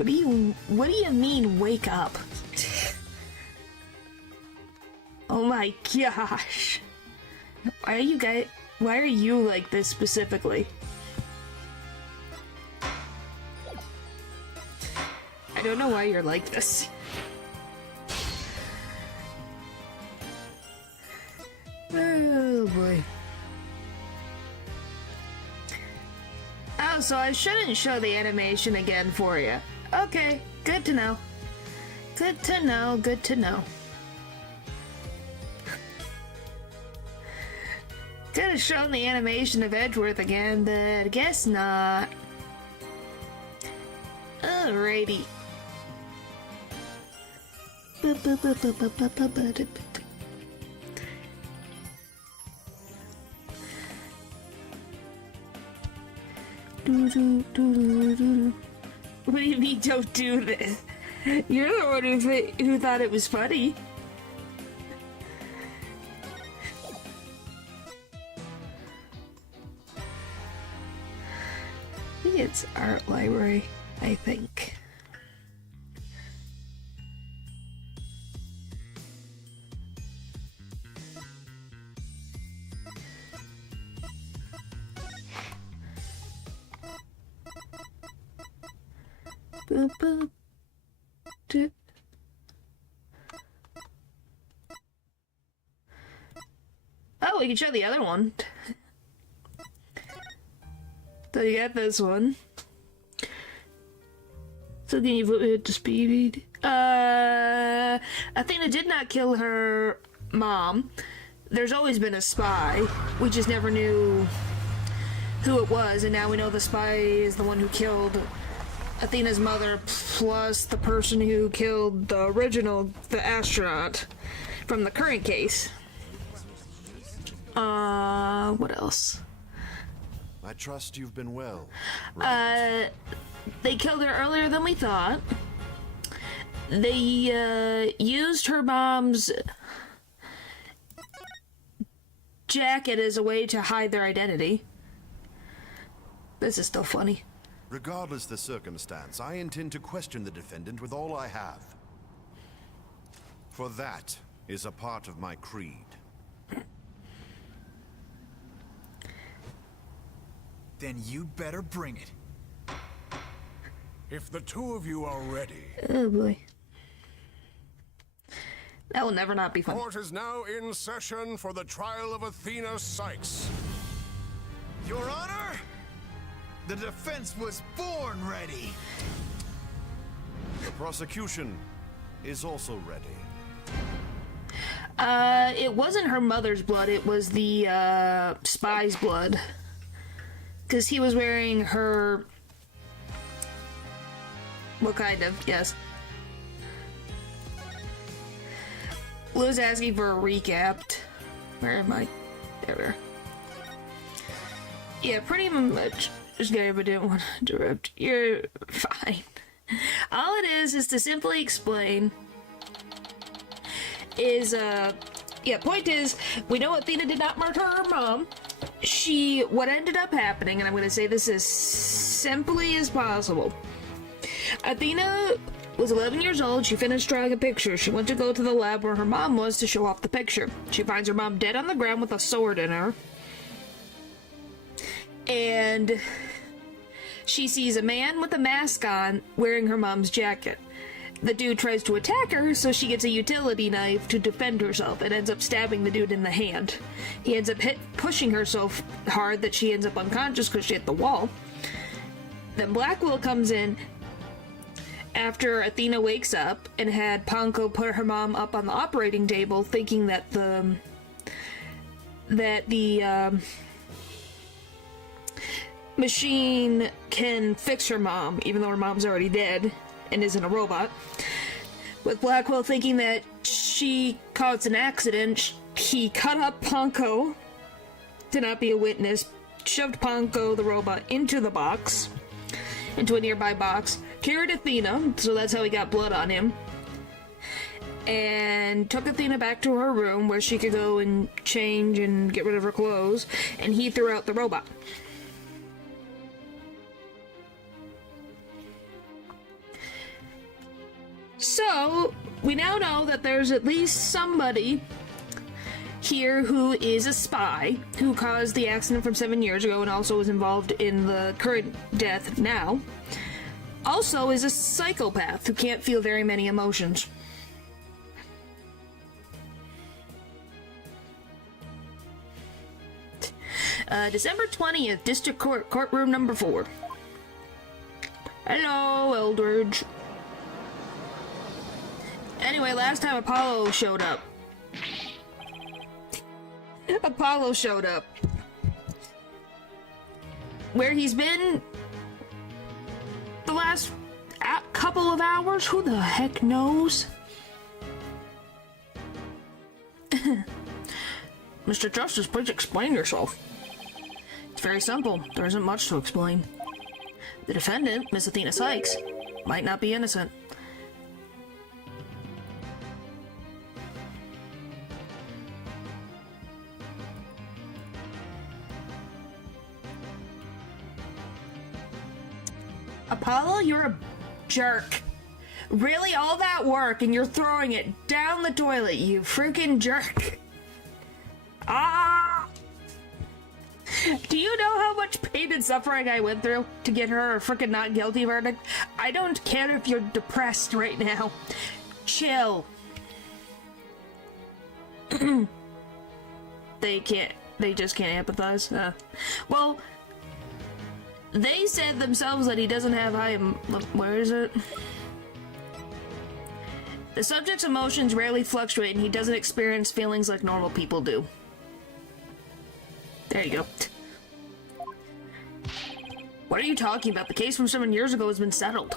What do you mean, wake up? Oh my gosh. Why are you like this specifically? I don't know why you're like this. Oh boy. Oh, so I shouldn't show the animation again for you. Okay, good to know. Good to know, good to know. Could have shown the animation of Edgeworth again, but I guess not. Alrighty. What do you mean, don't do this? You're the one who thought it was funny. I think it's art library, I think. Oh, we can show the other one. So you got this one. So can you put me up to speed? Athena did not kill her mom. There's always been a spy. We just never knew who it was, and now we know the spy is the one who killed Athena's mother, plus the person who killed the astronaut from the current case. What else? I trust you've been well. They killed her earlier than we thought. They, used her mom's jacket as a way to hide their identity. This is still funny. Regardless the circumstance, I intend to question the defendant with all I have. For that is a part of my creed. Then you'd better bring it. If the two of you are ready. Oh boy. That will never not be fun. Court is now in session for the trial of Athena Sykes. Your Honor, the defense was born ready. The prosecution is also ready. It wasn't her mother's blood, it was the, spy's blood. Because he was wearing her... What kind of? Yes. Lou's asking for a recap. Where am I? There we are. Yeah, pretty much. Just kidding, but didn't want to interrupt. You're fine. All it is to simply explain is, point is, we know Athena did not murder her mom. What ended up happening, and I'm going to say this as simply as possible. Athena was 11 years old. She finished drawing a picture. She went to go to the lab where her mom was to show off the picture. She finds her mom dead on the ground with a sword in her. And she sees a man with a mask on wearing her mom's jacket. The dude tries to attack her, so she gets a utility knife to defend herself and ends up stabbing the dude in the hand. He ends up pushing her so hard that she ends up unconscious because she hit the wall. Then Blackwell comes in after Athena wakes up and had Ponko put her mom up on the operating table, thinking that the machine can fix her mom, even though her mom's already dead and isn't a robot. With Blackwell thinking that she caused an accident, he cut up Ponko to not be a witness, shoved Ponko, the robot, into the box, into a nearby box, carried Athena, so that's how he got blood on him, and took Athena back to her room where she could go and change and get rid of her clothes, and he threw out the robot. So, we now know that there's at least somebody here who is a spy, who caused the accident from 7 years ago and also is involved in the current death now. Also is a psychopath who can't feel very many emotions. December 20th, District Court, courtroom number 4. Hello, Eldridge. Anyway, last time Apollo showed up. Apollo showed up. Where he's been the last couple of hours? Who the heck knows? Mr. Justice, please explain yourself. It's very simple. There isn't much to explain. The defendant, Miss Athena Sykes, might not be innocent. Apollo, you're a jerk. Really, all that work and you're throwing it down the toilet, you freaking jerk. Ah! Do you know how much pain and suffering I went through to get her a freaking not guilty verdict? I don't care if you're depressed right now. Chill. They just can't empathize. Well, they said themselves that he doesn't have where is it? The subject's emotions rarely fluctuate and he doesn't experience feelings like normal people do. There you go. What are you talking about? The case from 7 years ago has been settled.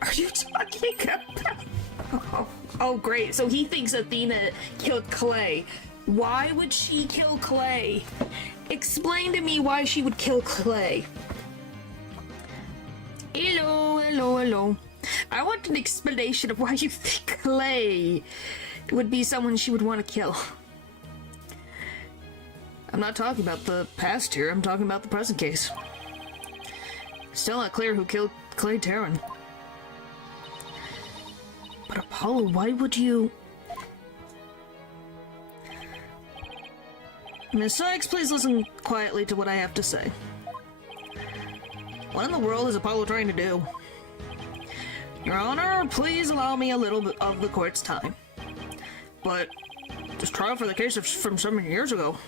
Are you talking about... Oh, great. So he thinks Athena killed Clay. Why would she kill Clay? Explain to me why she would kill Clay. Hello. I want an explanation of why you think Clay would be someone she would want to kill. I'm not talking about the past here, I'm talking about the present case. Still not clear who killed Clay Tarrant. But Apollo, why would you... Miss Sykes, please listen quietly to what I have to say. What in the world is Apollo trying to do? Your Honor, please allow me a little bit of the court's time. But this trial for the case from 7 years ago.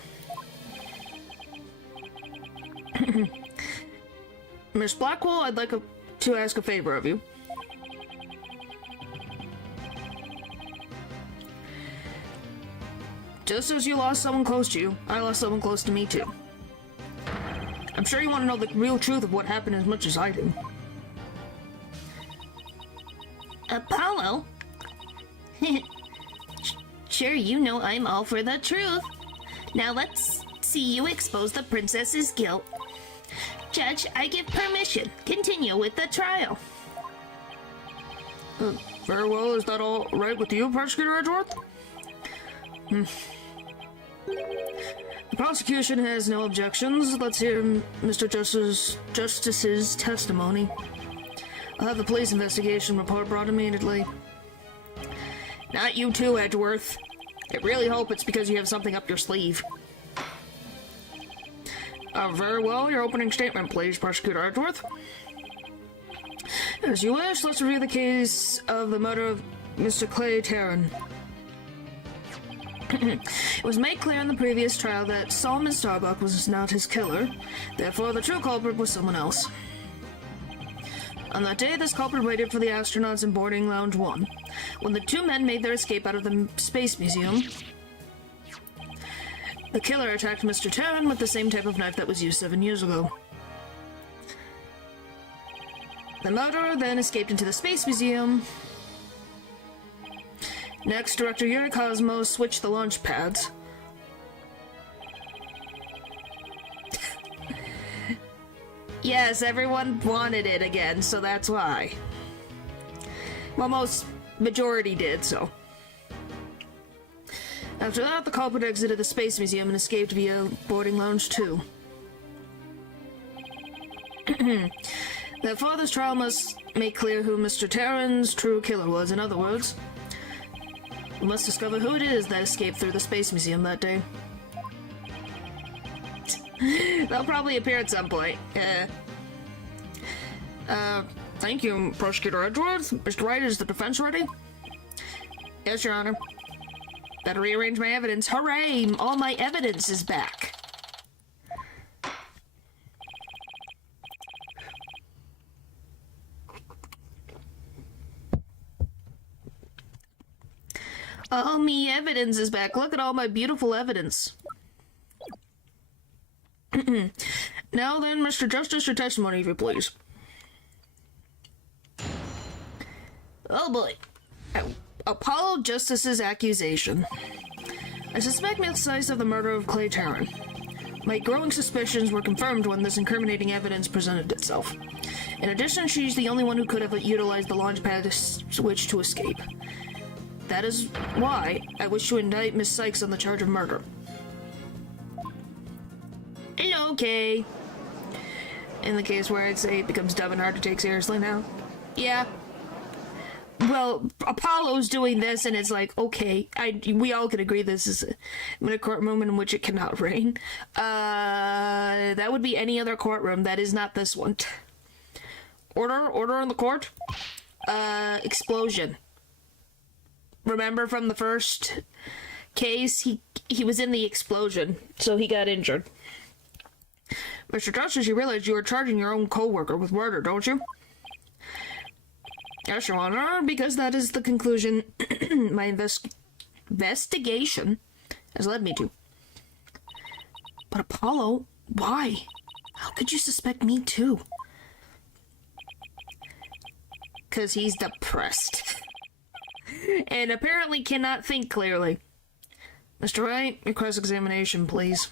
Miss Blackwell, I'd like to ask a favor of you. Just as you lost someone close to you, I lost someone close to me too. I'm sure you want to know the real truth of what happened as much as I do. Apollo? Sure, you know I'm all for the truth. Now let's see you expose the princess's guilt. Judge, I give permission. Continue with the trial. Very well. Is that all right with you, Prosecutor Edgeworth? The prosecution has no objections. Let's hear Mr. Justice's testimony. I'll have the police investigation report brought immediately. Not you too, Edgeworth. I really hope it's because you have something up your sleeve. Very well. Your opening statement, please, Prosecutor Edgeworth. As you wish, let's review the case of the murder of Mr. Clay Tarrant. It was made clear in the previous trial that Solomon Starbuck was not his killer, therefore the true culprit was someone else. On that day, this culprit waited for the astronauts in boarding lounge 1. When the two men made their escape out of the Space Museum, the killer attacked Mr. Tarrant with the same type of knife that was used 7 years ago. The murderer then escaped into the Space Museum. Next, Director Yuri Cosmos switched the launch pads. Yes, everyone wanted it again, so that's why. Well, majority did, so. After that, the culprit exited the Space Museum and escaped via boarding lounge 2. The The father's trial must make clear who Mr. Terran's true killer was. In other words, we must discover who it is that escaped through the Space Museum that day. They'll probably appear at some point. Thank you, Prosecutor Edgeworth. Mr. Wright, is the defense ready? Yes, Your Honor. Better rearrange my evidence. Hooray! All my evidence is back. All me evidence is back. Look at all my beautiful evidence. Now then, Mr. Justice, your testimony, if you please. Oh boy. Apollo Justice's accusation. I suspect Miss Sykes of the murder of Clay Terran. My growing suspicions were confirmed when this incriminating evidence presented itself. In addition, she's the only one who could have utilized the launch pad switch to escape. That is why I wish to indict Miss Sykes on the charge of murder. Okay. In the case where I'd say it becomes dumb and hard to take seriously now. Yeah. Well, Apollo's doing this, and it's like, okay, we all can agree this is a courtroom in which it cannot rain. That would be any other courtroom. That is not this one. Order in the court. Explosion. Remember from the first case, he was in the explosion, so he got injured. Mr. Justice, you realize you are charging your own co-worker with murder, don't you? Yes, Your Honor, because that is the conclusion my investigation has led me to. But Apollo, why? How could you suspect me too? 'Cause he's depressed. And apparently cannot think clearly. Mr. Wright, your cross-examination, please.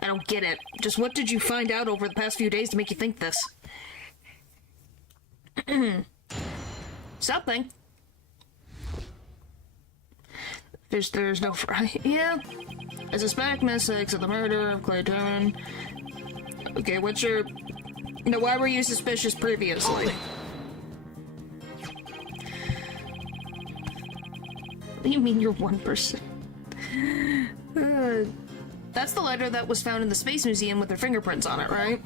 I don't get it. Just what did you find out over the past few days to make you think this? Something. There's no yeah. I suspect Miss Sykes of the murder of Clay Terran. Okay, what's your... No, why were you suspicious previously? What do you mean you're 1%? That's the letter that was found in the Space Museum with their fingerprints on it, right?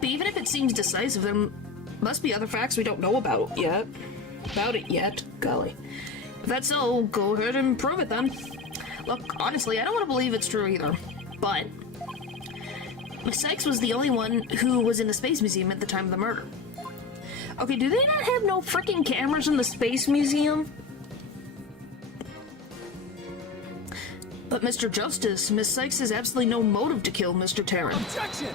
But even if it seems decisive, there must be other facts we don't know about it yet. Golly. If that's so, go ahead and prove it then. Look, honestly, I don't want to believe it's true either. But Miss Sykes was the only one who was in the Space Museum at the time of the murder. Okay, do they not have no freaking cameras in the Space Museum? But Mr. Justice, Miss Sykes has absolutely no motive to kill Mr. Terran. Objection!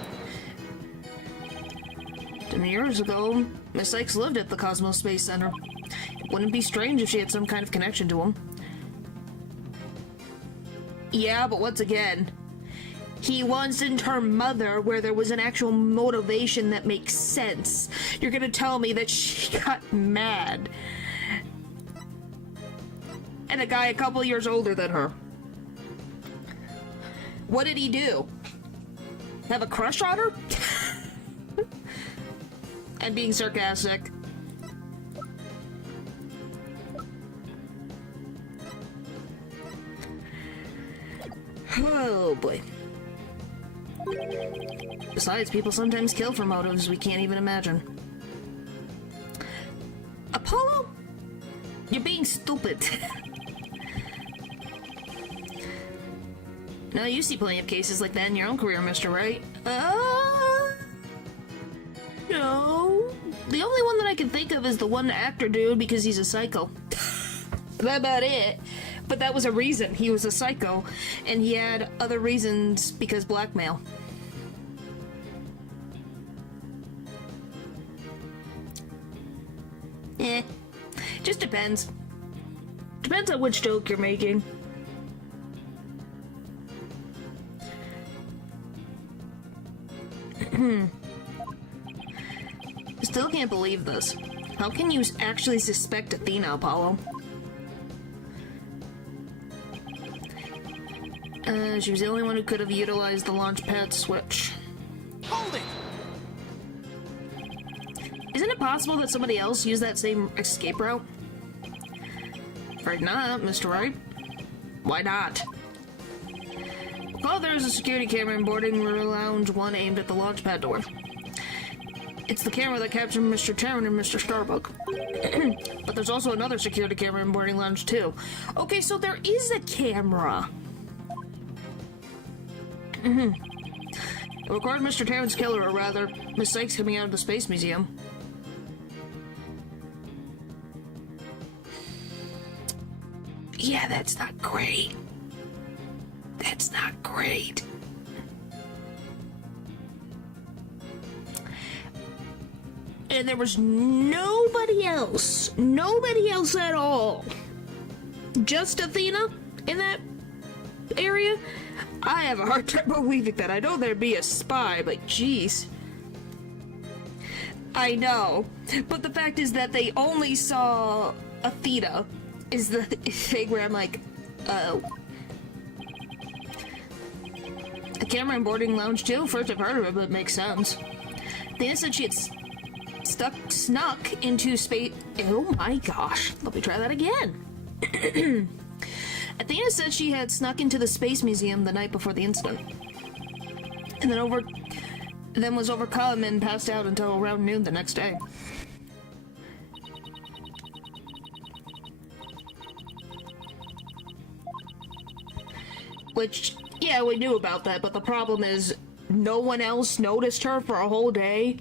10 years ago, Miss Sykes lived at the Cosmos Space Center. It wouldn't be strange if she had some kind of connection to him. Yeah, but once again, he wasn't her mother where there was an actual motivation that makes sense. You're gonna tell me that she got mad at a guy a couple years older than her. What did he do? Have a crush on her? I'm being sarcastic. Oh boy. Besides, people sometimes kill for motives we can't even imagine. Apollo? You're being stupid. Now, you see plenty of cases like that in your own career, Mr. Wright. No. The only one that I can think of is the one actor dude because he's a psycho. That's about it. But that was a reason. He was a psycho, and he had other reasons because blackmail. Just depends. Depends on which joke you're making. Still can't believe this. How can you actually suspect Athena, Apollo? She was the only one who could have utilized the launch pad switch. Hold it! possible that somebody else used that same escape route? Afraid not, Mr. Wright. Why not? Oh, there's a security camera in boarding lounge 1 aimed at the launch pad door. It's the camera that captured Mr. Terran and Mr. Starbuck. But there's also another security camera in boarding lounge 2. Okay, so there is a camera. It recorded Mr. Terran's killer, or rather, Miss Sykes coming out of the Space Museum. Yeah, that's not great. That's not great. And there was nobody else at all. Just Athena in that area? I have a hard time believing that. I know there'd be a spy, but jeez. I know. But the fact is that they only saw Athena is the thing where I'm like, oh. A camera in boarding lounge too? First I've heard of it, but it makes sense. Athena said she had snuck into space. Oh my gosh. Let me try that again. Athena said she had snuck into the Space Museum the night before the incident. And then was overcome and passed out until around noon the next day. Which, yeah, we knew about that, but the problem is no one else noticed her for a whole day.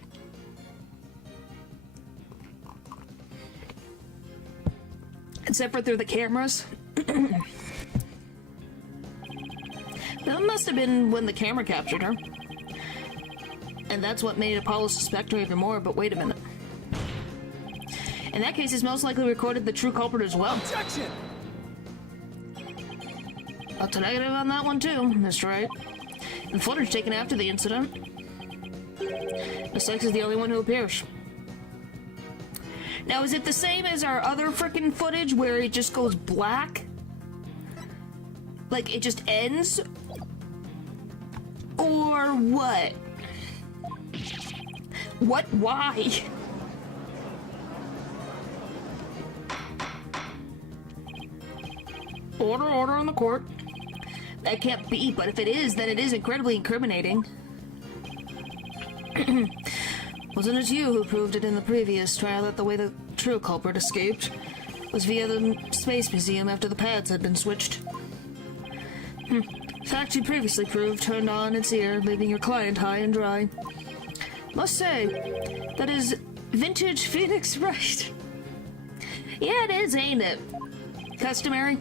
Except for through the cameras. That must have been when the camera captured her. And that's what made Apollo suspect her even more, but wait a minute. In that case, he's most likely recorded the true culprit as well. Objection! That's a negative on that one too, Mr. Wright. The footage taken after the incident. Miss Sykes is the only one who appears. Now, is it the same as our other frickin' footage where it just goes black? Like, it just ends? Or what? What? Why? Order on the court. That can't be, but if it is, then it is incredibly incriminating. Wasn't it you who proved it in the previous trial that the way the true culprit escaped was via the Space Museum after the pads had been switched? Fact you previously proved turned on its ear, leaving your client high and dry. Must say, that is vintage Phoenix Wright. Yeah, it is, ain't it? Customary?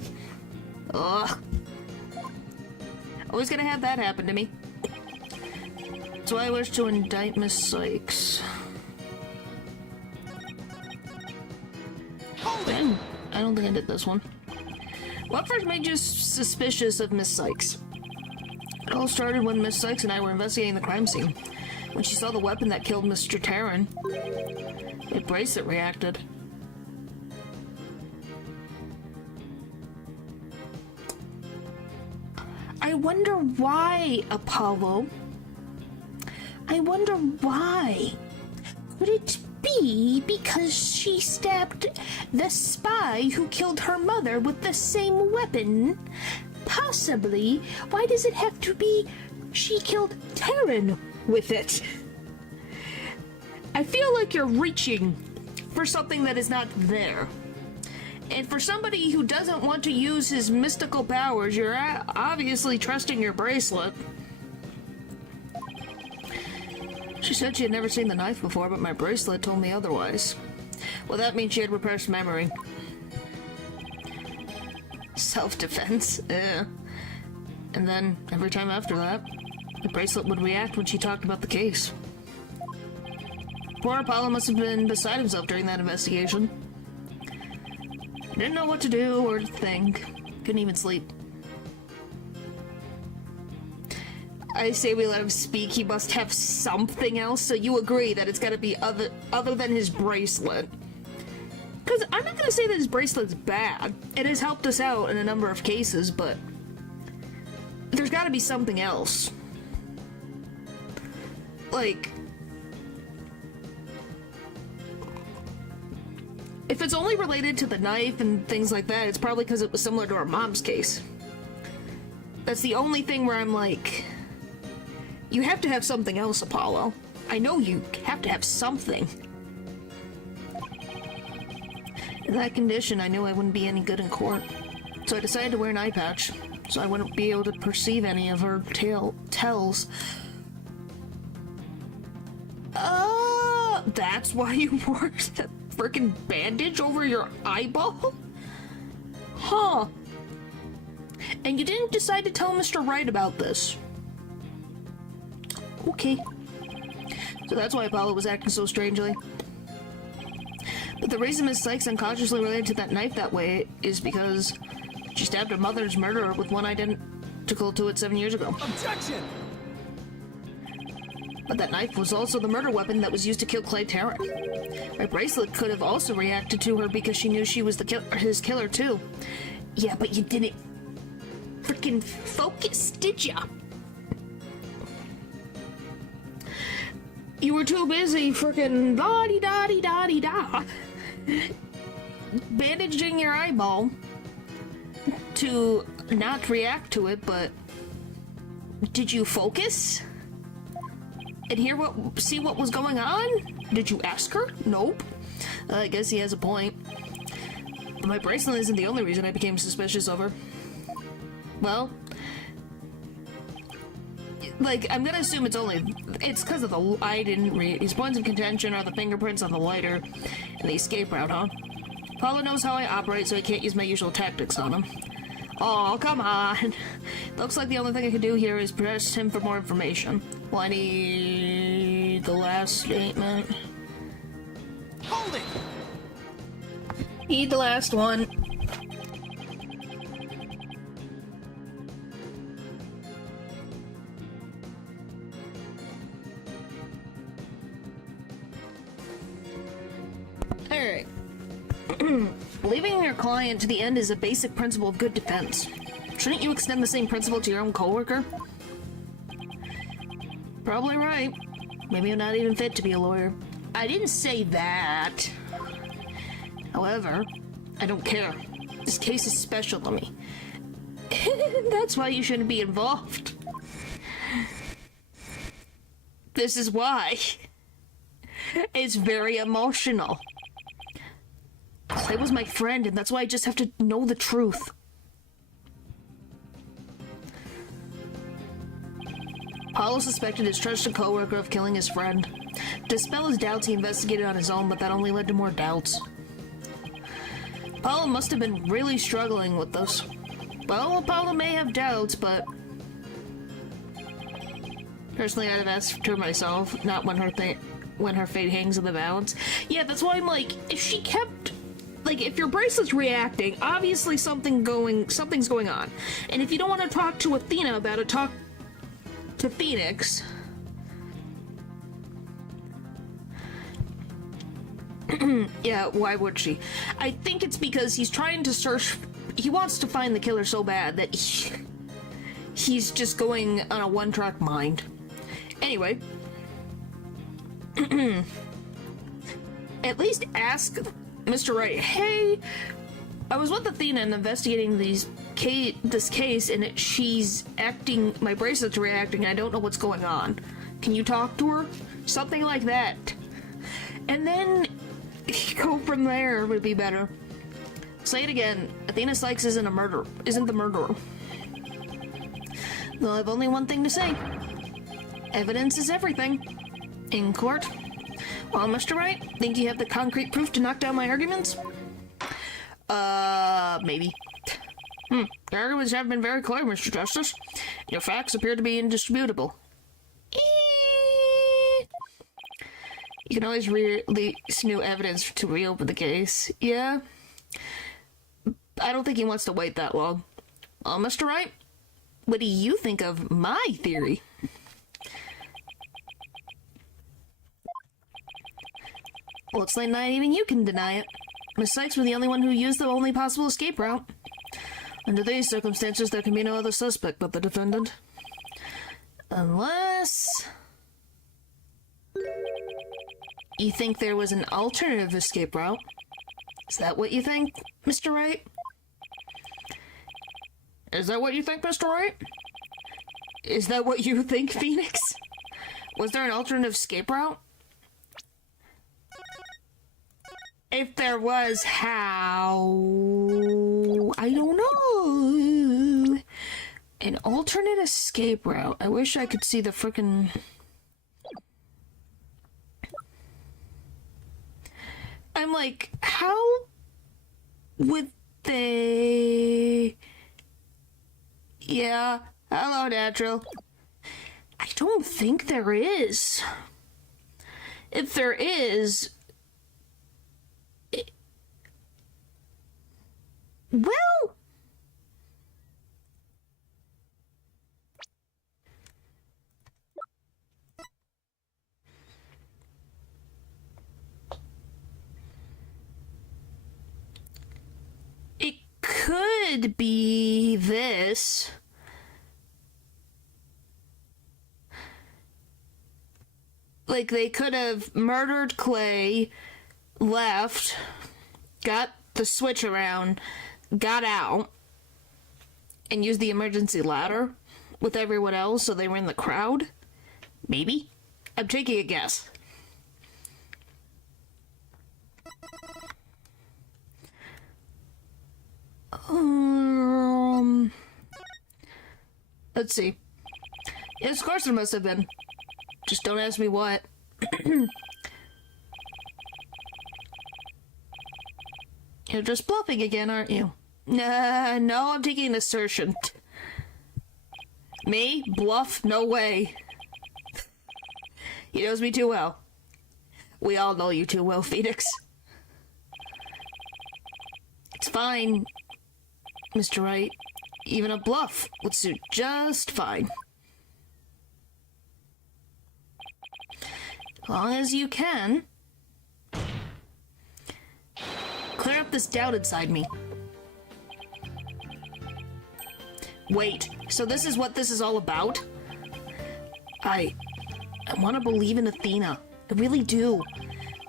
Ugh. Always gonna have that happen to me. So I wish to indict Miss Sykes. I don't think I did this one. What first made you suspicious of Miss Sykes? It all started when Miss Sykes and I were investigating the crime scene. When she saw the weapon that killed Mr. Terran, the bracelet reacted. I wonder why, Apollo. I wonder why. Could it be because she stabbed the spy who killed her mother with the same weapon? Possibly. Why does it have to be she killed Terran with it? I feel like you're reaching for something that is not there. And for somebody who doesn't want to use his mystical powers, you're obviously trusting your bracelet. She said she had never seen the knife before, but my bracelet told me otherwise. Well, that means she had repressed memory. Self-defense, yeah. And then, every time after that, the bracelet would react when she talked about the case. Poor Apollo must have been beside himself during that investigation. Didn't know what to do or to think. Couldn't even sleep. I say we let him speak. He must have something else, so you agree that it's gotta be other than his bracelet. Because I'm not gonna say that his bracelet's bad. It has helped us out in a number of cases, but there's gotta be something else. Like, if it's only related to the knife and things like that, it's probably because it was similar to our mom's case. That's the only thing where I'm like, you have to have something else, Apollo. I know you have to have something. In that condition, I knew I wouldn't be any good in court. So I decided to wear an eye patch, so I wouldn't be able to perceive any of her tells. That's why you wore that freaking bandage over your eyeball? Huh. And you didn't decide to tell Mr. Wright about this. Okay. So that's why Apollo was acting so strangely. But the reason Miss Sykes unconsciously related to that knife that way is because she stabbed her mother's murderer with one identical to it 7 years ago. Objection! But that knife was also the murder weapon that was used to kill Clay Tarrant. My bracelet could have also reacted to her because she knew she was his killer too. Yeah, but you didn't freaking focus, did ya? You were too busy freaking la-di-da-di-da-di-da bandaging your eyeball to not react to it, but did you focus? And see what was going on? Did you ask her? Nope. I guess he has a point. But my bracelet isn't the only reason I became suspicious of her. Well, like, I'm gonna assume it's because of the, I didn't read, these points of contention are the fingerprints on the lighter and the escape route, huh? Paulo knows how I operate, so I can't use my usual tactics on him. Oh, come on. Looks like the only thing I can do here is press him for more information. Well, I need the last statement. Hold it! Need the last one. Alright. Leaving your client to the end is a basic principle of good defense. Shouldn't you extend the same principle to your own coworker? Probably right. Maybe I'm not even fit to be a lawyer. I didn't say that. However, I don't care. This case is special to me. That's why you shouldn't be involved. This is why. It's very emotional. Clay was my friend, and that's why I just have to know the truth. Paulo suspected his trusted co-worker of killing his friend. To dispel his doubts, he investigated on his own, but that only led to more doubts. Paulo must have been really struggling with this. Well, Paulo may have doubts, but personally, I'd have asked her myself, not when her fate hangs in the balance. Yeah, that's why I'm like, if she kept, like, if your bracelet's reacting, obviously something's going on. And if you don't want to talk to Athena about it, talk to Phoenix. Yeah, why would she? I think it's because he's trying to search. He wants to find the killer so bad that he's just going on a one-track mind. Anyway, at least ask Mr. Wright, hey, I was with Athena and investigating this case, and she's acting, my bracelet's reacting, I don't know what's going on. Can you talk to her? Something like that. And then go from there would be better. Say it again. Athena Sykes isn't the murderer. Well, I have only one thing to say. Evidence is everything. In court. Well, Mr. Wright, think you have the concrete proof to knock down my arguments? Maybe. Your arguments have been very clear, Mr. Justice. Your facts appear to be indisputable. You can always release new evidence to reopen the case. Yeah? I don't think he wants to wait that long. Well, Mr. Wright, what do you think of my theory? Looks like not even you can deny it. Miss Sykes was the only one who used the only possible escape route. Under these circumstances, there can be no other suspect but the defendant. Unless you think there was an alternative escape route. Is that what you think, Mr. Wright? Is that what you think, Mr. Wright? Is that what you think, Phoenix? Was there an alternative escape route? If there was, how? I don't know. An alternate escape route. I wish I could see the frickin'... I'm like, how would they... Yeah, hello, Natural. I don't think there is. If there is... Well... It could be this. Like, they could have murdered Clay, left, got the switch around, got out, and used the emergency ladder with everyone else so they were in the crowd? Maybe? I'm taking a guess. Let's see. Yes, of course there must have been. Just don't ask me what. You're just bluffing again, aren't you? No, I'm taking an assertion. Me? Bluff? No way. He knows me too well. We all know you too well, Phoenix. It's fine, Mr. Wright. Even a bluff would suit just fine. As long as you can clear up this doubt inside me. Wait, so this is what this is all about? I want to believe in Athena. I really do.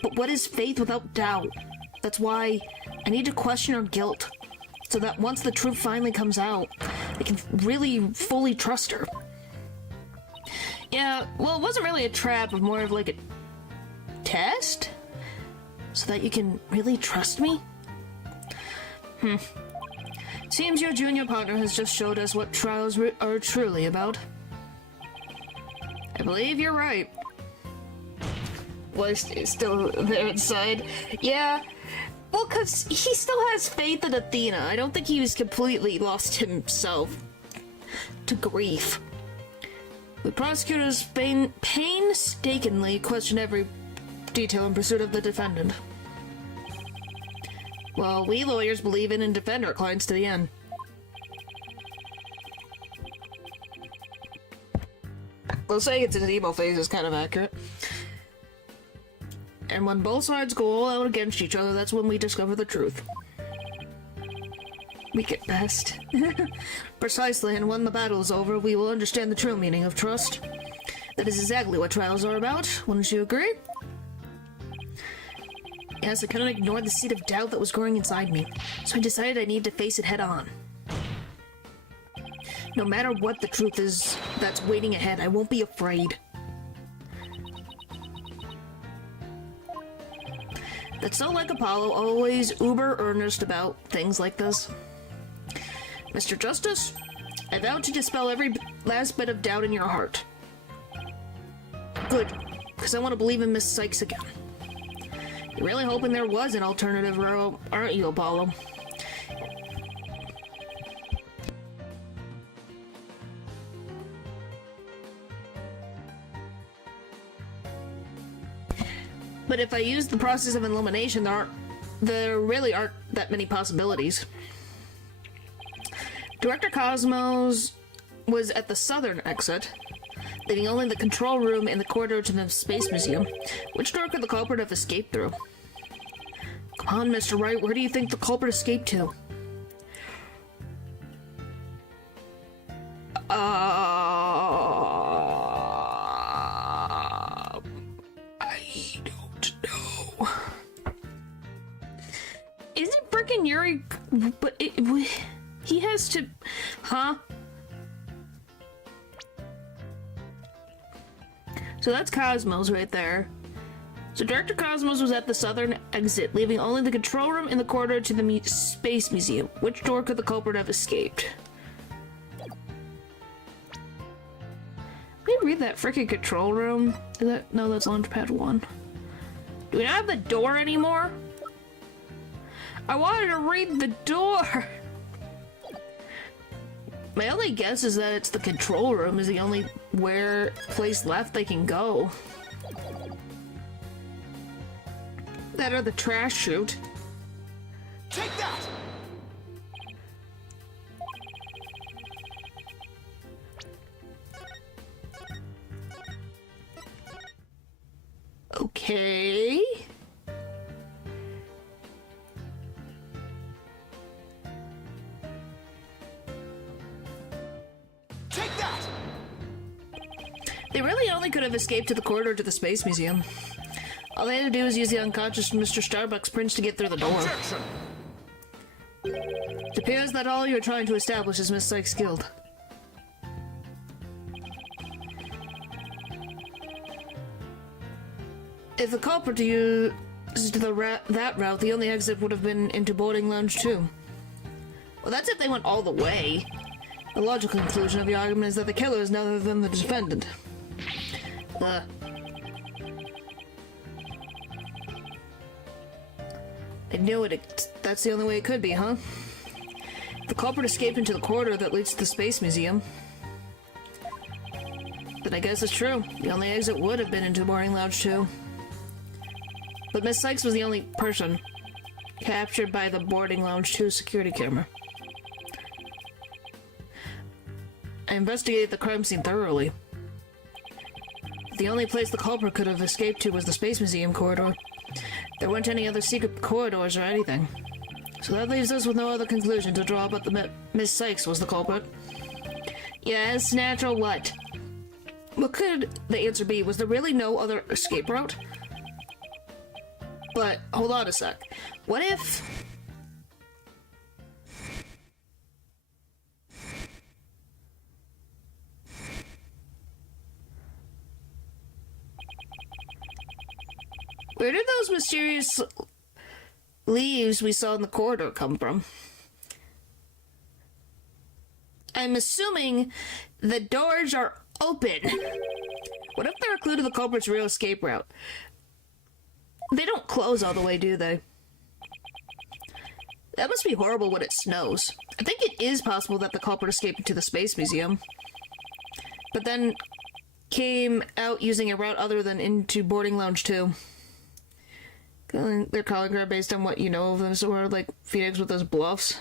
But what is faith without doubt? That's why I need to question her guilt, so that once the truth finally comes out, I can really fully trust her. Yeah, well, it wasn't really a trap, but more of like a test? So that you can really trust me? Seems your junior partner has just showed us what trials are truly about. I believe you're right. Was still there inside. Yeah, well, because he still has faith in Athena. I don't think he was completely lost himself to grief. The prosecutors painstakingly question every detail in pursuit of the defendant. Well, we lawyers believe in and defend our clients to the end. Well, saying it's in an emo phase is kind of accurate. And when both sides go all out against each other, that's when we discover the truth. We get best. Precisely, and when the battle is over, we will understand the true meaning of trust. That is exactly what trials are about, wouldn't you agree? Yes, I couldn't ignore the seed of doubt that was growing inside me, so I decided I needed to face it head on. No matter what the truth is that's waiting ahead, I won't be afraid. That's so like Apollo, always uber earnest about things like this. Mr. Justice, I vow to dispel every last bit of doubt in your heart. Good, because I want to believe in Miss Sykes again. You're really hoping there was an alternative route, aren't you, Apollo? But if I use the process of elimination, there really aren't that many possibilities. Director Cosmos was at the southern exit, leaving only the control room in the corridor to the Space Museum. Which door could the culprit have escaped through? Come on, Mr. Wright, where do you think the culprit escaped to? I don't know. But he has to... Huh? So that's Cosmos right there. So Director Cosmos was at the southern exit, leaving only the control room in the corridor to the Space Museum. Which door could the culprit have escaped? Let me read that freaking control room. Is that... No, that's Launchpad 1. Do we not have the door anymore? I wanted to read the door! My only guess is that it's the control room is the only place left they can go. That or the trash chute. Take that! Okay. Take that! They really only could have escaped to the corridor to the Space Museum. All they had to do was use the unconscious Mr. Starbucks Prince to get through the door. Objection! It appears that all you're trying to establish is Miss Sykes' guilt. If the culprit used that route, the only exit would have been into boarding lounge 2. Well, that's if they went all the way. The logical conclusion of the argument is that the killer is none other than the defendant. I knew it. That's the only way it could be, huh? The culprit escaped into the corridor that leads to the Space Museum. Then I guess it's true. The only exit would have been into boarding lounge 2. But Miss Sykes was the only person captured by the boarding lounge 2 security camera. I investigated the crime scene thoroughly. The only place the culprit could have escaped to was the Space Museum corridor. There weren't any other secret corridors or anything. So that leaves us with no other conclusion to draw but that Miss Sykes was the culprit. Yes, natural what? What could the answer be? Was there really no other escape route? But, hold on a sec. What if... Where did those mysterious leaves we saw in the corridor come from? I'm assuming the doors are open. What if they're a clue to the culprit's real escape route? They don't close all the way, do they? That must be horrible when it snows. I think it is possible that the culprit escaped into the Space Museum, but then came out using a route other than into boarding lounge 2. They're calling her based on what you know of them, so we're like Phoenix with those bluffs.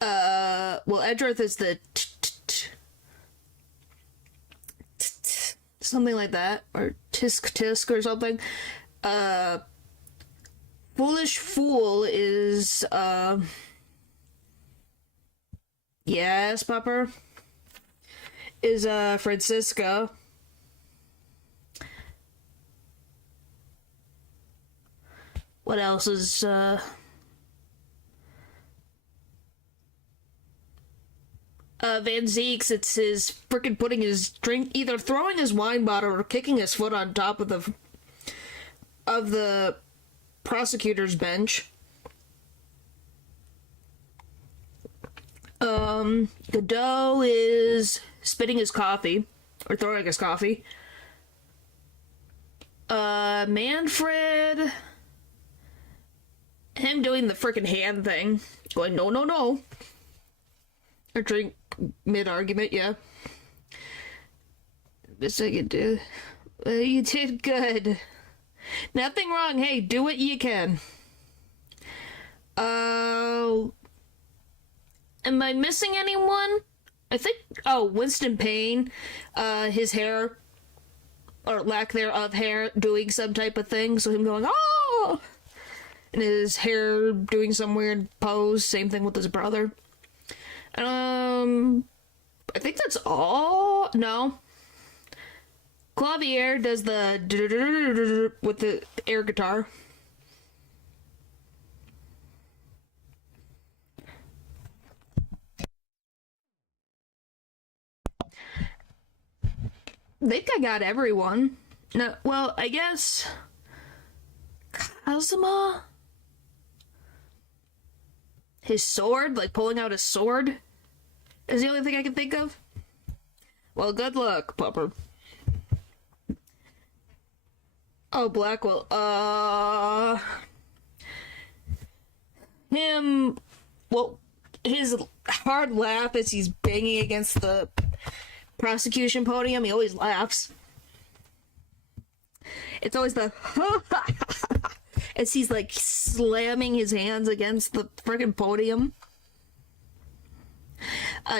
Well, Edgeworth is the something like that, or tisk or something. Foolish Fool is, yes, Pupper, is, Francisca. What else is, Van Zeeks, it's his frickin' putting his drink, either throwing his wine bottle or kicking his foot on top of the prosecutor's bench. Godot is spitting his coffee, or throwing his coffee. Manfred, him doing the frickin' hand thing, going, no, no, no. Or drink mid-argument, yeah. Best I could do. Well, you did good. Nothing wrong. Hey, do what you can. Am I missing anyone? I think, Winston Payne, his hair, or lack thereof hair, doing some type of thing, so him going, oh! And his hair doing some weird pose, same thing with his brother. I think that's all. No. Clavier does the with the air guitar. think I got everyone. No, well, I guess Kazuma? His sword, like pulling out his sword, is the only thing I can think of. Well, good luck, Pupper. Oh, Blackwell. Him. Well, his hard laugh as he's banging against the prosecution podium. He always laughs. It's always the as he's like slamming his hands against the friggin' podium.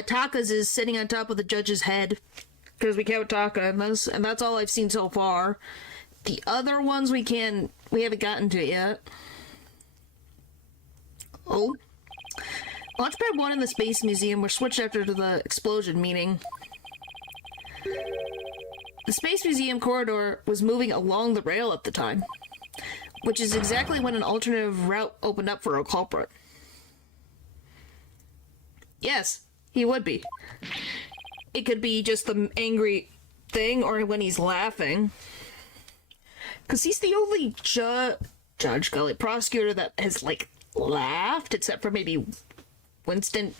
Taka's is sitting on top of the judge's head because we count Taka in this, and that's all I've seen so far. The other ones we haven't gotten to yet. Oh. Launchpad 1 in the Space Museum were switched after the explosion, meaning the Space Museum corridor was moving along the rail at the time, which is exactly when an alternative route opened up for a culprit. Yes, he would be. It could be just the angry thing, or when he's laughing. Because he's the only Judge Gully prosecutor that has, like, laughed, except for maybe Winston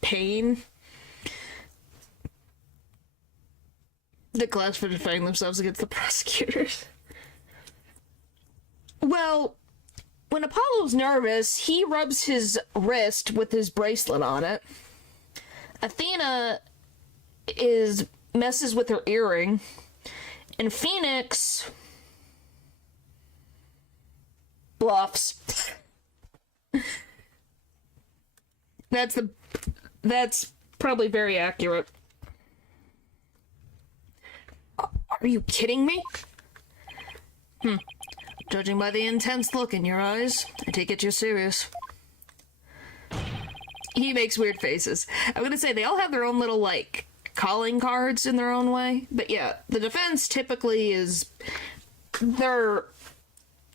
Payne. The class for defending themselves against the prosecutors. Well, when Apollo's nervous, he rubs his wrist with his bracelet on it. Athena messes with her earring. And Phoenix bluffs. That's probably very accurate. Are you kidding me? Judging by the intense look in your eyes, I take it you're serious. He makes weird faces. I'm gonna say they all have their own little, like, calling cards in their own way. But yeah, the defense typically they're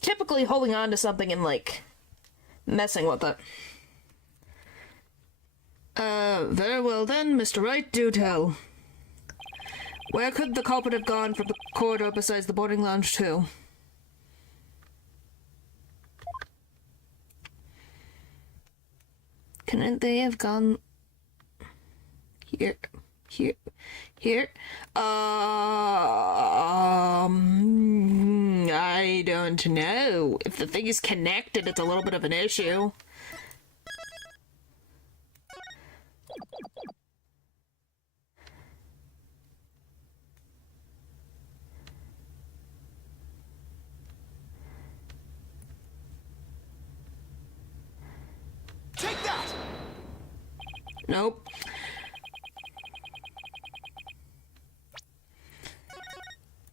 typically holding on to something and, like, messing with it. Very well then, Mr. Wright, do tell. Where could the culprit have gone from the corridor besides the boarding lounge, too? Couldn't they have gone here? I don't know. If the thing is connected, it's a little bit of an issue. Take that! Nope.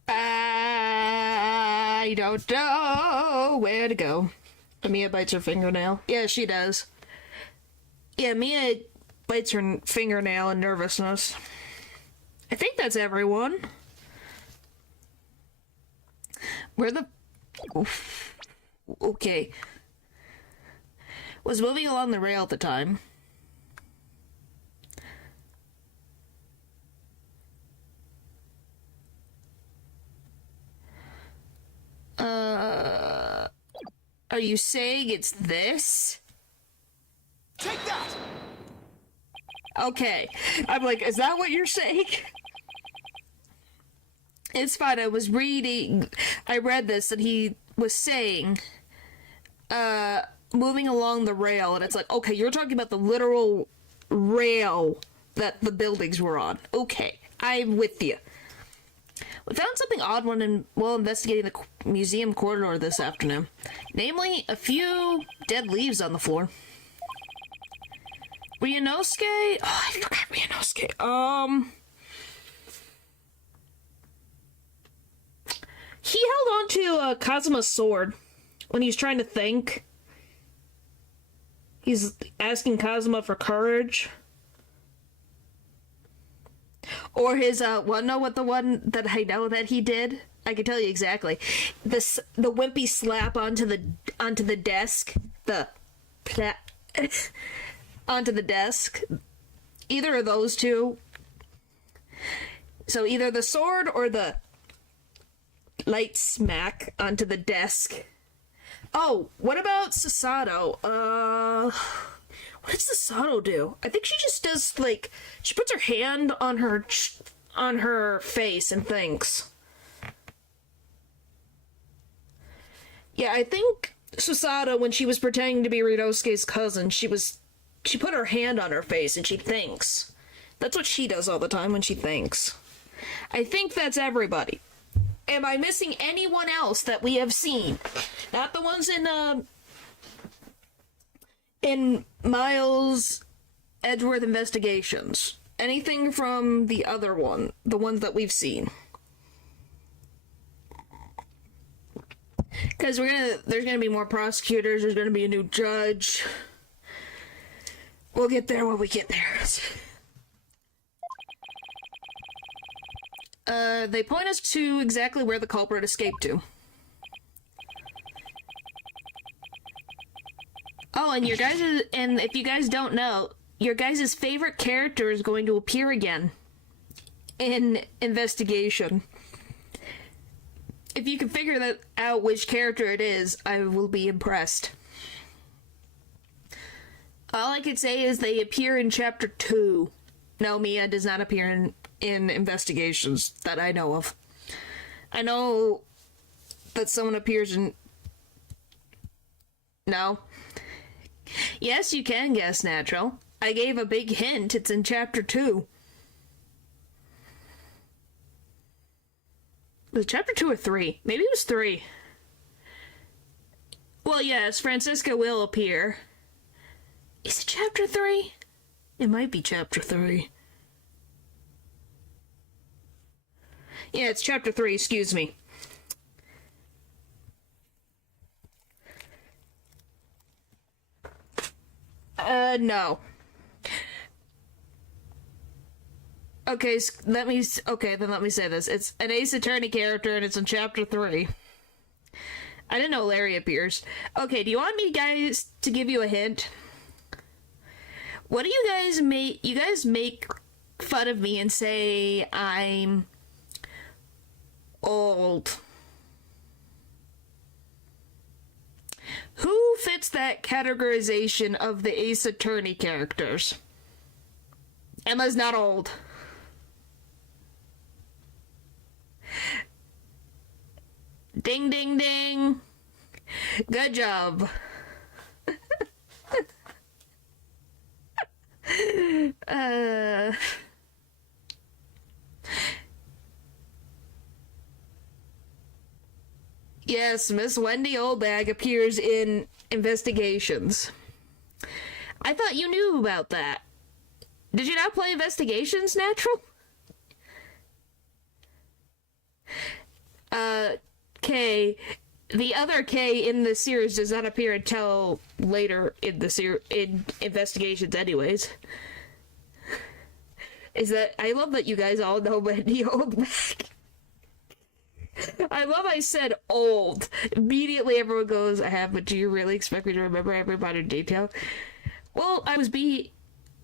I don't know where to go. Mia bites her fingernail. Yeah, she does. Yeah, Mia bites her fingernail in nervousness. I think that's everyone. Where the... Oof. Okay. Was moving along the rail at the time. Are you saying it's this? Take that! Okay. I'm like, is that what you're saying? It's fine. I read this and he was saying, moving along the rail, and it's like, okay, you're talking about the literal rail that the buildings were on. Okay, I'm with you. We found something odd while investigating the museum corridor this afternoon. Namely, a few dead leaves on the floor. Ryunosuke? Oh, I forgot Ryunosuke. He held on to Kazuma's sword when he was trying to think. He's asking Kazuma for courage. Or his, know what the one that I know that he did? I can tell you exactly. The wimpy slap onto the desk. Onto the desk. Either of those two. So either the sword or the light smack onto the desk. Oh, what about Sasato? What does Sasato do? I think she just does, like, she puts her hand on her face and thinks. Yeah, I think Sasato, when she was pretending to be Rinosuke's cousin, she put her hand on her face and she thinks. That's what she does all the time when she thinks. I think that's everybody. Am I missing anyone else that we have seen? Not the ones in Miles Edgeworth Investigations. Anything from the other one, the ones that we've seen. Because there's gonna be more prosecutors, there's gonna be a new judge. We'll get there when we get there. They point us to exactly where the culprit escaped to. Oh, and if you guys don't know, your guys' favorite character is going to appear again in Investigation. If you can figure that out which character it is, I will be impressed. All I could say is they appear in Chapter 2. No, Mia does not appear in Investigations that I know of. I know that someone appears in... No. Yes, you can guess, Natural. I gave a big hint. It's in Chapter 2. Was it Chapter 2 or 3? Maybe it was 3. Well, yes, Francisca will appear. Is it Chapter 3? It might be Chapter 3. Yeah, it's Chapter 3, excuse me. No. Okay, let me say this. It's an Ace Attorney character, and it's in Chapter 3. I didn't know Larry appears. Okay, do you want me guys to give you a hint? What do you guys make? You guys make fun of me and say I'm old. Who fits that categorization of the Ace Attorney characters? Emma's not old. Ding, ding, ding. Good job. Yes, Miss Wendy Oldbag appears in Investigations. I thought you knew about that. Did you not play Investigations, Natural? K. The other K in the series does not appear until later in the in Investigations anyways. Is that... I love that you guys all know Wendy Oldbag. I love I said old. Immediately everyone goes, I have, but do you really expect me to remember everybody in detail? Well,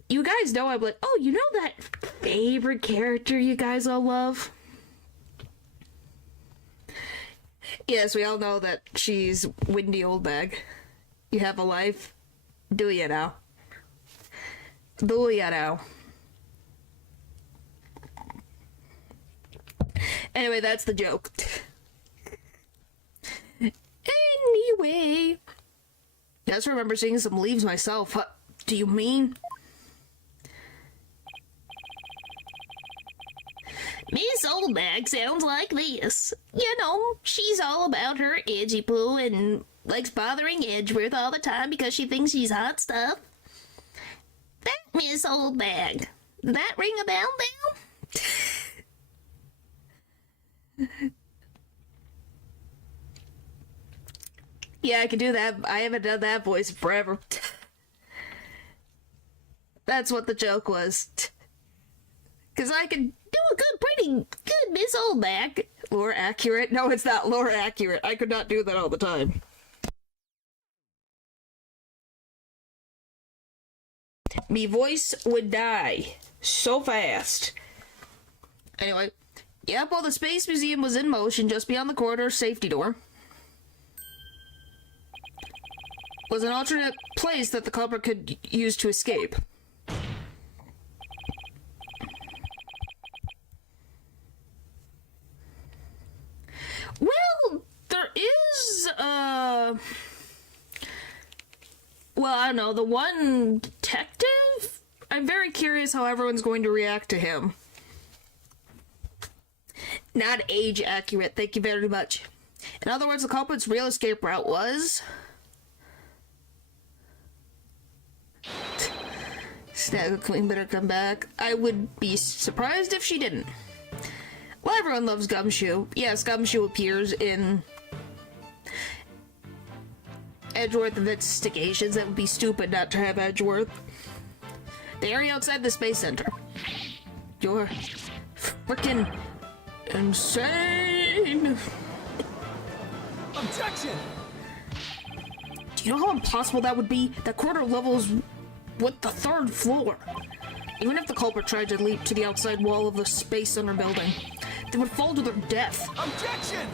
you guys know I'm like, oh, you know that favorite character you guys all love? Yes, we all know that she's Wendy Oldbag. You have a life? Do you now? Do you now? Anyway, that's the joke. Anyway. I just remember seeing some leaves myself. Do you mean? Miss Oldbag sounds like this. You know, she's all about her edgy poo and likes bothering Edgeworth all the time because she thinks she's hot stuff. That Miss Oldbag. Does that ring a bell now? Yeah, I can do that. I haven't done that voice forever. That's what the joke was. Because I can do a pretty good Miss Oldbag. Lore accurate? No, it's not lore accurate. I could not do that all the time. Me voice would die so fast. Anyway, yep, while the Space Museum was in motion just beyond the corridor's safety door was an alternate place that the culprit could use to escape. Well, there is, well, I don't know, the one detective? I'm very curious how everyone's going to react to him. Not age accurate, thank you very much. In other words, the culprit's real escape route was... Snag Queen better come back. I would be surprised if she didn't. Well, everyone loves Gumshoe. Yes, Gumshoe appears in Edgeworth Investigations. That would be stupid not to have Edgeworth. The area outside the Space Center. You're freaking insane. Objection! Do you know how impossible that would be? That corridor level's with the 3rd floor. Even if the culprit tried to leap to the outside wall of the Space Center building, they would fall to their death. Objection!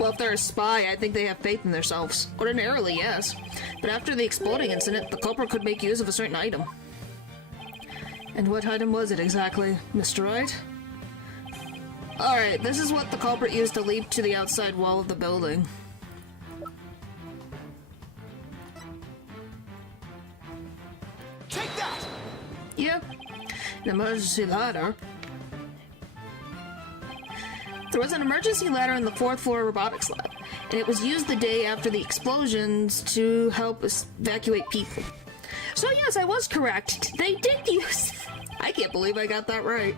Well, if they're a spy, I think they have faith in themselves. Ordinarily, yes. But after the exploding incident, the culprit could make use of a certain item. And what item was it exactly, Mr. Wright? Alright, this is what the culprit used to leap to the outside wall of the building. Take that! Yep. An emergency ladder. There was an emergency ladder in the 4th floor robotics lab, and it was used the day after the explosions to help evacuate people. So yes, I was correct. They did use... I can't believe I got that right.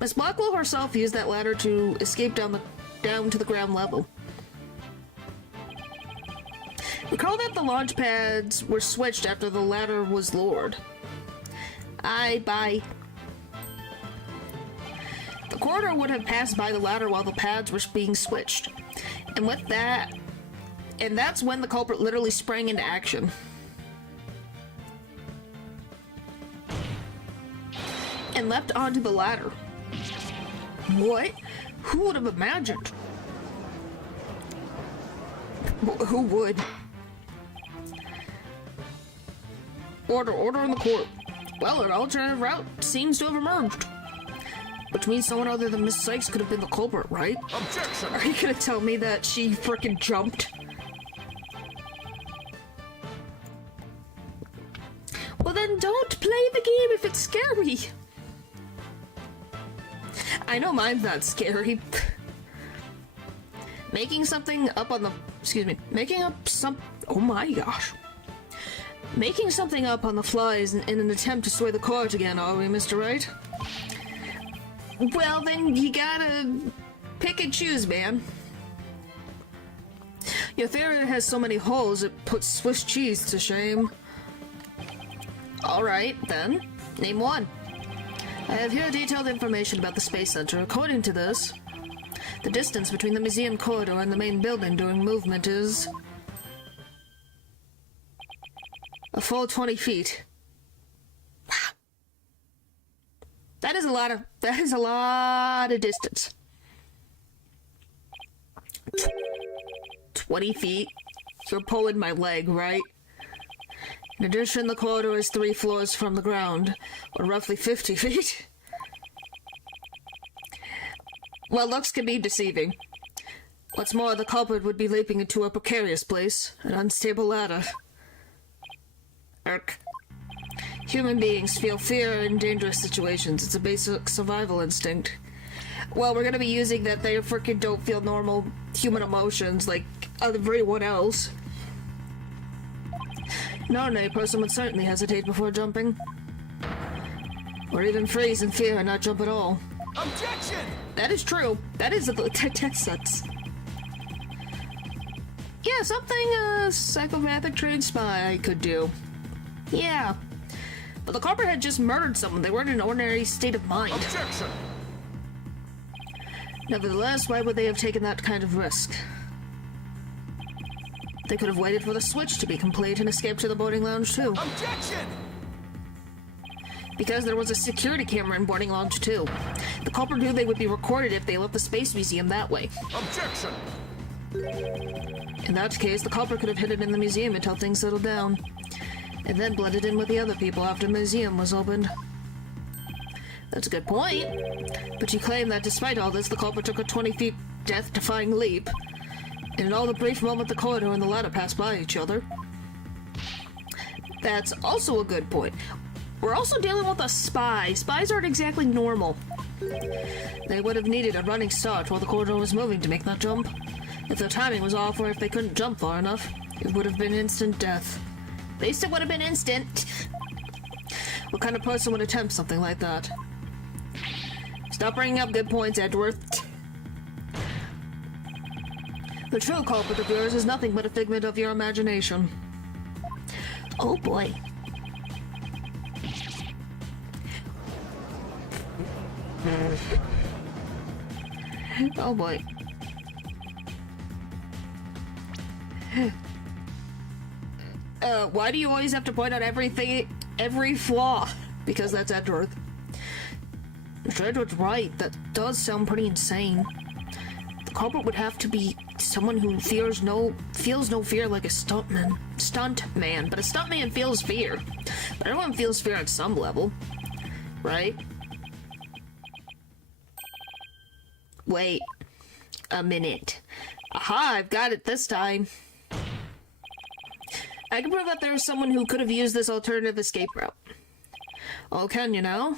Miss Blackwell herself used that ladder to escape down to the ground level. Recall that the launch pads were switched after the ladder was lowered. Bye. The corridor would have passed by the ladder while the pads were being switched. And that's when the culprit literally sprang into action. And leapt onto the ladder. What? Who would have imagined? Who would? Order in the court. Well, an alternative route seems to have emerged. Which means someone other than Miss Sykes could have been the culprit, right? Objection! Are you gonna tell me that she frickin' jumped? Well then don't play the game if it's scary. I know mine's not scary. Making something up on the... Oh my gosh. Making something up on the fly is in an attempt to sway the court again, are we, Mr. Wright? Well, then you gotta pick and choose, man. Your theory has so many holes it puts Swiss cheese to shame. Alright, then. Name one. I have here detailed information about the Space Center. According to this, the distance between the museum corridor and the main building during movement is... a full 20 feet. Wow. That is a lot of distance. 20 feet? You're pulling my leg, right? In addition, the corridor is 3 floors from the ground, or roughly 50 feet. Well, looks can be deceiving. What's more, the culprit would be leaping into a precarious place, an unstable ladder. Irk. Human beings feel fear in dangerous situations. It's a basic survival instinct. Well, we're gonna be using that they freaking don't feel normal human emotions like everyone else. An ordinary person would certainly hesitate before jumping. Or even freeze in fear and not jump at all. Objection! That is true. That is a test sense. Yeah, something a psychopathic trained spy could do. Yeah. But the culprit had just murdered someone. They weren't in an ordinary state of mind. Objection! Nevertheless, why would they have taken that kind of risk? They could have waited for the switch to be complete and escaped to the boarding lounge too. Objection! because there was a security camera in boarding lounge 2. The culprit knew they would be recorded if they left the Space Museum that way. Objection! In that case, the culprit could have hidden in the museum until things settled down, and then blended in with the other people after the museum was opened. That's a good point, but you claim that despite all this, the culprit took a 20-feet death-defying leap, and in all the brief moment the corridor and the ladder passed by each other. That's also a good point. We're also dealing with a spy. Spies aren't exactly normal. They would have needed a running start while the corridor was moving to make that jump. If their timing was off or if they couldn't jump far enough, it would have been instant death. At least it would have been instant. What kind of person would attempt something like that? Stop bringing up good points, Edgeworth. The true culprit of yours is nothing but a figment of your imagination. Oh boy. Oh boy. Why do you always have to point out every flaw? Because that's Edgeworth. Mr. Edgeworth's right, that does sound pretty insane. The culprit would have to be someone who feels no fear like a stuntman, but a stuntman feels fear. But everyone feels fear at some level, right? Wait a minute. Aha, I've got it this time. I can prove that there was someone who could have used this alternative escape route. Oh, can you now?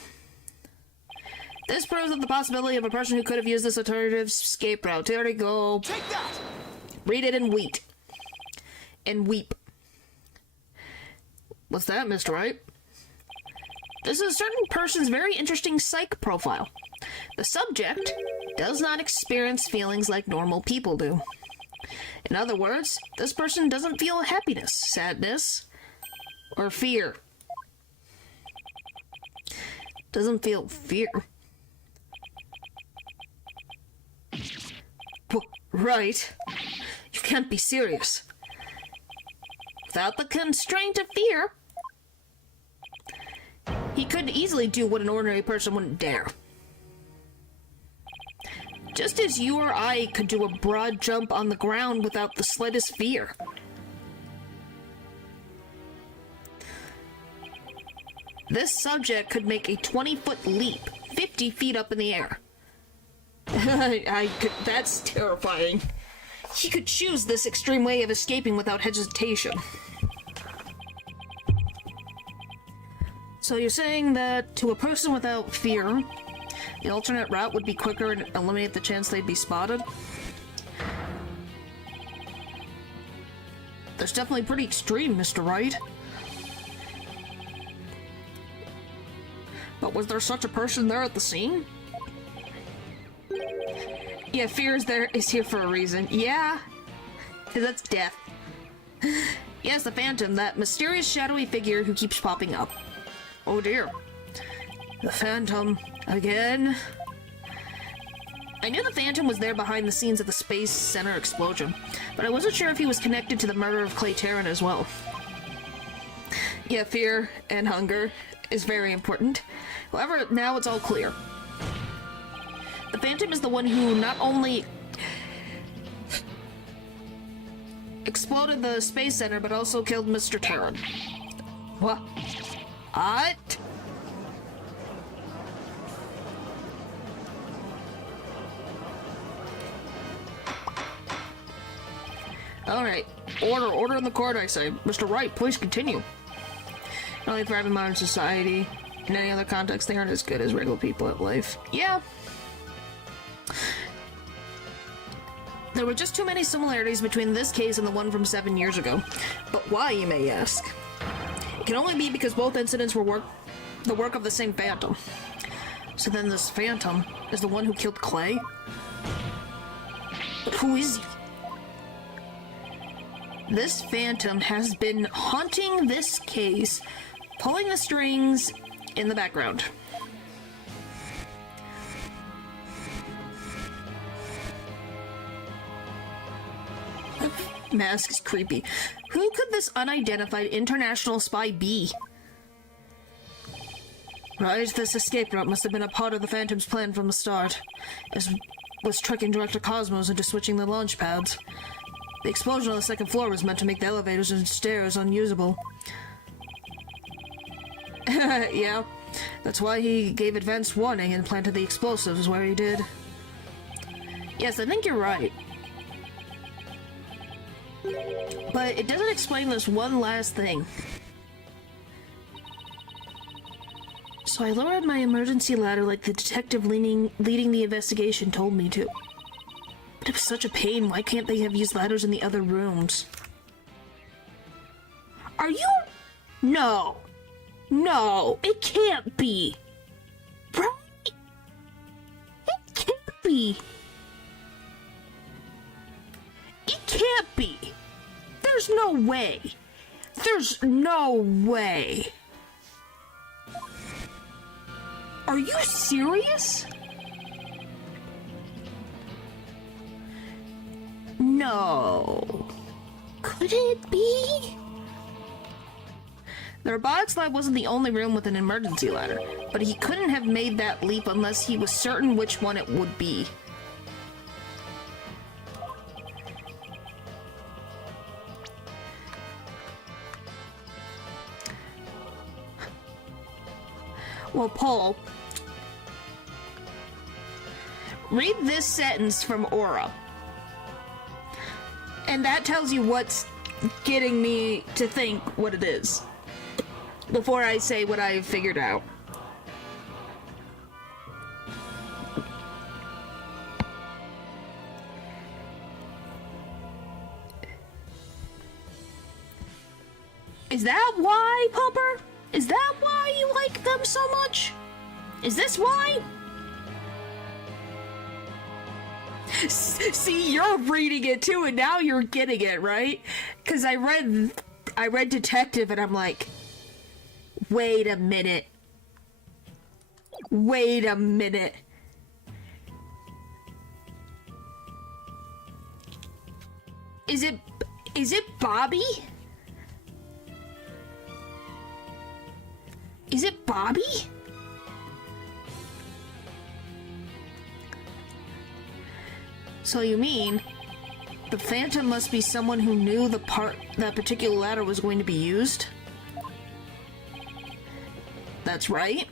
This proves that the possibility of a person who could have used this alternative escape route. Here we go. Take that! Read it and weep. And weep. What's that, Mr. Wright? This is a certain person's very interesting psych profile. The subject does not experience feelings like normal people do. In other words, this person doesn't feel happiness, sadness, or fear. Doesn't feel fear. Right. You can't be serious. Without the constraint of fear, he could easily do what an ordinary person wouldn't dare. Just as you or I could do a broad jump on the ground without the slightest fear. This subject could make a 20-foot leap, 50 feet up in the air. That's terrifying. He could choose this extreme way of escaping without hesitation. So you're saying that to a person without fear, the alternate route would be quicker and eliminate the chance they'd be spotted? That's definitely pretty extreme, Mr. Wright. But was there such a person there at the scene? Yeah, fear is here for a reason. Yeah, that's death. Yes, the Phantom, that mysterious shadowy figure who keeps popping up. Oh dear. The Phantom, again? I knew the Phantom was there behind the scenes of the Space Center explosion, but I wasn't sure if he was connected to the murder of Clay Terran as well. Yeah, fear and hunger is very important. However, now it's all clear. The Phantom is the one who not only exploded the Space Center, but also killed Mr. Terran. What? Alright. Order in the court, I say. Mr. Wright, please continue. Not only thriving modern society, in any other context, they aren't as good as regular people at life. Yeah. There were just too many similarities between this case and the one from 7 years ago. But why, you may ask? It can only be because both incidents were the work of the same Phantom. So then this Phantom is the one who killed Clay? But who is he? This Phantom has been haunting this case, pulling the strings in the background. Mask is creepy. Who could this unidentified international spy be? Right, this escape route must have been a part of the Phantom's plan from the start. It was tricking Director Cosmos into switching the launch pads. The explosion on the second floor was meant to make the elevators and stairs unusable. Yeah, that's why he gave advance warning and planted the explosives where he did. Yes, I think you're right. But it doesn't explain this one last thing. So I lowered my emergency ladder like the detective leading the investigation told me to. But it was such a pain, why can't they have used ladders in the other rooms? Are you... No. No, it can't be. Right? It can't be. It can't be. There's no way. There's no way. Are you serious? No. Could it be? The robotics lab wasn't the only room with an emergency ladder, but he couldn't have made that leap unless he was certain which one it would be. Well, Paul, read this sentence from Aura. And that tells you what's getting me to think what it is. Before I say what I've figured out. Is that why, Pupper? Is that why you like them so much? Is this why? See, you're reading it too, and now you're getting it, right? Because I read Detective, and I'm like, wait a minute. Wait a minute. Is it Bobby? Is it Bobby? So you mean the Phantom must be someone who knew that particular ladder was going to be used? That's right.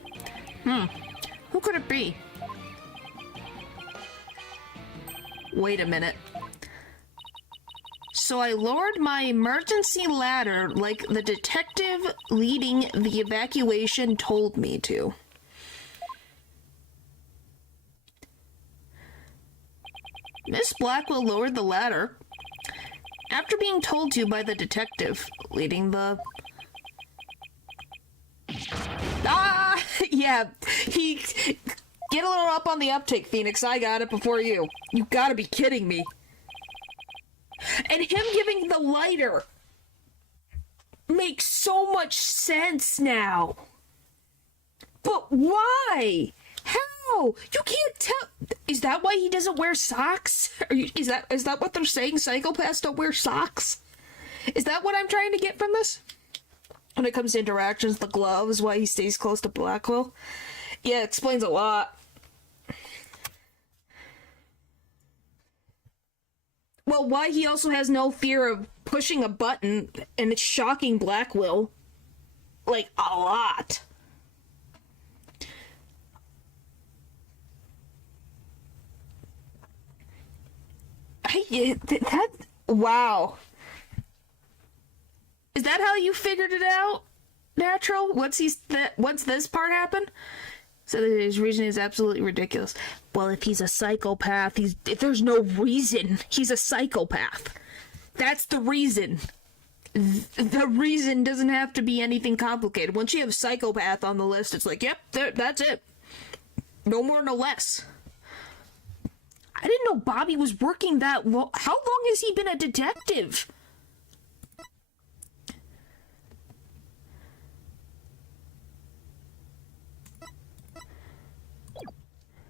Who could it be? Wait a minute. So I lowered my emergency ladder like the detective leading the evacuation told me to. Miss Blackwell lowered the ladder after being told to by the detective leading the... Yeah, get a little up on the uptake, Phoenix. I got it before you. You gotta be kidding me. And him giving the lighter makes so much sense now. But why? How? You can't tell. Is that why he doesn't wear socks? Is that what they're saying? Psychopaths don't wear socks? Is that what I'm trying to get from this? When it comes to interactions, the gloves, why he stays close to Blackwell. Yeah, it explains a lot. Well, why he also has no fear of pushing a button and it's shocking Blackwell. Like, a lot. Wow. Is that how you figured it out, Natural? Once this part happened? So his reasoning is absolutely ridiculous. Well, if he's a psychopath, if there's no reason, he's a psychopath. That's the reason. The reason doesn't have to be anything complicated. Once you have psychopath on the list, it's like, yep, that's it. No more, no less. I didn't know Bobby was working that long. How long has he been a detective?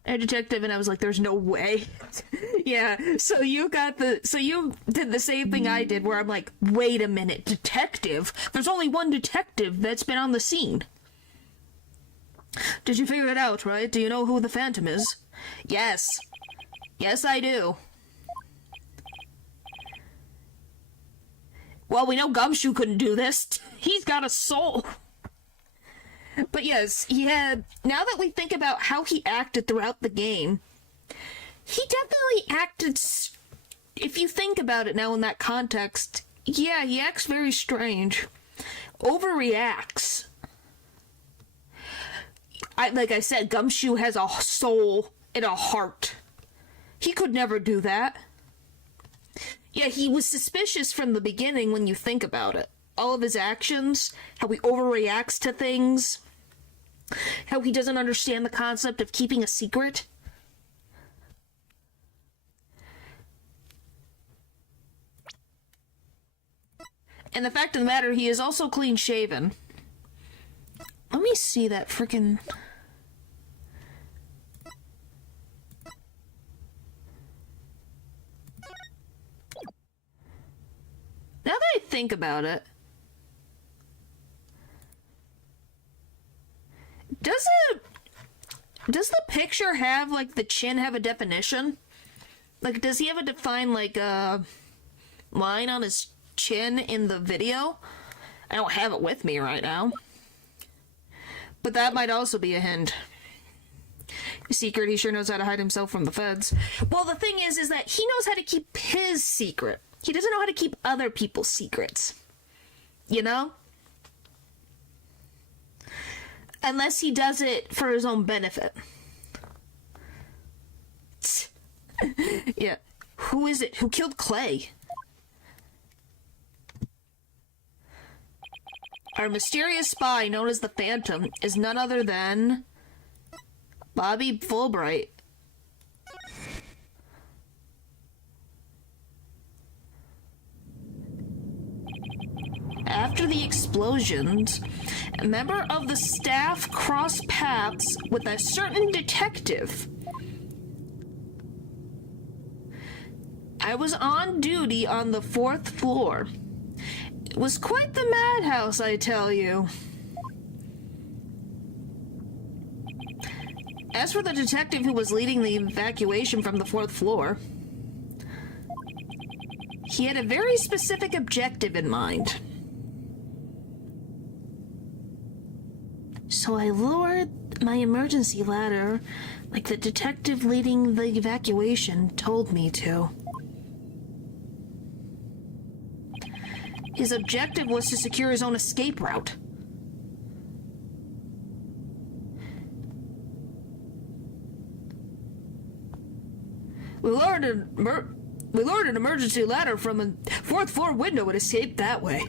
A detective, and I was like, there's no way. Yeah, so you did the same thing I did, where I'm like, wait a minute, detective? There's only one detective that's been on the scene. Did you figure it out, right? Do you know who the Phantom is? Yes. Yes, I do. Well, we know Gumshoe couldn't do this. He's got a soul. But yes, he had... Now that we think about how he acted throughout the game, he definitely acted... If you think about it now in that context, yeah, he acts very strange. Overreacts. Like I said, Gumshoe has a soul and a heart. He could never do that. Yeah, he was suspicious from the beginning when you think about it. All of his actions, how he overreacts to things, how he doesn't understand the concept of keeping a secret. And the fact of the matter, he is also clean-shaven. Let me see that frickin'... Now that I think about it, does the picture have, like, the chin have a definition? Like, does he have a defined, like, line on his chin in the video? I don't have it with me right now. But that might also be a hint. Secret, he sure knows how to hide himself from the feds. Well, the thing is that he knows how to keep his secret. He doesn't know how to keep other people's secrets. You know? Unless he does it for his own benefit. Yeah. Who is it? Who killed Clay? Our mysterious spy, known as the Phantom, is none other than Bobby Fulbright. After the explosions, a member of the staff crossed paths with a certain detective. I was on duty on the 4th floor. It was quite the madhouse, I tell you. As for the detective who was leading the evacuation from the 4th floor, he had a very specific objective in mind. So I lowered my emergency ladder like the detective leading the evacuation told me to. His objective was to secure his own escape route. We lowered an emergency ladder from a 4th floor window and escaped that way.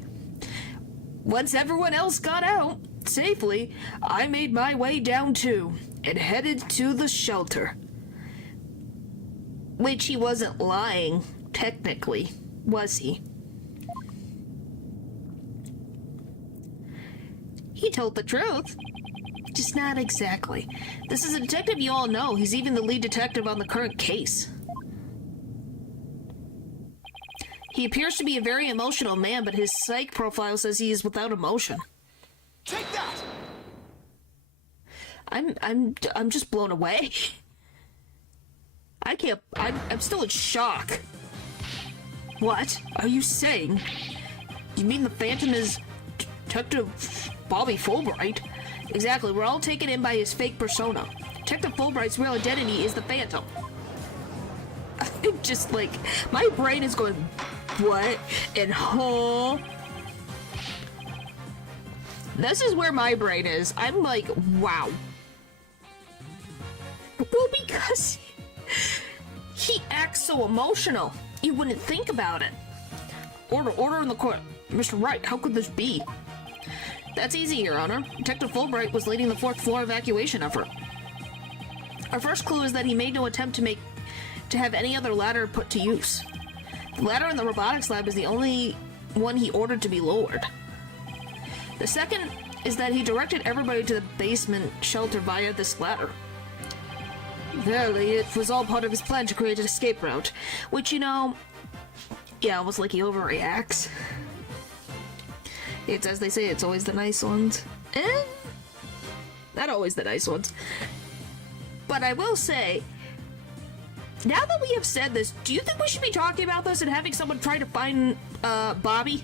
Once everyone else got out safely, I made my way down too and headed to the shelter. Which he wasn't lying, technically, was he? He told the truth. Just not exactly. This is a detective you all know. He's even the lead detective on the current case. He appears to be a very emotional man, but his psych profile says he is without emotion. Take that! I'm just blown away. I'm still in shock. What are you saying? You mean the Phantom is Detective Bobby Fulbright? Exactly, we're all taken in by his fake persona. Detective Fulbright's real identity is the Phantom. I'm just like, my brain is going, what? And huh? This is where my brain is. I'm like, wow. Well, because he acts so emotional. You wouldn't think about it. Order in the court. Mr. Wright, how could this be? That's easy, Your Honor. Detective Fulbright was leading the 4th floor evacuation effort. Our first clue is that he made no attempt to have any other ladder put to use. The ladder in the robotics lab is the only one he ordered to be lowered. The second is that he directed everybody to the basement shelter via this ladder. Verily, it was all part of his plan to create an escape route, which, you know, yeah, almost like he overreacts. It's as they say, it's always the nice ones. Not always the nice ones. But I will say, now that we have said this, do you think we should be talking about this and having someone try to find Bobby?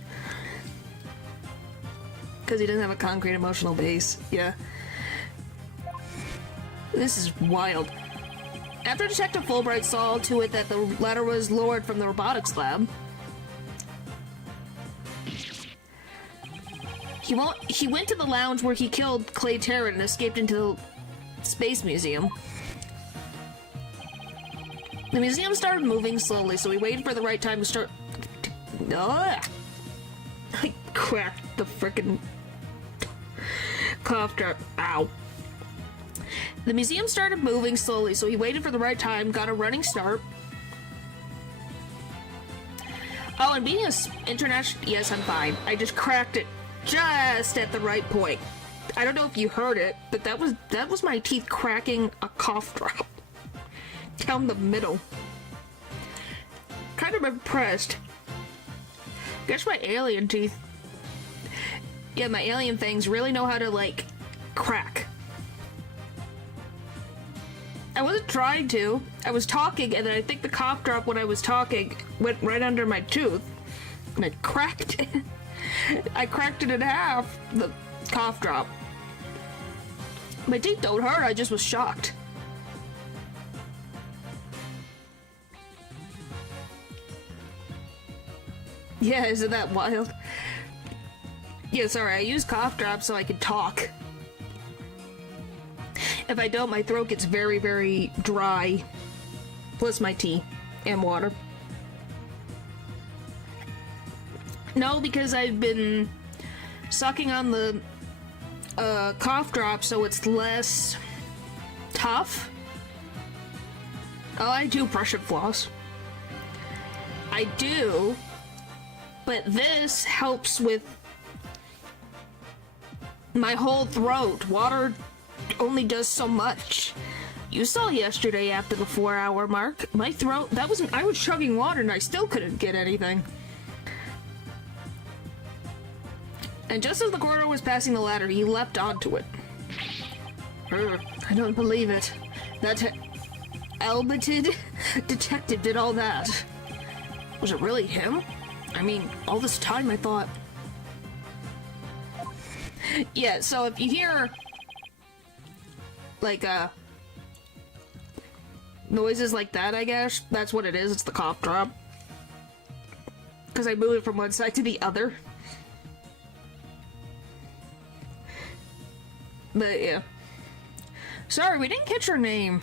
Because he doesn't have a concrete emotional base. Yeah. This is wild. After Detective Fulbright saw to it that the ladder was lowered from the robotics lab, he went to the lounge where he killed Clay Terran and escaped into the Space Museum. The museum started moving slowly, so he waited for the right time to start... Ugh. I cracked the frickin' cough drop. Ow. The museum started moving slowly, so he waited for the right time, got a running start. Oh, and being an international... Yes, I'm fine. I just cracked it just at the right point. I don't know if you heard it, but that was my teeth cracking a cough drop. Down the middle. Kind of impressed. Guess my alien teeth... Yeah, my alien things really know how to, like, crack. I wasn't trying to. I was talking, and then I think the cough drop when I was talking went right under my tooth. And it cracked it. I cracked it in half, the cough drop. My teeth don't hurt, I just was shocked. Yeah, isn't that wild? Yeah, sorry, I use cough drops so I can talk. If I don't, my throat gets very, very dry. Plus my tea and water. No, because I've been sucking on the cough drop so it's less tough. Oh, I do brush and floss. I do, but this helps with my whole throat. Water only does so much. You saw yesterday after the 4-hour mark, my throat, I was chugging water and I still couldn't get anything. And just as the corridor was passing the ladder, he leapt onto it. I don't believe it. That helmeted detective did all that. Was it really him? I mean, all this time I thought... Yeah, so if you hear... like, noises like that, I guess, that's what it is. It's the cough drop. Because I move it from one side to the other. But, yeah. Sorry, we didn't catch your name.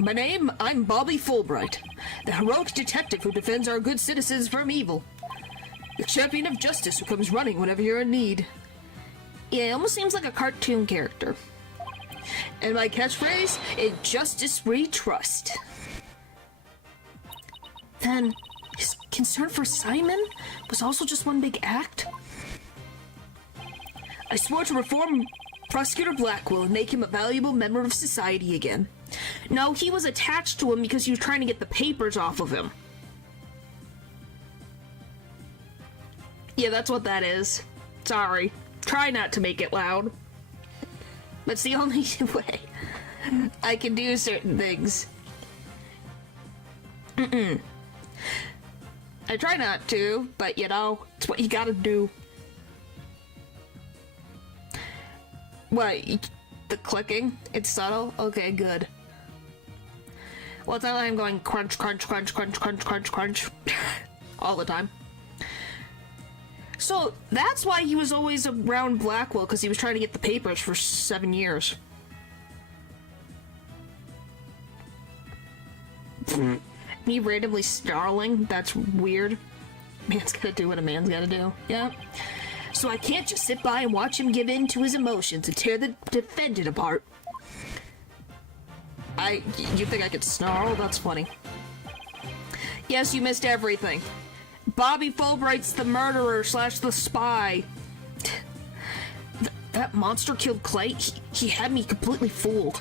I'm Bobby Fulbright, the heroic detective who defends our good citizens from evil. The champion of justice who comes running whenever you're in need. Yeah, it almost seems like a cartoon character. And my catchphrase, in justice we trust. Then, his concern for Simon was also just one big act? I swore to reform Prosecutor Blackwell and make him a valuable member of society again. No, he was attached to him because he was trying to get the papers off of him. Yeah, that's what that is. Sorry. Try not to make it loud. But it's the only way I can do certain things. I try not to, but you know, it's what you gotta do. What? The clicking? It's subtle? Okay, good. Well, it's not like I'm going crunch, crunch, crunch, crunch, crunch, crunch, crunch. All the time. So, that's why he was always around Blackwell, because he was trying to get the papers for 7 years. Me randomly snarling? That's weird. Man's gotta do what a man's gotta do. Yeah. So I can't just sit by and watch him give in to his emotions and tear the defendant apart. You think I could snarl? That's funny. Yes, you missed everything. Bobby Fulbright's the murderer / the spy. That monster killed Clay? He had me completely fooled.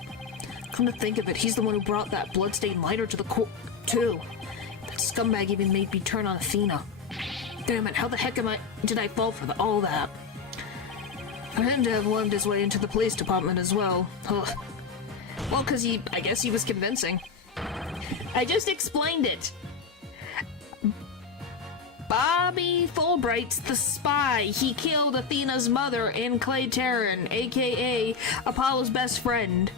Come to think of it, he's the one who brought that bloodstained lighter to the court, too. That scumbag even made me turn on Athena. Damn it, how the heck did I fall for all that? For him to have wormed his way into the police department as well. Ugh. Well, because I guess he was convincing. I just explained it. Bobby Fulbright's the spy. He killed Athena's mother and Clay Terran, aka Apollo's best friend.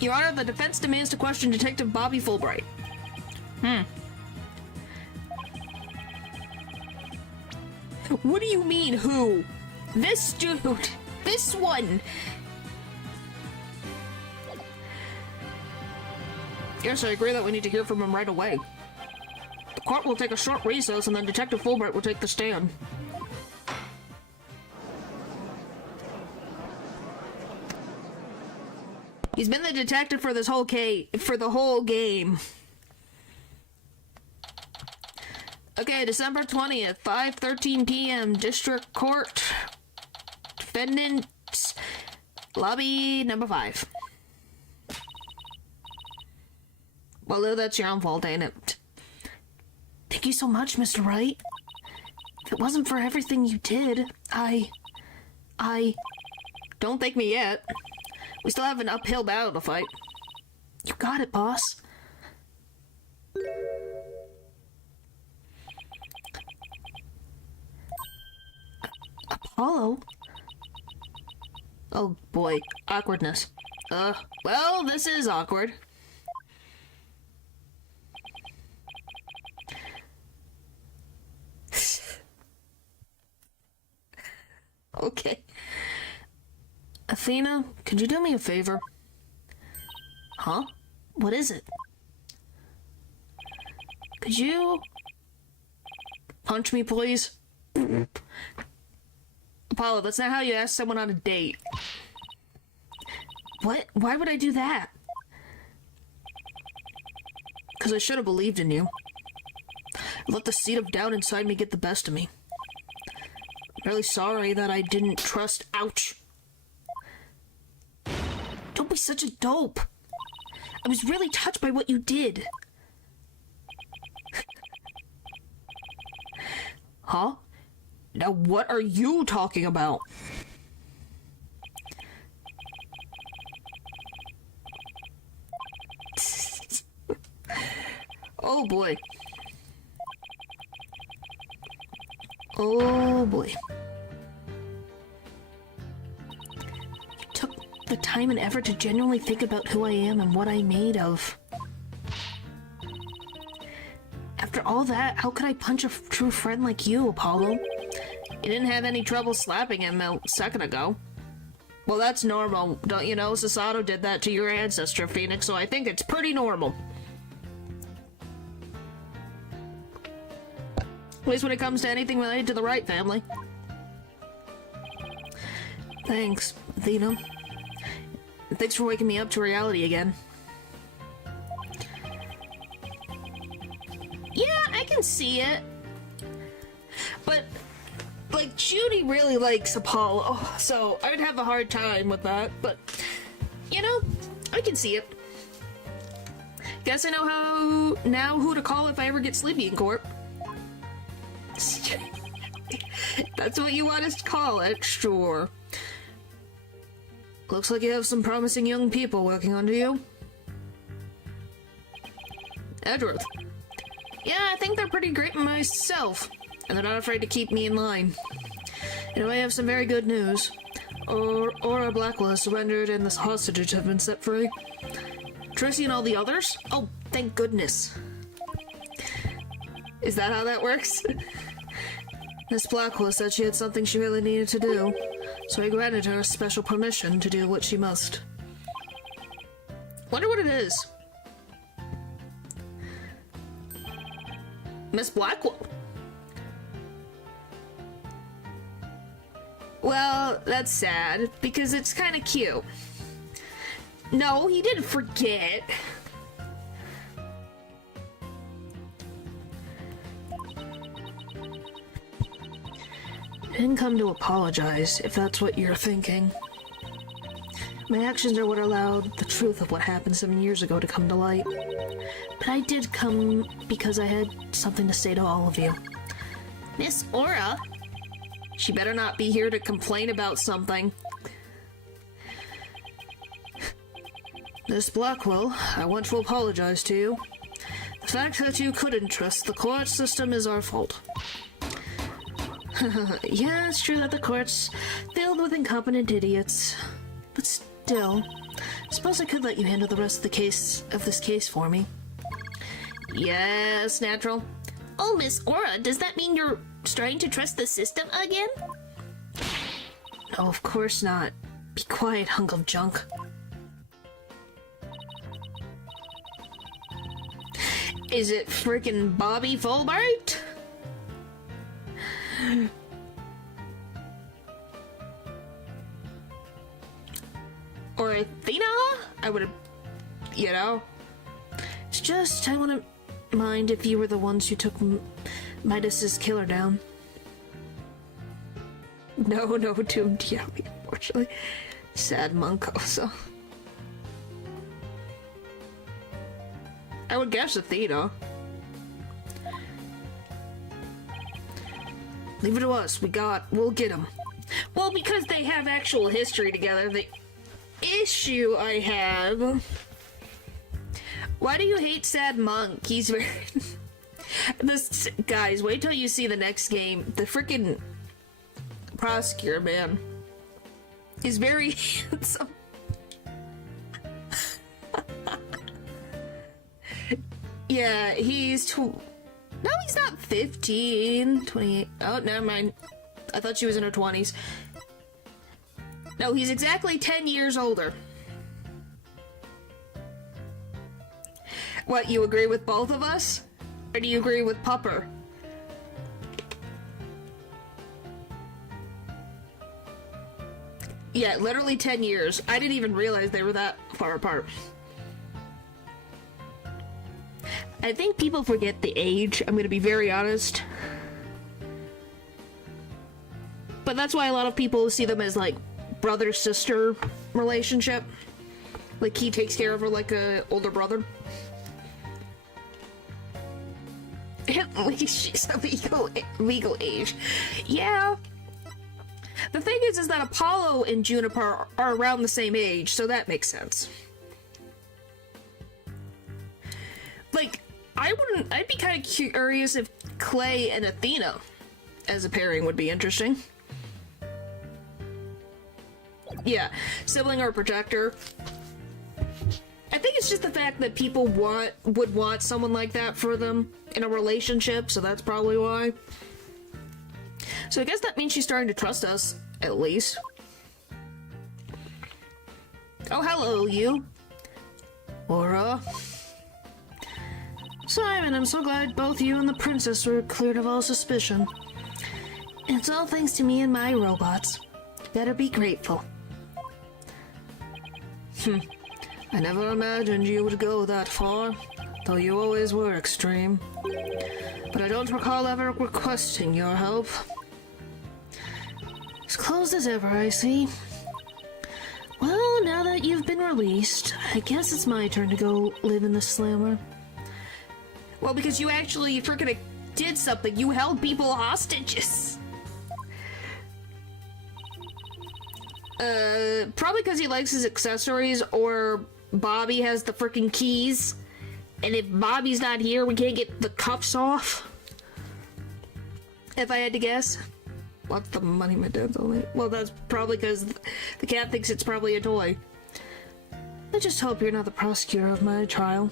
Your Honor, the defense demands to question Detective Bobby Fulbright. What do you mean, who? This dude. This one. Yes, I agree that we need to hear from him right away. The court will take a short recess and then Detective Fulbright will take the stand. He's been the detective for this whole for the whole game. Okay, December 20th, 5:13 p.m. District Court. Defendant's lobby number 5. Well, Lou, that's your own fault, ain't it? Thank you so much, Mr. Wright. If it wasn't for everything you did, I... Don't thank me yet. We still have an uphill battle to fight. You got it, boss. Apollo? Oh boy, awkwardness. Well, this is awkward. Okay. Athena, could you do me a favor? Huh? What is it? Could you punch me, please? Apollo, that's not how you ask someone on a date. What? Why would I do that? Because I should have believed in you. Let the seed of doubt inside me get the best of me. I'm really sorry that I didn't trust. Ouch. Don't be such a dope. I was really touched by what you did. Huh? Now what are you talking about? Oh boy. Oh boy. You took the time and effort to genuinely think about who I am and what I'm made of. After all that, how could I punch a true friend like you, Apollo? You didn't have any trouble slapping him a second ago. Well, that's normal. Don't you know? Sasato did that to your ancestor, Phoenix, so I think it's pretty normal. At least when it comes to anything related to the Wright family. Thanks, Athena. And thanks for waking me up to reality again. Yeah, I can see it. But, like, Judy really likes Apollo, so I would have a hard time with that, but, you know, I can see it. Guess I know who to call if I ever get sleepy in court. That's what you want us to call it, sure. Looks like you have some promising young people working under you. Edward. Yeah, I think they're pretty great myself, and they're not afraid to keep me in line. You know, I have some very good news. Aura Blackwell has surrendered and the hostages have been set free. Tracy and all the others? Oh, thank goodness. Is that how that works? Miss Blackwell said she had something she really needed to do, so I granted her special permission to do what she must. Wonder what it is. Miss Blackwell? Well, that's sad, because it's kind of cute. No, he didn't forget. I didn't come to apologize, if that's what you're thinking. My actions are what allowed the truth of what happened 7 years ago to come to light. But I did come because I had something to say to all of you. Miss Aura? She better not be here to complain about something. Miss Blackwell, I want to apologize to you. The fact that you couldn't trust the court system is our fault. Yeah, it's true that the court's filled with incompetent idiots. But still, I suppose I could let you handle the rest of this case for me. Yes, natural. Oh, Miss Aura, does that mean you're starting to trust the system again? No, of course not. Be quiet, hunk of junk. Is it frickin' Bobby Fulbright? Or Athena? I would've... You know? It's just, I wouldn't mind if you were the ones who took Midas's killer down. No, doomed Yami, unfortunately. Sad monk also. I would guess Athena. Leave it to us. We'll get him. Well, because they have actual history together. The issue I have... Why do you hate Sad Monk? He's very... Guys, wait till you see the next game. The freaking prosecutor, man, is very handsome. Yeah, no, he's not 15, 28. Oh, never mind. I thought she was in her 20s. No, he's exactly 10 years older. What, you agree with both of us? Or do you agree with Pupper? Yeah, literally 10 years. I didn't even realize they were that far apart. I think people forget the age, I'm gonna be very honest. But that's why a lot of people see them as, like, brother-sister relationship. Like, he takes care of her like a older brother. At least she's of legal age. Yeah. The thing is that Apollo and Juniper are around the same age, so that makes sense. Like, I'd be kind of curious if Clay and Athena as a pairing would be interesting. Yeah, sibling or protector. I think it's just the fact that people would want someone like that for them in a relationship, so that's probably why. So I guess that means she's starting to trust us, at least. Oh, hello, you. Aura. Simon, I'm so glad both you and the princess were cleared of all suspicion. It's all thanks to me and my robots. Better be grateful. I never imagined you would go that far, though you always were extreme. But I don't recall ever requesting your help. As closed as ever, I see. Well, now that you've been released, I guess it's my turn to go live in the slammer. Well, because you actually freaking did something. You held people hostages. Probably because he likes his accessories, or Bobby has the freaking keys. And if Bobby's not here, we can't get the cuffs off. If I had to guess. What's the money my dad's only? Well, that's probably because the cat thinks it's probably a toy. I just hope you're not the prosecutor of my trial.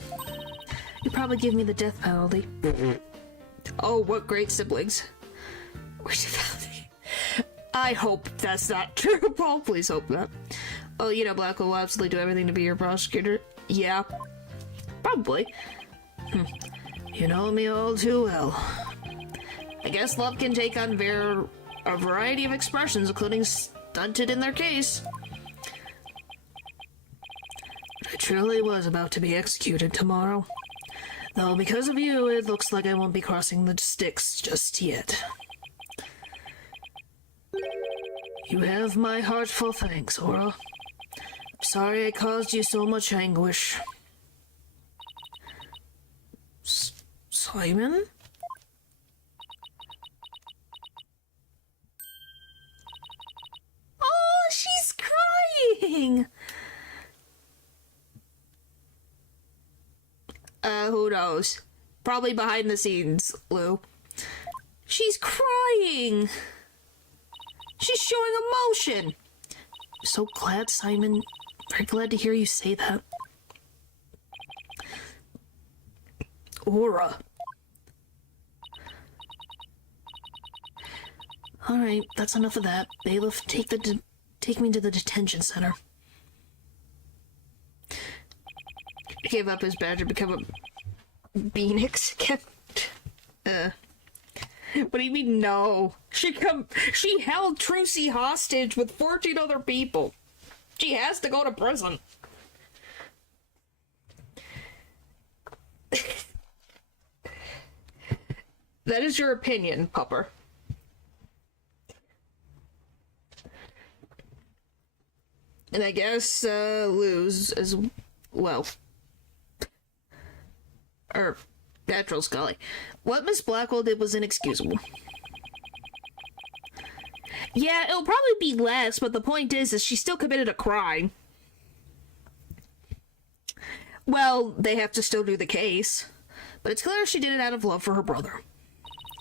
You'd probably give me the death penalty. Oh, what great siblings. Where'd you found me? I hope that's not true, Paul. Please hope not. Oh, you know Blackwell will absolutely do everything to be your prosecutor. Yeah. Probably. You know me all too well. I guess love can take on a variety of expressions, including stunted in their case. But I truly was about to be executed tomorrow. Though because of you, it looks like I won't be crossing the sticks just yet. You have my heartful thanks, Aura. I'm sorry I caused you so much anguish. Simon? crying. Who knows? Probably behind the scenes, Lou. She's crying. She's showing emotion. I'm so glad, Simon. Very glad to hear you say that. Aura. Alright, that's enough of that. Bailiff, take me to the detention center. He gave up his badge to become a Phoenix again. What do you mean, no? She held Trucy hostage with 14 other people. She has to go to prison. That is your opinion, Pupper. And I guess, Lou's as well. Or, Natural Scully. What Miss Blackwell did was inexcusable. Yeah, it'll probably be less, but the point is she still committed a crime. Well, they have to still do the case. But it's clear she did it out of love for her brother.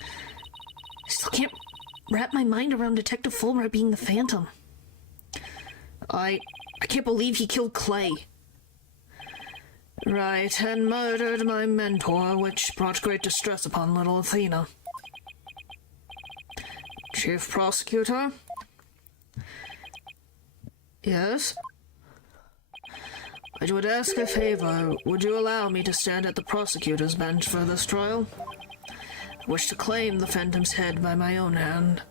I still can't wrap my mind around Detective Fulbright being the Phantom. I can't believe he killed Clay. Right, and murdered my mentor, which brought great distress upon little Athena. Chief Prosecutor? Yes? I would ask a favor. Would you allow me to stand at the prosecutor's bench for this trial? I wish to claim the Phantom's head by my own hand.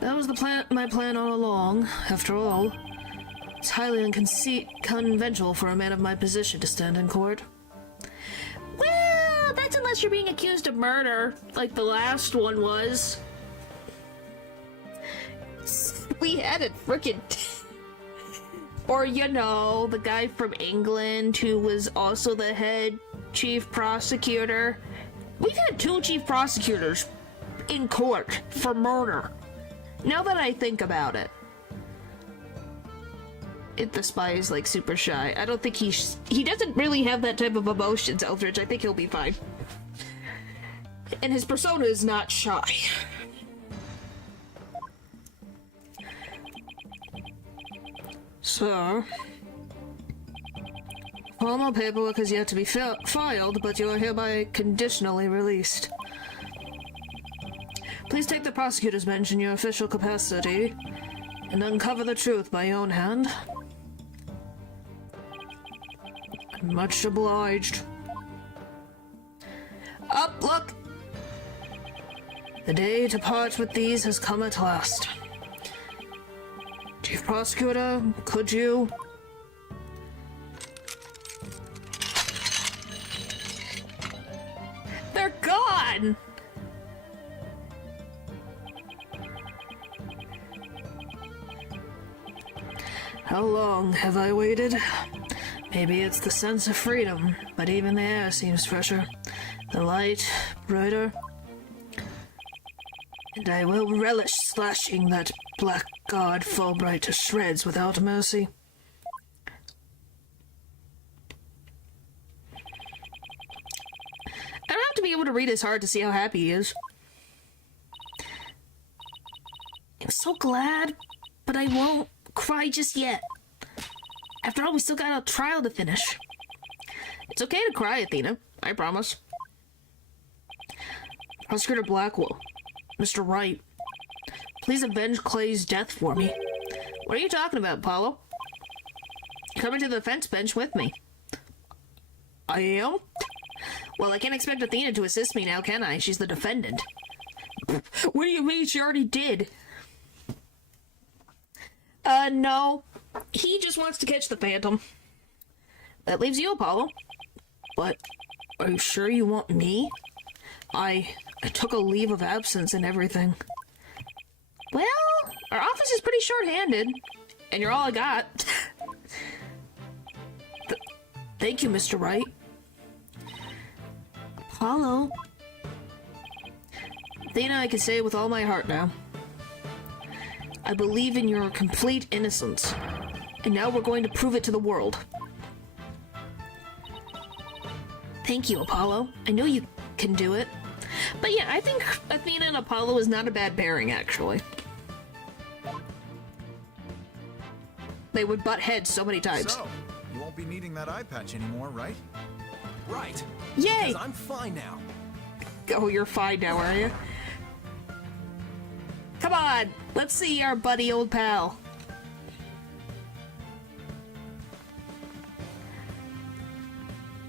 That was my plan all along. After all, it's highly unconventional for a man of my position to stand in court. Well, that's unless you're being accused of murder, like the last one was. We had it frickin'... Or, you know, the guy from England who was also the head chief prosecutor. We've had 2 chief prosecutors in court for murder. Now that I think about it. The spy is, like, super shy. I don't think he doesn't really have that type of emotions, Eldridge. I think he'll be fine. And his persona is not shy. Sir, formal paperwork has yet to be filed, but you are hereby conditionally released. Please take the prosecutor's bench in your official capacity and uncover the truth by your own hand. Much obliged. Up, look! The day to part with these has come at last. Chief Prosecutor, could you... They're gone! How long have I waited? Maybe it's the sense of freedom, but even the air seems fresher. The light, brighter. And I will relish slashing that blackguard Fulbright to shreds without mercy. I don't have to be able to read his heart to see how happy he is. I'm so glad, but I won't cry just yet. After all, we still got a trial to finish. It's okay to cry, Athena. I promise. Prosecutor Blackwell. Mr. Wright. Please avenge Clay's death for me. What are you talking about, Paulo? You're coming to the defense bench with me. I am? Well, I can't expect Athena to assist me now, can I? She's the defendant. What do you mean she already did? No. He just wants to catch the Phantom. That leaves you, Apollo. But, are you sure you want me? I took a leave of absence and everything. Well, our office is pretty short-handed, and you're all I got. Thank you, Mr. Wright. Apollo. Athena, I can say it with all my heart now. I believe in your complete innocence. And now we're going to prove it to the world. Thank you, Apollo. I know you can do it. But yeah, I think Athena and Apollo is not a bad pairing, actually. They would butt heads so many times. So, you won't be needing that eye patch anymore, right? Right. Yay! Because I'm fine now. Oh, you're fine now, are you? Come on, let's see our buddy old pal.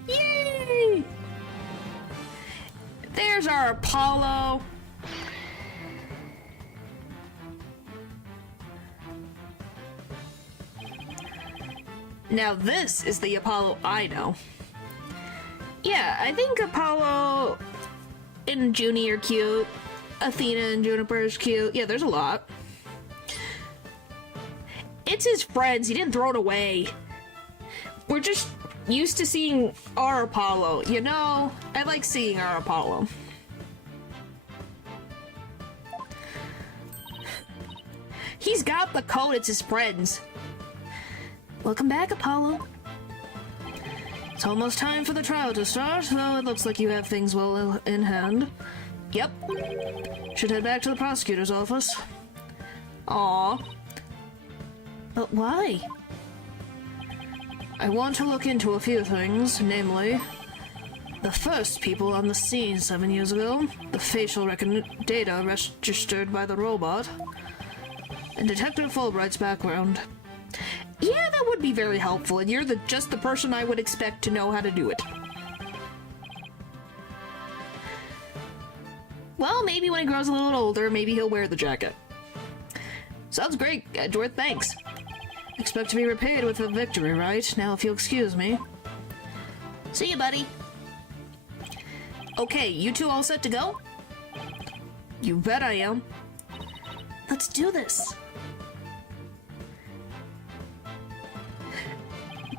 Yay! There's our Apollo. Now this is the Apollo I know. Yeah, I think Apollo and Junie are cute. Athena and Juniper is cute. Yeah, there's a lot. It's his friends. He didn't throw it away. We're just used to seeing our Apollo. You know, I like seeing our Apollo. He's got the code. It's his friends. Welcome back, Apollo. It's almost time for the trial to start, so it looks like you have things well in hand. Yep. Should head back to the prosecutor's office. Aww. But why? I want to look into a few things, namely, the first people on the scene 7 years ago, the facial data registered by the robot, and Detective Fulbright's background. Yeah, that would be very helpful, and you're just the person I would expect to know how to do it. Well, maybe when he grows a little older, maybe he'll wear the jacket. Sounds great, Edgeworth, thanks. Expect to be repaid with a victory, right? Now, if you'll excuse me. See you, buddy. Okay, you two all set to go? You bet I am. Let's do this.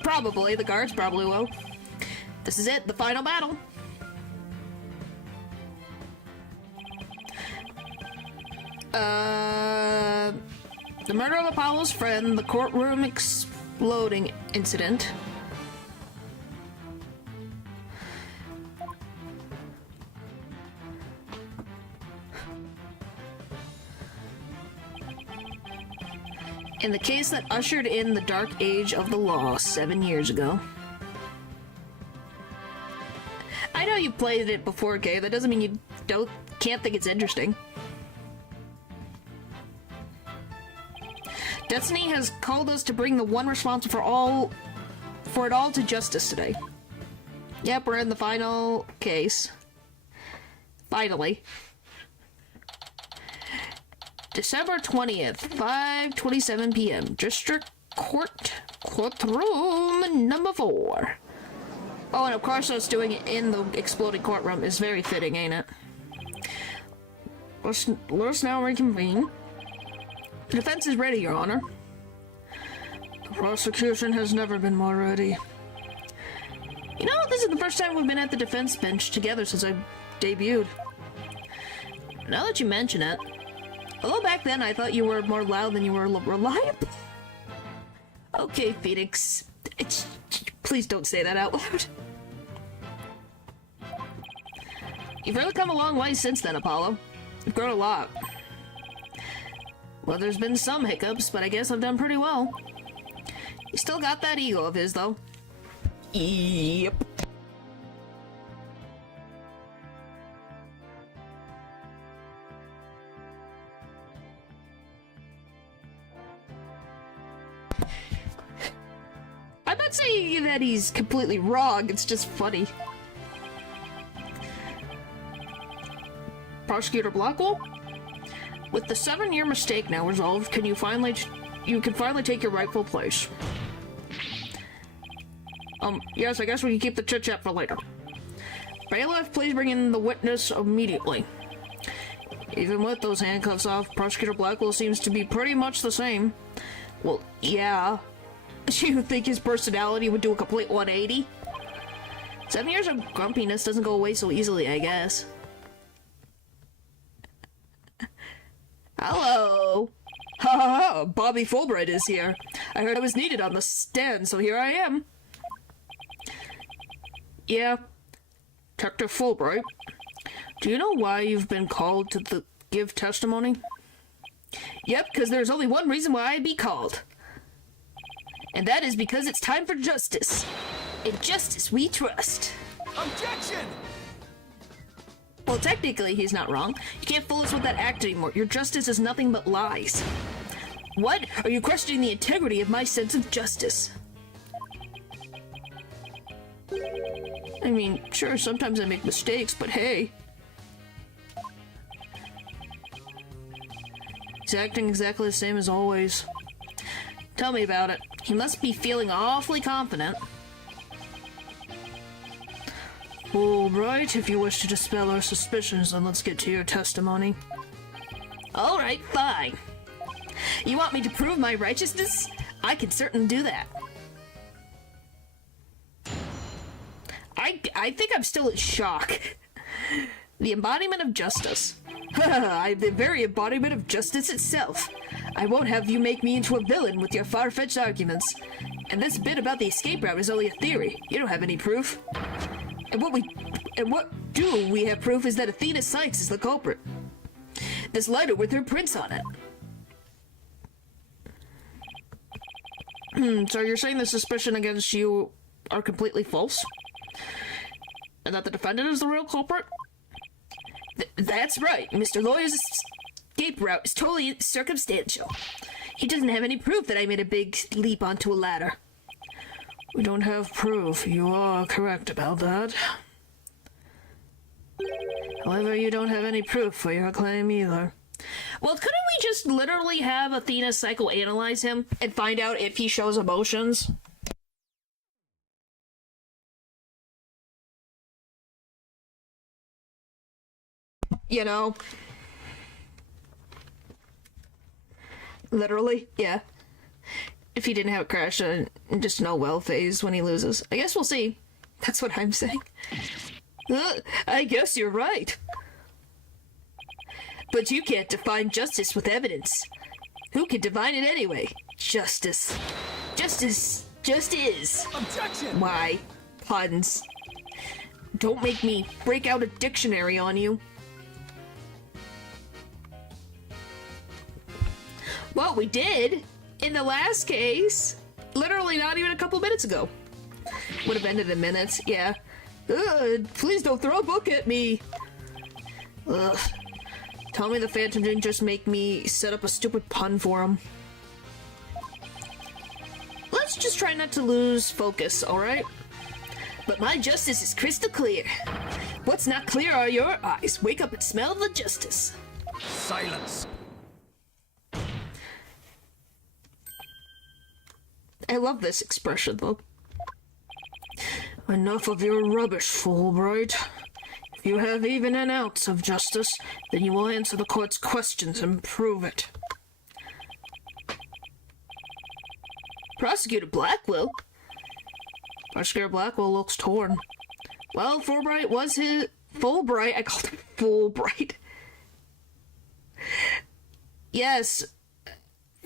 Probably, the guards probably will. This is it, the final battle. The murder of Apollo's friend, the courtroom exploding incident. In the case that ushered in the dark age of the law 7 years ago. I know you played it before, Kay. That doesn't mean you can't think it's interesting. Destiny has called us to bring the one responsible for it all to justice today. Yep, we're in the final case. Finally. December 20th, 5:27 p.m. District Court, courtroom number 4. Oh, and of course us doing it in the exploding courtroom is very fitting, ain't it? Let's now reconvene. The defense is ready, Your Honor. The prosecution has never been more ready. You know, this is the first time we've been at the defense bench together since I debuted. Now that you mention it, although back then I thought you were more loud than you were reliable. Okay, Phoenix. Please don't say that out loud. You've really come a long way since then, Apollo. You've grown a lot. Well, there's been some hiccups, but I guess I've done pretty well. He still got that ego of his, though. Yep. I'm not saying that he's completely wrong, it's just funny. Prosecutor Blackwell? With the 7-year mistake now resolved, you can finally take your rightful place. Yes, I guess we can keep the chit-chat for later. Bailiff, please bring in the witness immediately. Even with those handcuffs off, Prosecutor Blackwell seems to be pretty much the same. Well, yeah. You think his personality would do a complete 180? 7 years of grumpiness doesn't go away so easily, I guess. Hello. Bobby Fulbright is here. I heard I was needed on the stand, so here I am. Yeah, Detective Fulbright. Do you know why you've been called to give testimony? Yep, because there's only one reason why I'd be called. And that is because it's time for justice. And justice we trust. Objection! Well, technically, he's not wrong. You can't fool us with that act anymore. Your justice is nothing but lies. What? Are you questioning the integrity of my sense of justice? I mean, sure, sometimes I make mistakes, but hey. He's acting exactly the same as always. Tell me about it. He must be feeling awfully confident. All right, if you wish to dispel our suspicions, then let's get to your testimony. All right, fine. You want me to prove my righteousness? I can certainly do that. I think I'm still in shock. The embodiment of justice. I'm the very embodiment of justice itself. I won't have you make me into a villain with your far-fetched arguments. And this bit about the escape route is only a theory. You don't have any proof. And what do we have proof is that Athena Sykes is the culprit. This lighter with her prints on it. So you're saying the suspicion against you are completely false? And that the defendant is the real culprit? That's right. Mr. Lawyer's escape route is totally circumstantial. He doesn't have any proof that I made a big leap onto a ladder. We don't have proof. You are correct about that. However, you don't have any proof for your claim either. Well, couldn't we just literally have Athena psychoanalyze him and find out if he shows emotions? You know? Literally, yeah. If he didn't have a crash and just no well phase when he loses. I guess we'll see. That's what I'm saying. I guess you're right. But you can't define justice with evidence. Who can define it anyway? Justice. Justice just is. Objection! Why? Puns. Don't make me break out a dictionary on you. Well, we did. In the last case. Literally not even a couple minutes ago. Would have ended in minutes, yeah. Ugh, please don't throw a book at me. Ugh. Tell me the Phantom didn't just make me set up a stupid pun for him. Let's just try not to lose focus, alright? But my justice is crystal clear. What's not clear are your eyes. Wake up and smell the justice. Silence! I love this expression, though. Enough of your rubbish, Fulbright. If you have even an ounce of justice, then you will answer the court's questions and prove it. Prosecutor Blackwell? Prosecutor Blackwell looks torn. Well, Fulbright was his... Fulbright? I called him Fulbright. Yes,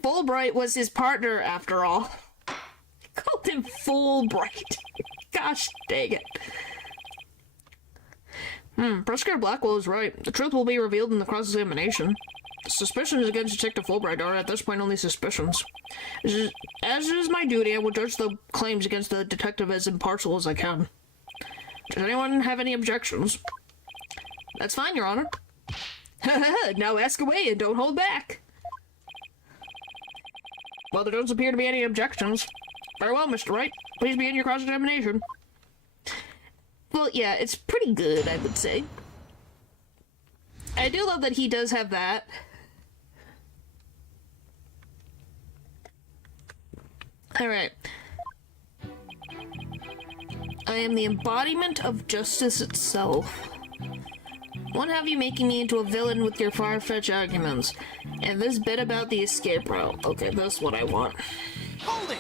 Fulbright was his partner, after all. I called him Fulbright. Gosh dang it. Prosecutor Blackwell is right. The truth will be revealed in the cross-examination. The suspicions against Detective Fulbright are at this point only suspicions. As is my duty, I will judge the claims against the detective as impartial as I can. Does anyone have any objections? That's fine, Your Honor. Now ask away and don't hold back. Well, there don't appear to be any objections. Very well, Mr. Wright. Please begin your cross-examination. Well, yeah, it's pretty good, I would say. I do love that he does have that. Alright. I am the embodiment of justice itself. Won't have you making me into a villain with your far-fetched arguments. And this bit about the escape route. Okay, that's what I want. Hold it!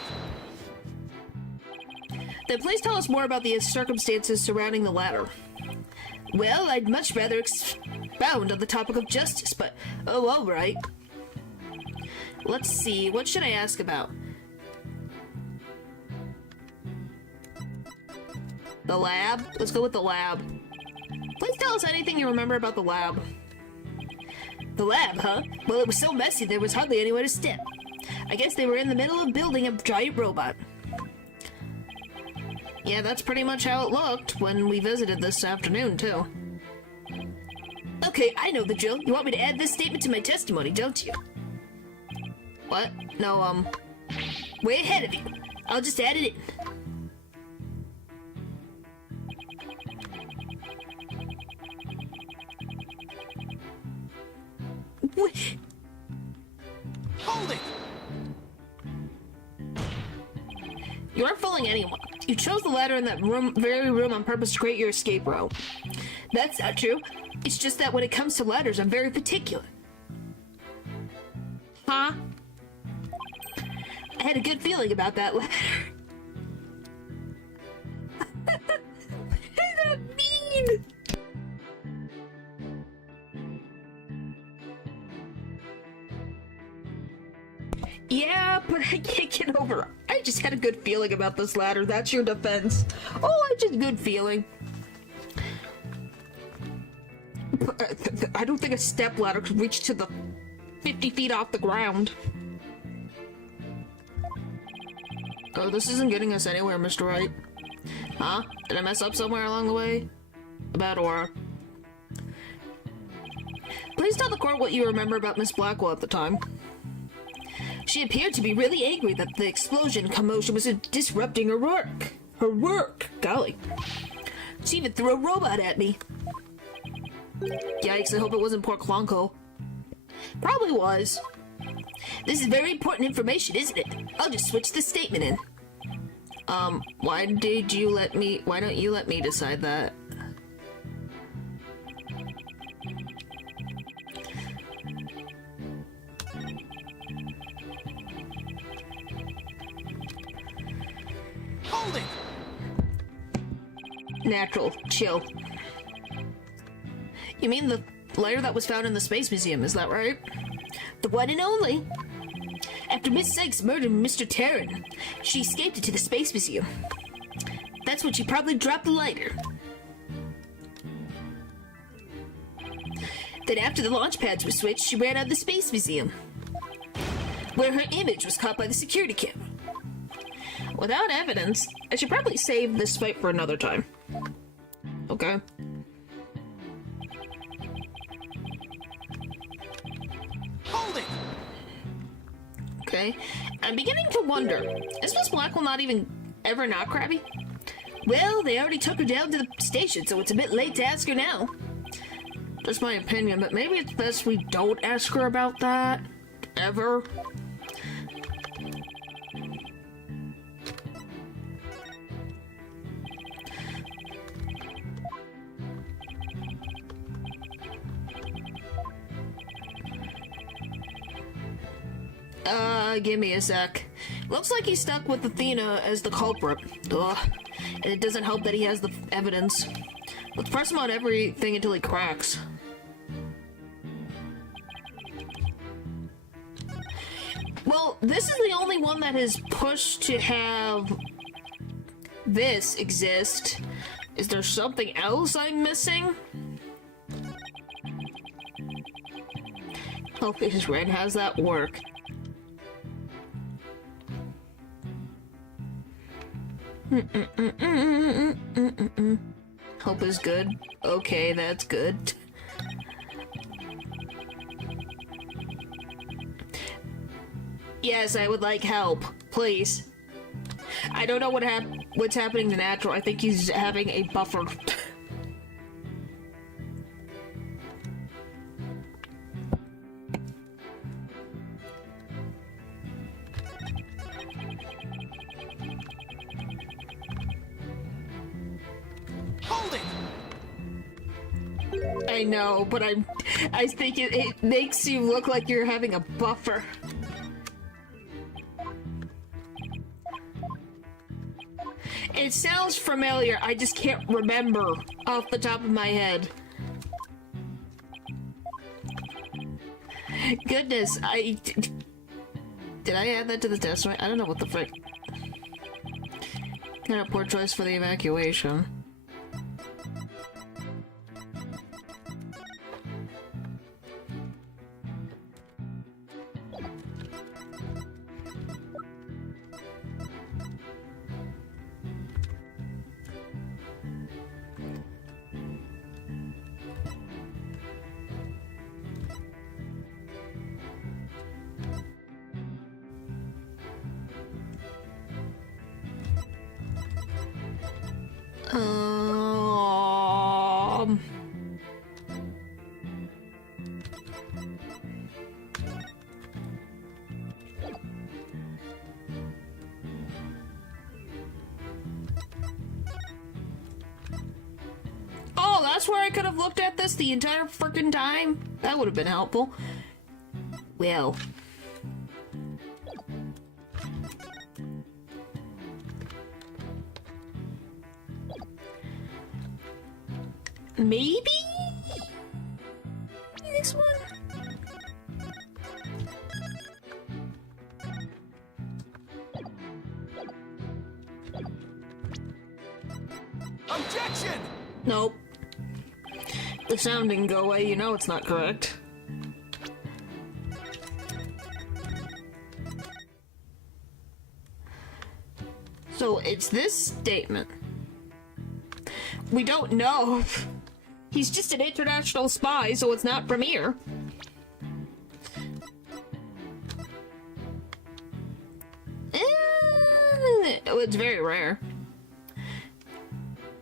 Then please tell us more about the circumstances surrounding the ladder. Well, I'd much rather expound on the topic of justice, but... Oh, all right. Let's see, what should I ask about? The lab? Let's go with the lab. Please tell us anything you remember about the lab. The lab, huh? Well, it was so messy there was hardly anywhere to step. I guess they were in the middle of building a giant robot. Yeah, that's pretty much how it looked when we visited this afternoon, too. Okay, I know the drill. You want me to add this statement to my testimony, don't you? What? No, way ahead of you. I'll just add it in. Wait. Hold it! You aren't fooling anyone. You chose the ladder in that very room on purpose to create your escape route. That's not true. It's just that when it comes to ladders, I'm very particular. Huh? I had a good feeling about that ladder. What does that mean? Yeah, but I can't get over it. I just had a good feeling about this ladder. That's your defense. Oh, I just good feeling. I don't think a step ladder could reach to the 50 feet off the ground. Oh, this isn't getting us anywhere, Mr. Wright. Huh? Did I mess up somewhere along the way? About Aura. Please tell the court what you remember about Miss Blackwell at the time. She appeared to be really angry that the explosion commotion was disrupting her work. Her work! Golly. She even threw a robot at me. Yikes, I hope it wasn't poor Clonko. Probably was. This is very important information, isn't it? I'll just switch the statement in. Why don't you let me decide that? Hold it! Natural. Chill. You mean the layer that was found in the Space Museum, is that right? The one and only. After Miss Sykes murdered Mr. Terran, she escaped into the Space Museum. That's when she probably dropped the lighter. Then after the launch pads were switched, she ran out of the Space Museum, where her image was caught by the security camera. Without evidence, I should probably save this fight for another time. Okay. Hold it! Okay. I'm beginning to wonder, is Miss Blackwell not even ever not crabby? Well, they already took her down to the station, so it's a bit late to ask her now. Just my opinion, but maybe it's best we don't ask her about that. Ever. Give me a sec. Looks like he's stuck with Athena as the culprit. Ugh. And it doesn't help that he has the evidence. Let's press him on everything until he cracks. Well, this is the only one that has pushed to have this exist. Is there something else I'm missing? Hope his red has that work. Hope is good. Okay, that's good. Yes, I would like help, please. I don't know what's happening to Natural. I think he's having a buffer. Hold it! I know, but I think it makes you look like you're having a buffer. It sounds familiar, I just can't remember off the top of my head. Goodness, Did I add that to the test? I don't know what the frick. Kind of poor choice for the evacuation. Um... Oh, that's where I could have looked at this the entire frickin' time? That would have been helpful. Well... Maybe? This one? Objection! Nope. The sound didn't go away, you know it's not correct. So it's this statement. We don't know. He's just an international spy, so it's not from here. It's very rare.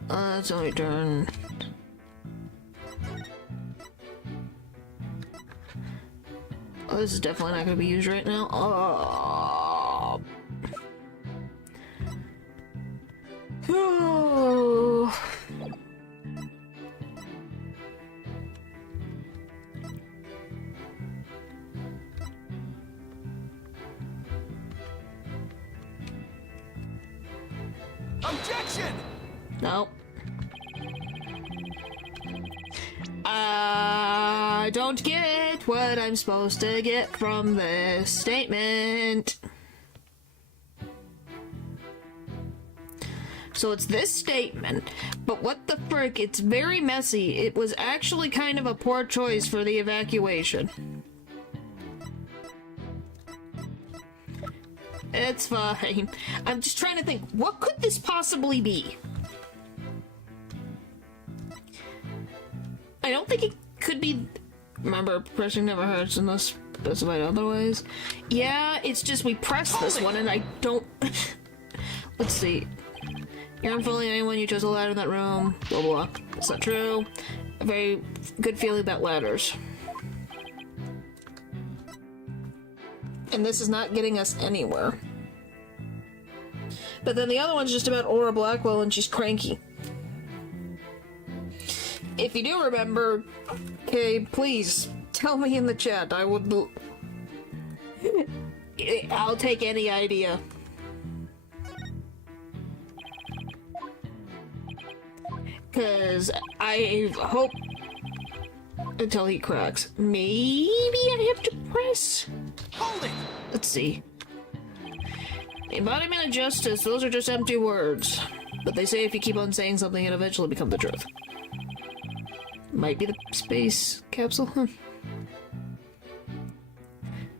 It's only turn. Oh, this is definitely not going to be used right now. Oh. Oh. Objection! Nope. I don't get what I'm supposed to get from this statement. So it's this statement, but what the frick, it's very messy. It was actually kind of a poor choice for the evacuation. It's fine. I'm just trying to think, what could this possibly be? I don't think it could be... Remember, pressing never hurts unless specified otherwise. Yeah, it's just we pressed this one and I don't... Let's see. You're unfooling anyone, you chose a ladder in that room, blah blah. That's not true. A very good feeling about ladders. And this is not getting us anywhere. But then the other one's just about Aura Blackwell and she's cranky. If you do remember, okay, please tell me in the chat. I would... I'll take any idea. Because I hope... Until he cracks. Maybe I have to press? Hold it! Let's see. Embodiment of justice, those are just empty words. But they say if you keep on saying something, it eventually becomes the truth. Might be the space capsule.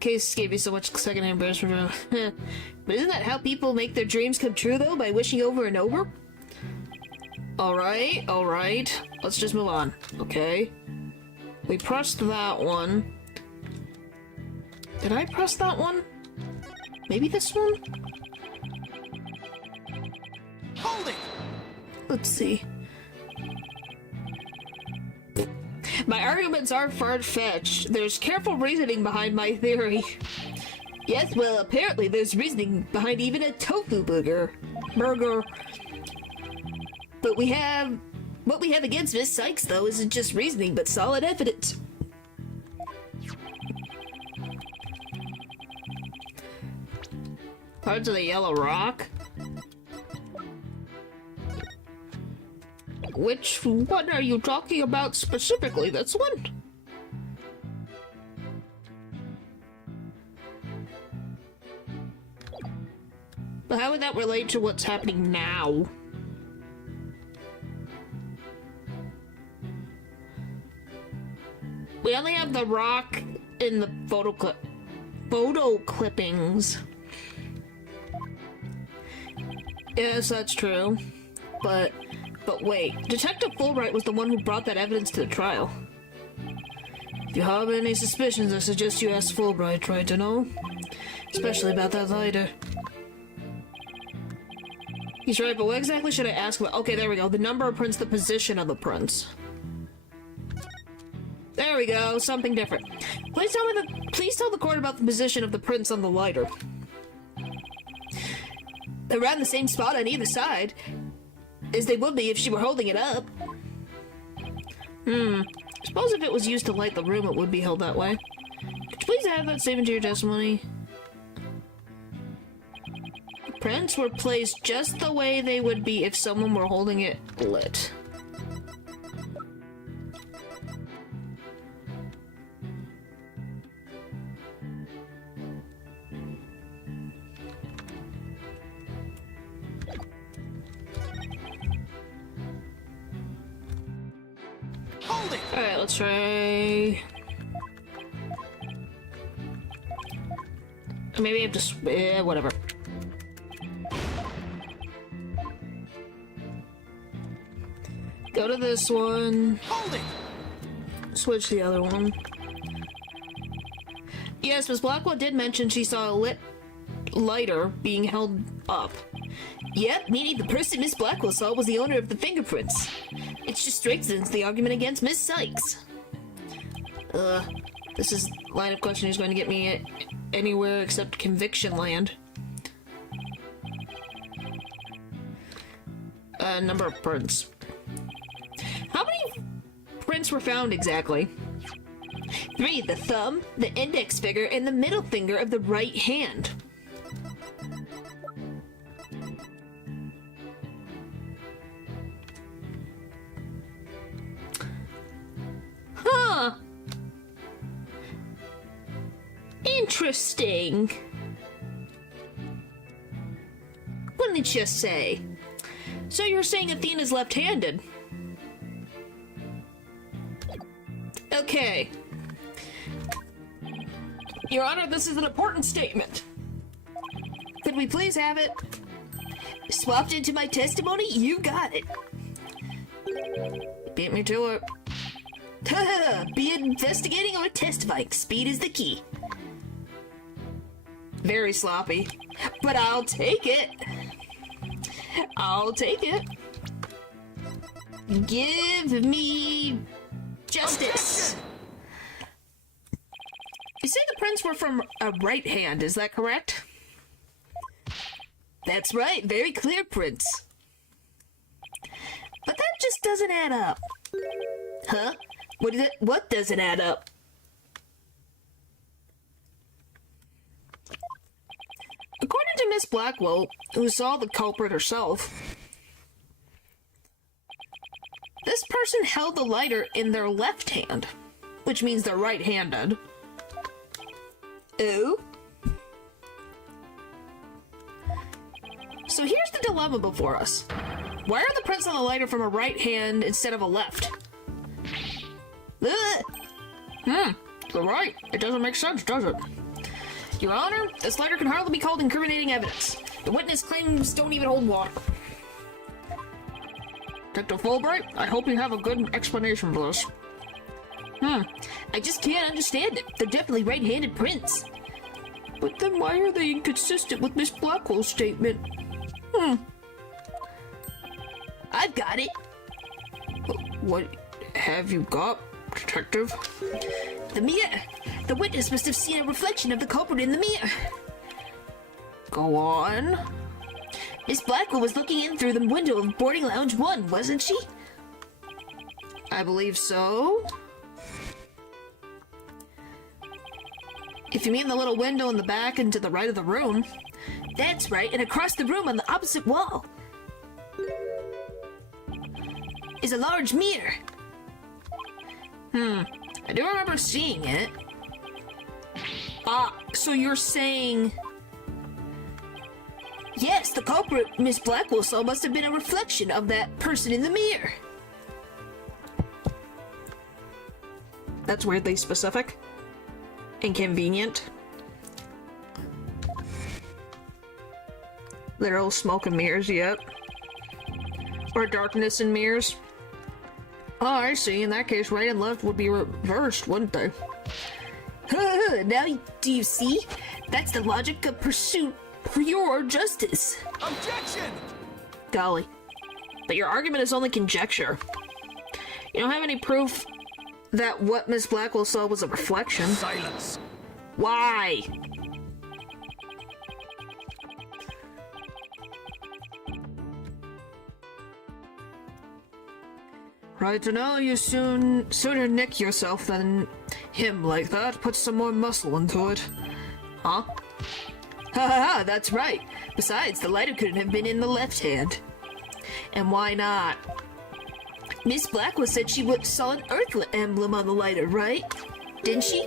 Case gave you so much secondhand embarrassment. But isn't that how people make their dreams come true, though? By wishing over and over? Alright, alright. Let's just move on. Okay. We pressed that one. Did I press that one? Maybe this one? Hold it! Let's see. My arguments are far-fetched. There's careful reasoning behind my theory. Yes, well, apparently there's reasoning behind even a tofu burger. But what we have against Miss Sykes, though, isn't just reasoning, but solid evidence. Parts of the yellow rock? Which one are you talking about specifically? This one? But how would that relate to what's happening now? We only have the rock in the photo clippings. Yes, that's true. But wait, Detective Fulbright was the one who brought that evidence to the trial. If you have any suspicions, I suggest you ask Fulbright, right to know? Especially about that lighter. He's right, but what exactly should I ask about? Okay, there we go. The number of prints, the position of the prints. There we go, something different. Please tell the court about the position of the prints on the lighter. They're around the same spot on either side, as they would be if she were holding it up. Suppose if it was used to light the room, it would be held that way. Could you please add that statement to your testimony? Prints were placed just the way they would be if someone were holding it lit. Alright, let's try... Maybe I have to... whatever. Go to this one. Hold it! Switch the other one. Yes, Miss Blackwell did mention she saw a lit lighter being held up. Yep, meaning the person Miss Blackwell saw was the owner of the fingerprints. It just strengthens the argument against Miss Sykes. This is line of questioning is going to get me anywhere except conviction land. Number of prints. How many prints were found exactly? 3, the thumb, the index finger, and the middle finger of the right hand. Huh. Interesting. What did it just say? So you're saying Athena's left-handed? Okay. Your Honor, this is an important statement. Could we please have it swapped into my testimony? You got it. Beat me to it. Be investigating or testifying. Speed is the key. Very sloppy. But I'll take it. I'll take it. Give me justice. You say the prints were from a right hand, is that correct? That's right, very clear prints. But that just doesn't add up. Huh? What is it? What doesn't add up? According to Miss Blackwell, who saw the culprit herself, this person held the lighter in their left hand, which means they're right-handed. Ooh. So here's the dilemma before us. Why are the prints on the lighter from a right hand instead of a left? Ugh. You're right. It doesn't make sense, does it? Your Honor, this lighter can hardly be called incriminating evidence. The witness claims don't even hold water. Detective Fulbright, I hope you have a good explanation for this. I just can't understand it. They're definitely right-handed prints. But then why are they inconsistent with Miss Blackwell's statement? I've got it. What have you got, Detective? The mirror. The witness must have seen a reflection of the culprit in the mirror. Go on. Miss Blackwell was looking in through the window of boarding lounge 1, wasn't she? I believe so. If you mean the little window in the back and to the right of the room. That's right, and across the room on the opposite wall is a large mirror. I do remember seeing it. So you're saying Yes, the culprit Miss Blackwell saw must have been a reflection of that person in the mirror. That's weirdly specific. Inconvenient. Literal smoke and mirrors, yep. Or darkness and mirrors. Oh, I see. In that case, right and left would be reversed, wouldn't they? Now, do you see? That's the logic of pursuit pure justice. Objection! Golly. But your argument is only conjecture. You don't have any proof that what Miss Blackwell saw was a reflection. Silence. Why? Right to know you sooner nick yourself than him like that. Put some more muscle into it. Huh? Ha ha ha, that's right. Besides, the lighter couldn't have been in the left hand. And why not? Miss Blackwell said she saw an Earth emblem on the lighter, right? Didn't she?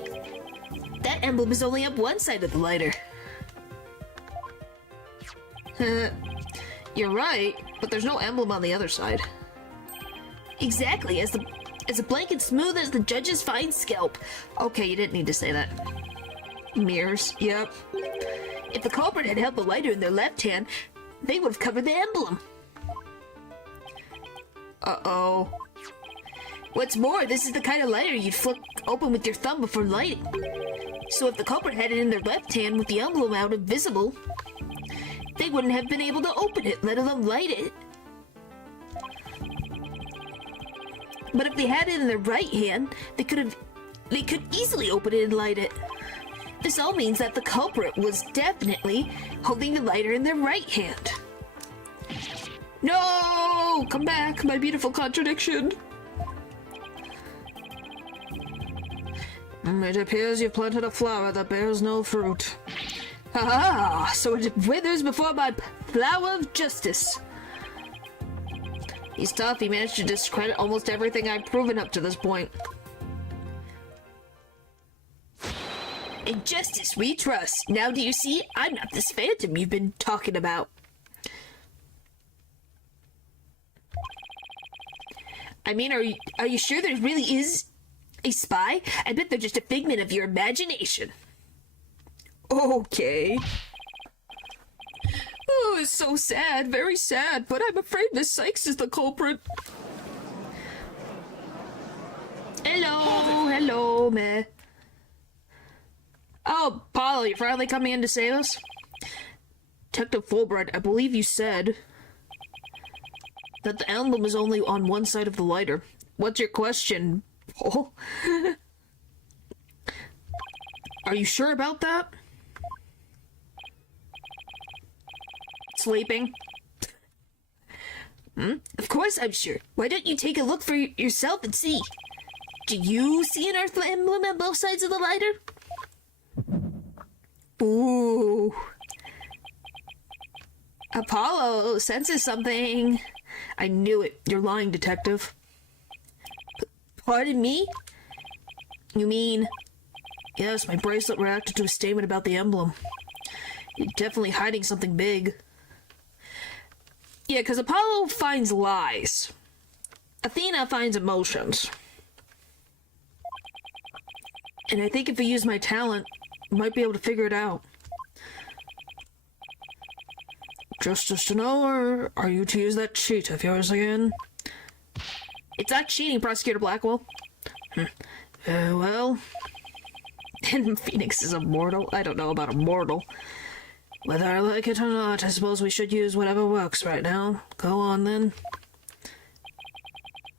That emblem is only up one side of the lighter. You're right, but there's no emblem on the other side. Exactly, as a blanket smooth as the judge's fine scalp. Okay, you didn't need to say that. Mirrors, yep. If the culprit had held the lighter in their left hand, they would have covered the emblem. Uh-oh. What's more, this is the kind of lighter you'd flick open with your thumb before lighting. So if the culprit had it in their left hand with the emblem out and visible, they wouldn't have been able to open it, let alone light it. But if they had it in their right hand, they could easily open it and light it. This all means that the culprit was definitely holding the lighter in their right hand. No! Come back, my beautiful contradiction. It appears you've planted a flower that bears no fruit. Ha! So it withers before my flower of justice. He's tough. He managed to discredit almost everything I've proven up to this point. In justice we trust. Now do you see? I'm not this phantom you've been talking about. I mean, are you sure there really is a spy? I bet they're just a figment of your imagination. Okay. Oh, it's so sad, very sad, but I'm afraid Miss Sykes is the culprit. Hello, meh. Oh, Apollo, you're finally coming in to save us? Detective Fulbright, I believe you said that the emblem is only on one side of the lighter. What's your question, Paul? Are you sure about that? Sleeping? Of course I'm sure. Why don't you take a look for yourself and see? Do you see an Earth emblem on both sides of the lighter? Ooh. Apollo senses something. I knew it. You're lying, detective. Pardon me? You mean... Yes, my bracelet reacted to a statement about the emblem. You're definitely hiding something big. Yeah, because Apollo finds lies. Athena finds emotions. And I think if I use my talent, I might be able to figure it out. Just to know, or are you to use that cheat of yours again? It's not cheating, Prosecutor Blackwell. Well... And Phoenix is immortal? I don't know about immortal. Whether I like it or not, I suppose we should use whatever works right now. Go on, then.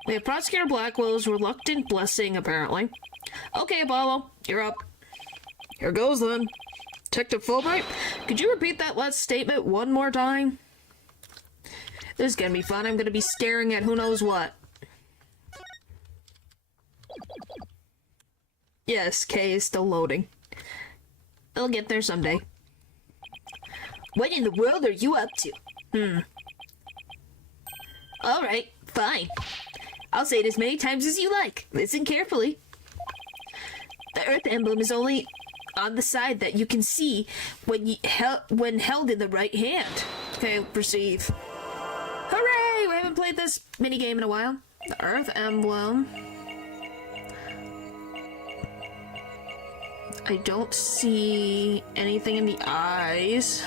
We have Prosecutor Blackwell's reluctant blessing, apparently. Okay, Apollo, you're up. Here goes, then. Detective Fulbright, could you repeat that last statement one more time? This is gonna be fun. I'm gonna be staring at who knows what. Yes, K is still loading. I'll get there someday. What in the world are you up to? Alright, fine. I'll say it as many times as you like. Listen carefully. The Earth emblem is only on the side that you can see when held in the right hand. Okay, proceed. Hooray! We haven't played this minigame in a while. The Earth emblem. I don't see anything in the eyes.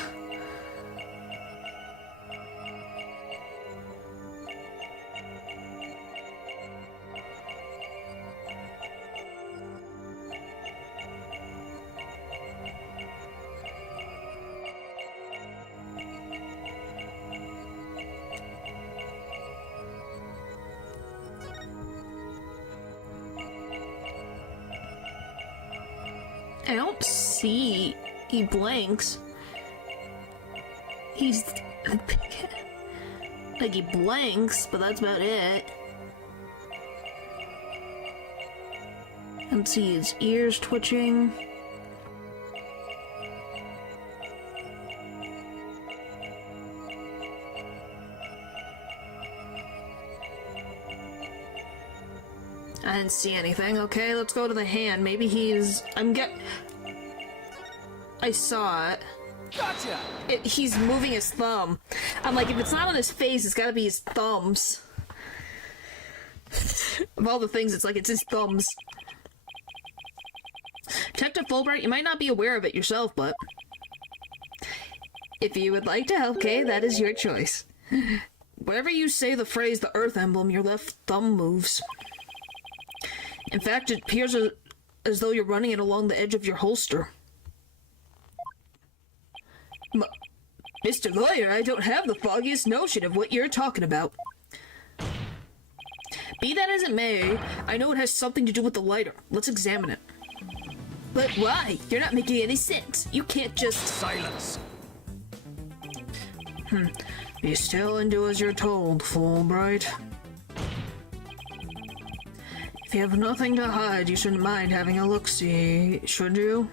I don't see. He blinks. He's like he blinks, but that's about it. I don't see his ears twitching. I didn't see anything. Okay, let's go to the hand. Maybe he's... I saw it. Gotcha! He's moving his thumb. I'm like, if it's not on his face, it's gotta be his thumbs. Of all the things, it's like, it's his thumbs. Detective Fulbright, you might not be aware of it yourself, but... if you would like to help Kay, that is your choice. Whenever you say the phrase, the Earth emblem, your left thumb moves. In fact, it appears as though you're running it along the edge of your holster. Mr. Lawyer, I don't have the foggiest notion of what you're talking about. Be that as it may, I know it has something to do with the lighter. Let's examine it. But why? You're not making any sense. You can't just... Silence! Be still and do as you're told, Fulbright. If you have nothing to hide, you shouldn't mind having a look-see, should you?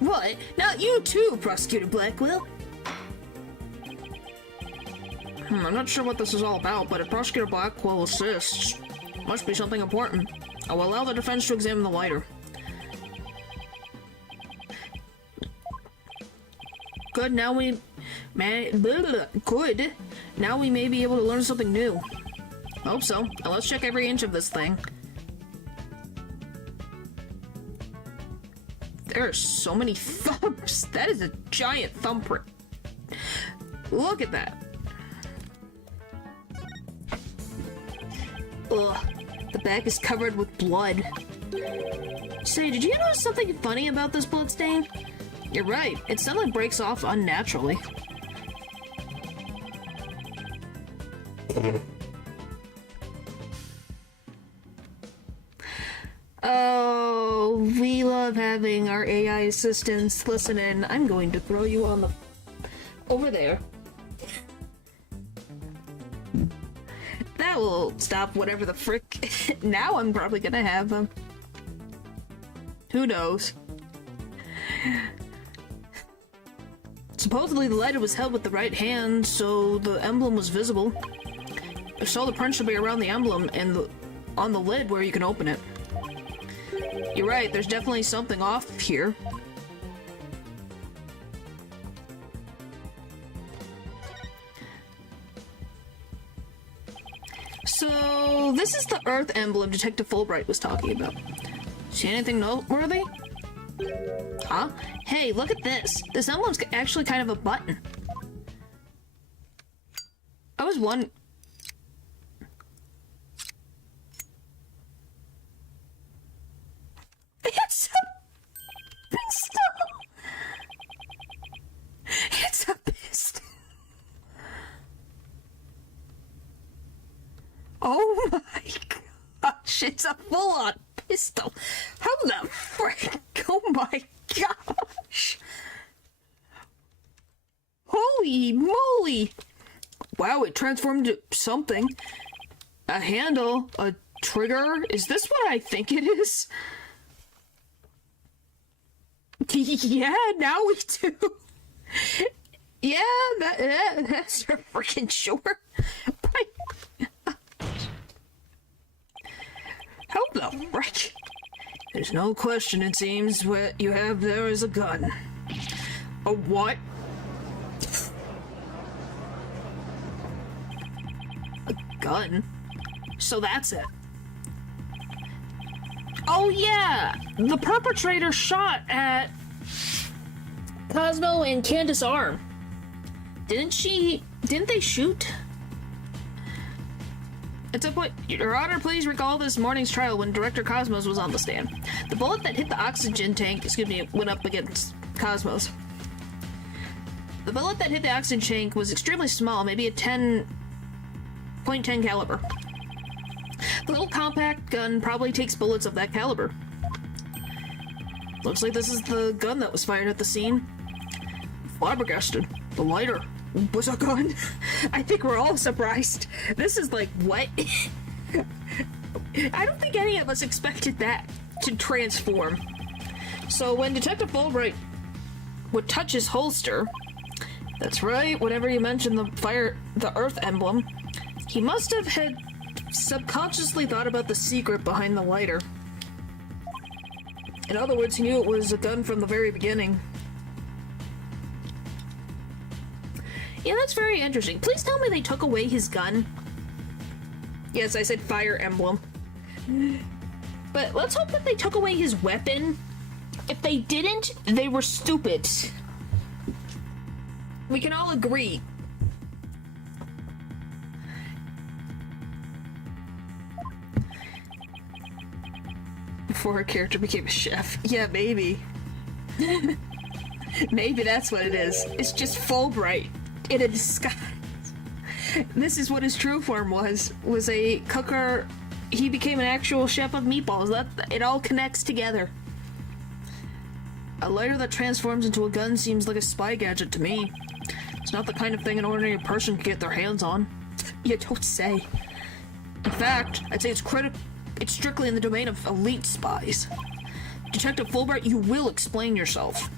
What? Not you too, Prosecutor Blackwell? I'm not sure what this is all about, but if Prosecutor Blackwell assists, must be something important. I will allow the defense to examine the lighter. Good, now we... Good. Now we may be able to learn something new. Hope so. Now let's check every inch of this thing. There are so many thumbs. That is a giant thumbprint. Look at that. Ugh. The back is covered with blood. Say, did you notice something funny about this bloodstain? You're right. It suddenly breaks off unnaturally. Oh, we love having our AI assistants listen in. I'm going to throw you on the... over there. That will stop whatever the frick... Now I'm probably gonna have them. Who knows? Supposedly the lighter was held with the right hand, so the emblem was visible. If so, the print should be around the emblem and on the lid where you can open it. You're right, there's definitely something off here. So, this is the Earth emblem Detective Fulbright was talking about. See anything noteworthy? Huh? Hey, look at this. This emblem's actually kind of a button. I was wondering... It's a pistol! It's a pistol! Oh my gosh, it's a full-on pistol! How the frick? Oh my gosh! Holy moly! Wow, it transformed into something. A handle, a trigger. Is this what I think it is? Yeah, now we do. Yeah, that's for freaking sure. How the frick? There's no question, it seems, what you have there is a gun. A what? A gun? So that's it. Oh yeah! The perpetrator shot at Cosmo and Candace's arm. Didn't they shoot? At some point, Your Honor, please recall this morning's trial when Director Cosmos was on the stand. The bullet that hit the oxygen tank, went up against Cosmos. The bullet that hit the oxygen tank was extremely small, maybe a .10 caliber. The little compact gun probably takes bullets of that caliber. Looks like this is the gun that was fired at the scene. Flabbergasted. The lighter was a gun. I think we're all surprised. This is like, what? I don't think any of us expected that to transform. So when Detective Fulbright would touch his holster, that's right, whenever you mentioned the Earth emblem, he must have had subconsciously thought about the secret behind the lighter. In other words, he knew it was a gun from the very beginning. Yeah, that's very interesting. Please tell me they took away his gun. Yes, I said fire emblem. But let's hope that they took away his weapon. If they didn't, they were stupid. We can all agree. Before her character became a chef. Yeah, maybe. Maybe that's what it is. It's just Fulbright in a disguise. This is what his true form was a cooker. He became an actual chef of meatballs. It all connects together. A lighter that transforms into a gun seems like a spy gadget to me. It's not the kind of thing an ordinary person can get their hands on. You don't say. In fact, I'd say it's strictly in the domain of elite spies. Detective Fulbright, you will explain yourself.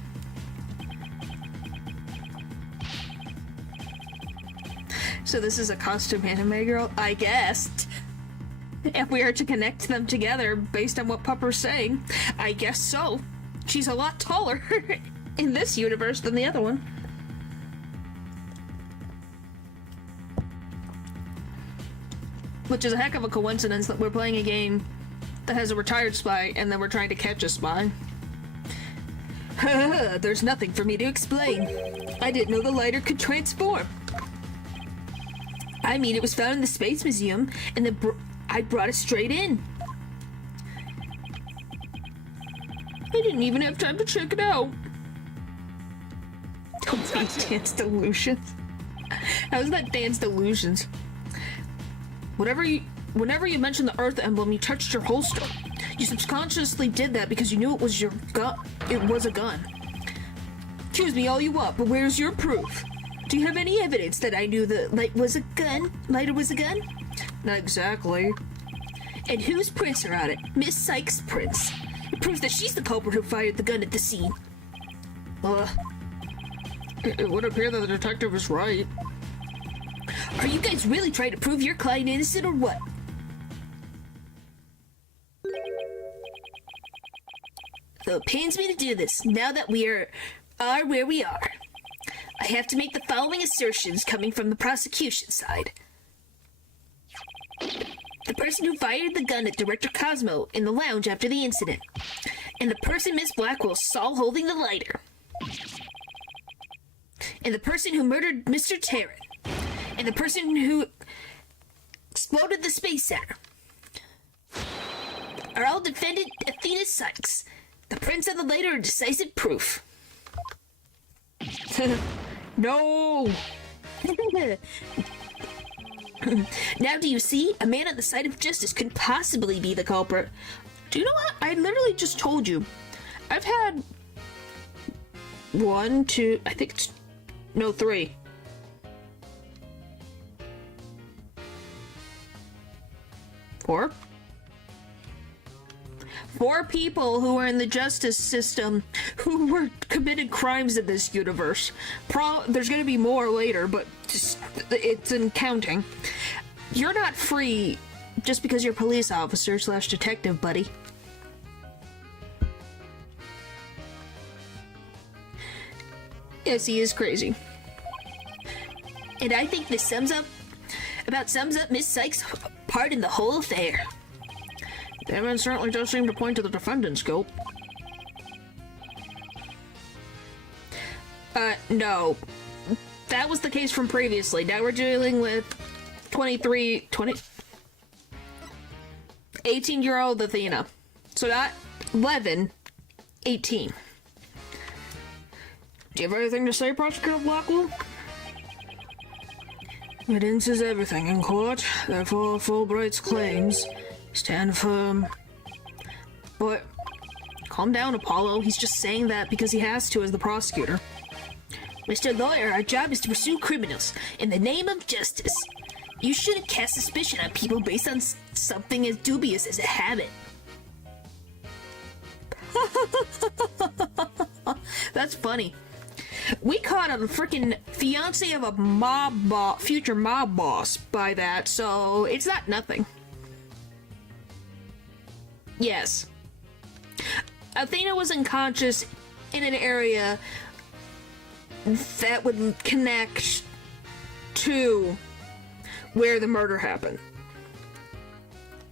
So this is a costume anime girl? I guessed. If we are to connect them together based on what Pupper's saying, I guess so. She's a lot taller in this universe than the other one. Which is a heck of a coincidence that we're playing a game that has a retired spy and then we're trying to catch a spy. There's nothing for me to explain. I didn't know the lighter could transform. I mean, it was found in the Space Museum, and I brought it straight in. I didn't even have time to check it out. Don't be Dance Delusions. How is that Dance Delusions? Whenever you mentioned the Earth emblem, you touched your holster. You subconsciously did that because you knew it was your gun. It was a gun. Accuse me all you want, but where's your proof? Do you have any evidence that I knew the lighter was a gun? Not exactly. And whose prints are on it? Miss Sykes' prints. It proves that she's the culprit who fired the gun at the scene. It would appear that the detective is right. Are you guys really trying to prove your client innocent or what? Though it pains me to do this, now that we are where we are. I have to make the following assertions coming from the prosecution side. The person who fired the gun at Director Cosmo in the lounge after the incident, and the person Miss Blackwell saw holding the lighter, and the person who murdered Mr. Terran, and the person who exploded the Space Center, are all defendant Athena Sykes. The prints on the lighter are decisive proof. No! Now do you see? A man on the side of justice couldn't possibly be the culprit. Do you know what? I literally just told you. I've had 3. 4? 4 people who are in the justice system who were committed crimes in this universe. There's gonna be more later, but it's in counting. You're not free just because you're a police officer / detective, buddy. Yes, he is crazy. And I think this sums up Miss Sykes' part in the whole affair. The evidence certainly does seem to point to the defendant's guilt. No. That was the case from previously. Now we're dealing with 18-year-old Athena. So not 11, 18. Do you have anything to say, Prosecutor Blackwell? Evidence is everything in court, therefore Fulbright's claims stand firm. But calm down, Apollo. He's just saying that because he has to as the prosecutor. Mr. Lawyer, our job is to pursue criminals in the name of justice. You shouldn't cast suspicion on people based on something as dubious as a habit. That's funny. We caught a freaking fiance of a future mob boss by that, so it's not nothing. Yes. Athena was unconscious in an area that would connect to where the murder happened.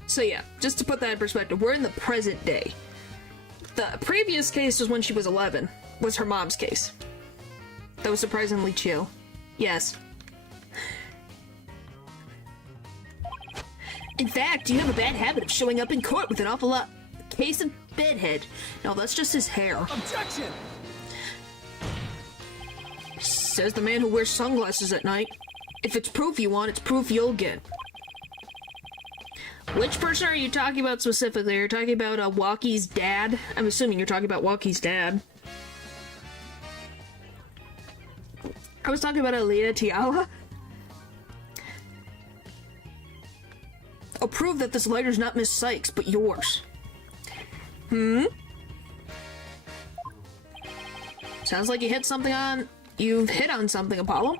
So yeah, just to put that in perspective, we're in the present day. The previous case was when she was 11, was her mom's case. That was surprisingly chill. Yes. In fact, you have a bad habit of showing up in court with an awful lot case of bedhead. No, that's just his hair. Objection! Says the man who wears sunglasses at night. If it's proof you want, it's proof you'll get. Which person are you talking about specifically? You're talking about Walkie's dad? I'm assuming you're talking about Walkie's dad. I was talking about Alita Tiala. I'll prove that this lighter's not Miss Sykes, but yours. Sounds like you've hit on something, Apollo.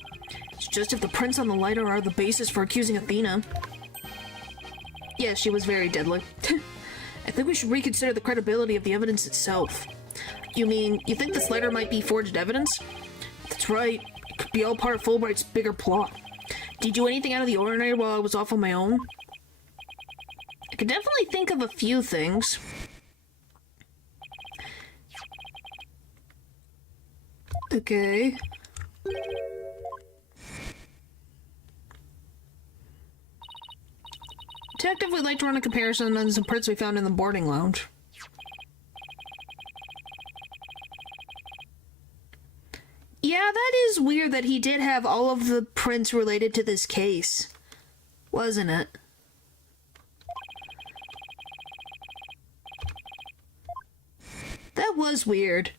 It's just if the prints on the lighter are the basis for accusing Athena. Yeah, she was very deadly. I think we should reconsider the credibility of the evidence itself. You mean, you think this lighter might be forged evidence? That's right. It could be all part of Fulbright's bigger plot. Did you do anything out of the ordinary while I was off on my own? I could definitely think of a few things. Okay. Detective would like to run a comparison on some prints we found in the boarding lounge. Yeah, that is weird that he did have all of the prints related to this case. Wasn't it? That was weird.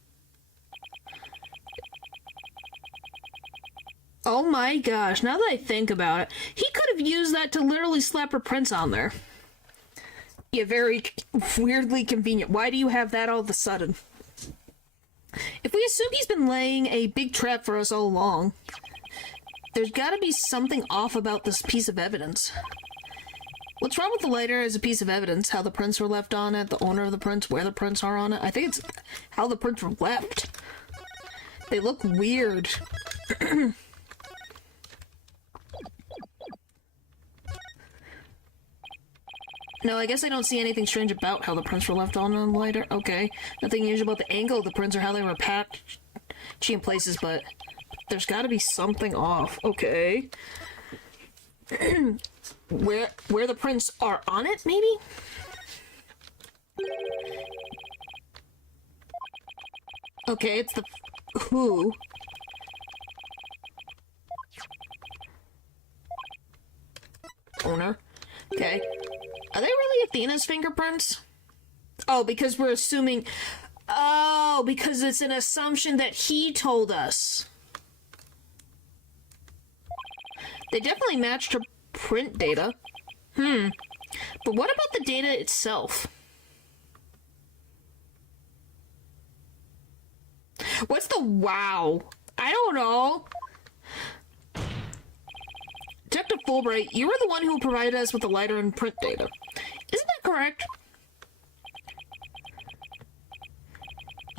Oh my gosh, now that I think about it, he could have used that to literally slap her prints on there. Yeah, very weirdly convenient. Why do you have that all of a sudden? If we assume he's been laying a big trap for us all along, there's gotta be something off about this piece of evidence. What's wrong with the lighter as a piece of evidence? How the prints were left on it, the owner of the prints, where the prints are on it? I think it's how the prints were left. They look weird. No, I guess I don't see anything strange about how the prints were left on the lighter. Okay. Nothing unusual about the angle of the prints or how they were packed in places, but there's gotta be something off. Okay. Where the prints are on it, maybe? Okay, it's the who. Owner. Okay. Are they really Athena's fingerprints? Oh, because we're assuming... Oh, because it's an assumption that he told us. They definitely matched her print data. But what about the data itself? What's the wow? I don't know. Detective Fulbright, you were the one who provided us with the lighter and print data. Isn't that correct?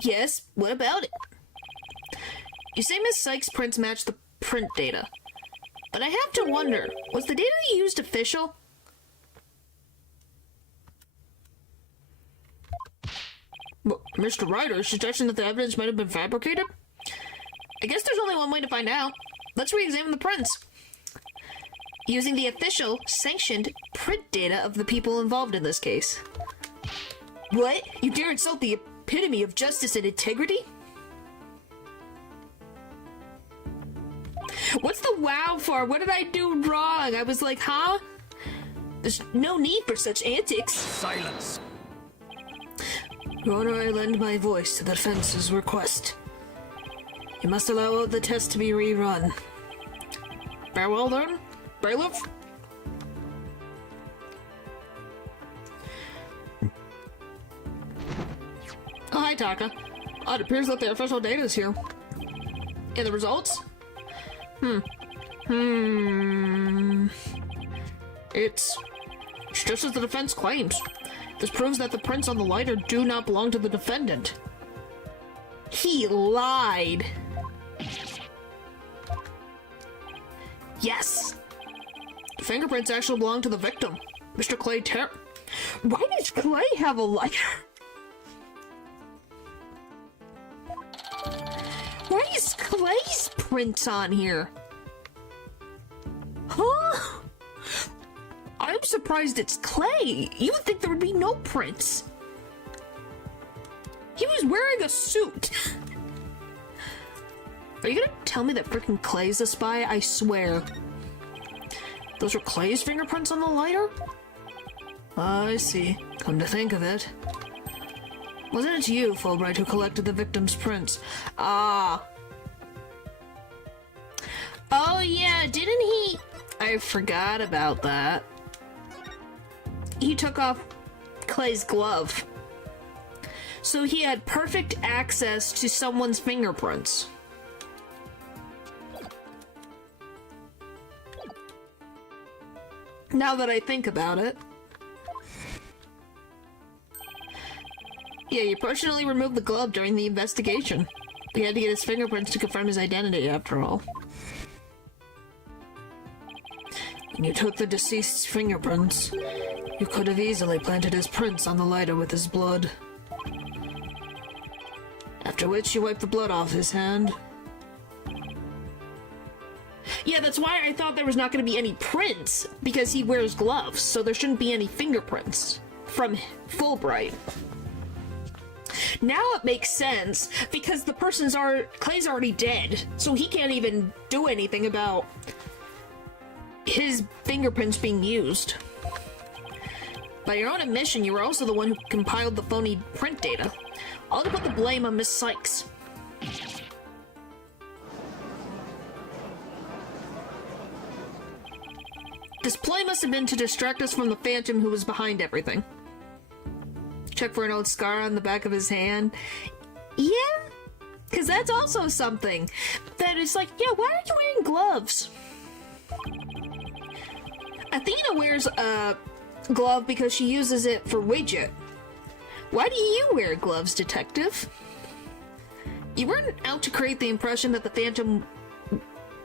Yes, what about it? You say Miss Sykes' prints match the print data. But I have to wonder, was the data you used official? But Mr. Ryder is suggesting that the evidence might have been fabricated? I guess there's only one way to find out. Let's re-examine the prints. Using the official, sanctioned print data of the people involved in this case. What? You dare insult the epitome of justice and integrity? What's the wow for? What did I do wrong? I was like, huh? There's no need for such antics. Silence. Your Honor, I lend my voice to the defense's request. You must allow the test to be rerun. Very well then. Bailiff? Oh, hi, Taka. Oh, it appears that the official data is here. And the results? It's just as the defense claims. This proves that the prints on the lighter do not belong to the defendant. He lied. Yes. The fingerprints actually belong to the victim, Mr. Clay Why does Clay have a lighter? Why is Clay's print on here? Huh? I'm surprised it's Clay. You would think there would be no prints. He was wearing a suit. Are you gonna tell me that frickin' Clay's a spy? I swear. Those are Clay's fingerprints on the lighter? I see. Come to think of it. Wasn't it you, Fulbright, who collected the victim's prints? Ah. Oh yeah, didn't he? I forgot about that. He took off Clay's glove. So he had perfect access to someone's fingerprints. Now that I think about it. Yeah, you personally removed the glove during the investigation. We had to get his fingerprints to confirm his identity, after all. When you took the deceased's fingerprints, you could have easily planted his prints on the lighter with his blood. After which you wiped the blood off his hand. Yeah, that's why I thought there was not going to be any prints, because he wears gloves, so there shouldn't be any fingerprints from Fulbright. Now it makes sense, because the Clay's already dead, so he can't even do anything about his fingerprints being used. By your own admission, you were also the one who compiled the phony print data. I'll put the blame on Miss Sykes. This ploy must have been to distract us from the Phantom who was behind everything. Check for an old scar on the back of his hand. Yeah, because that's also something that is like, yeah, why are you wearing gloves? Athena wears a glove because she uses it for widget. Why do you wear gloves, detective? You weren't out to create the impression that the Phantom...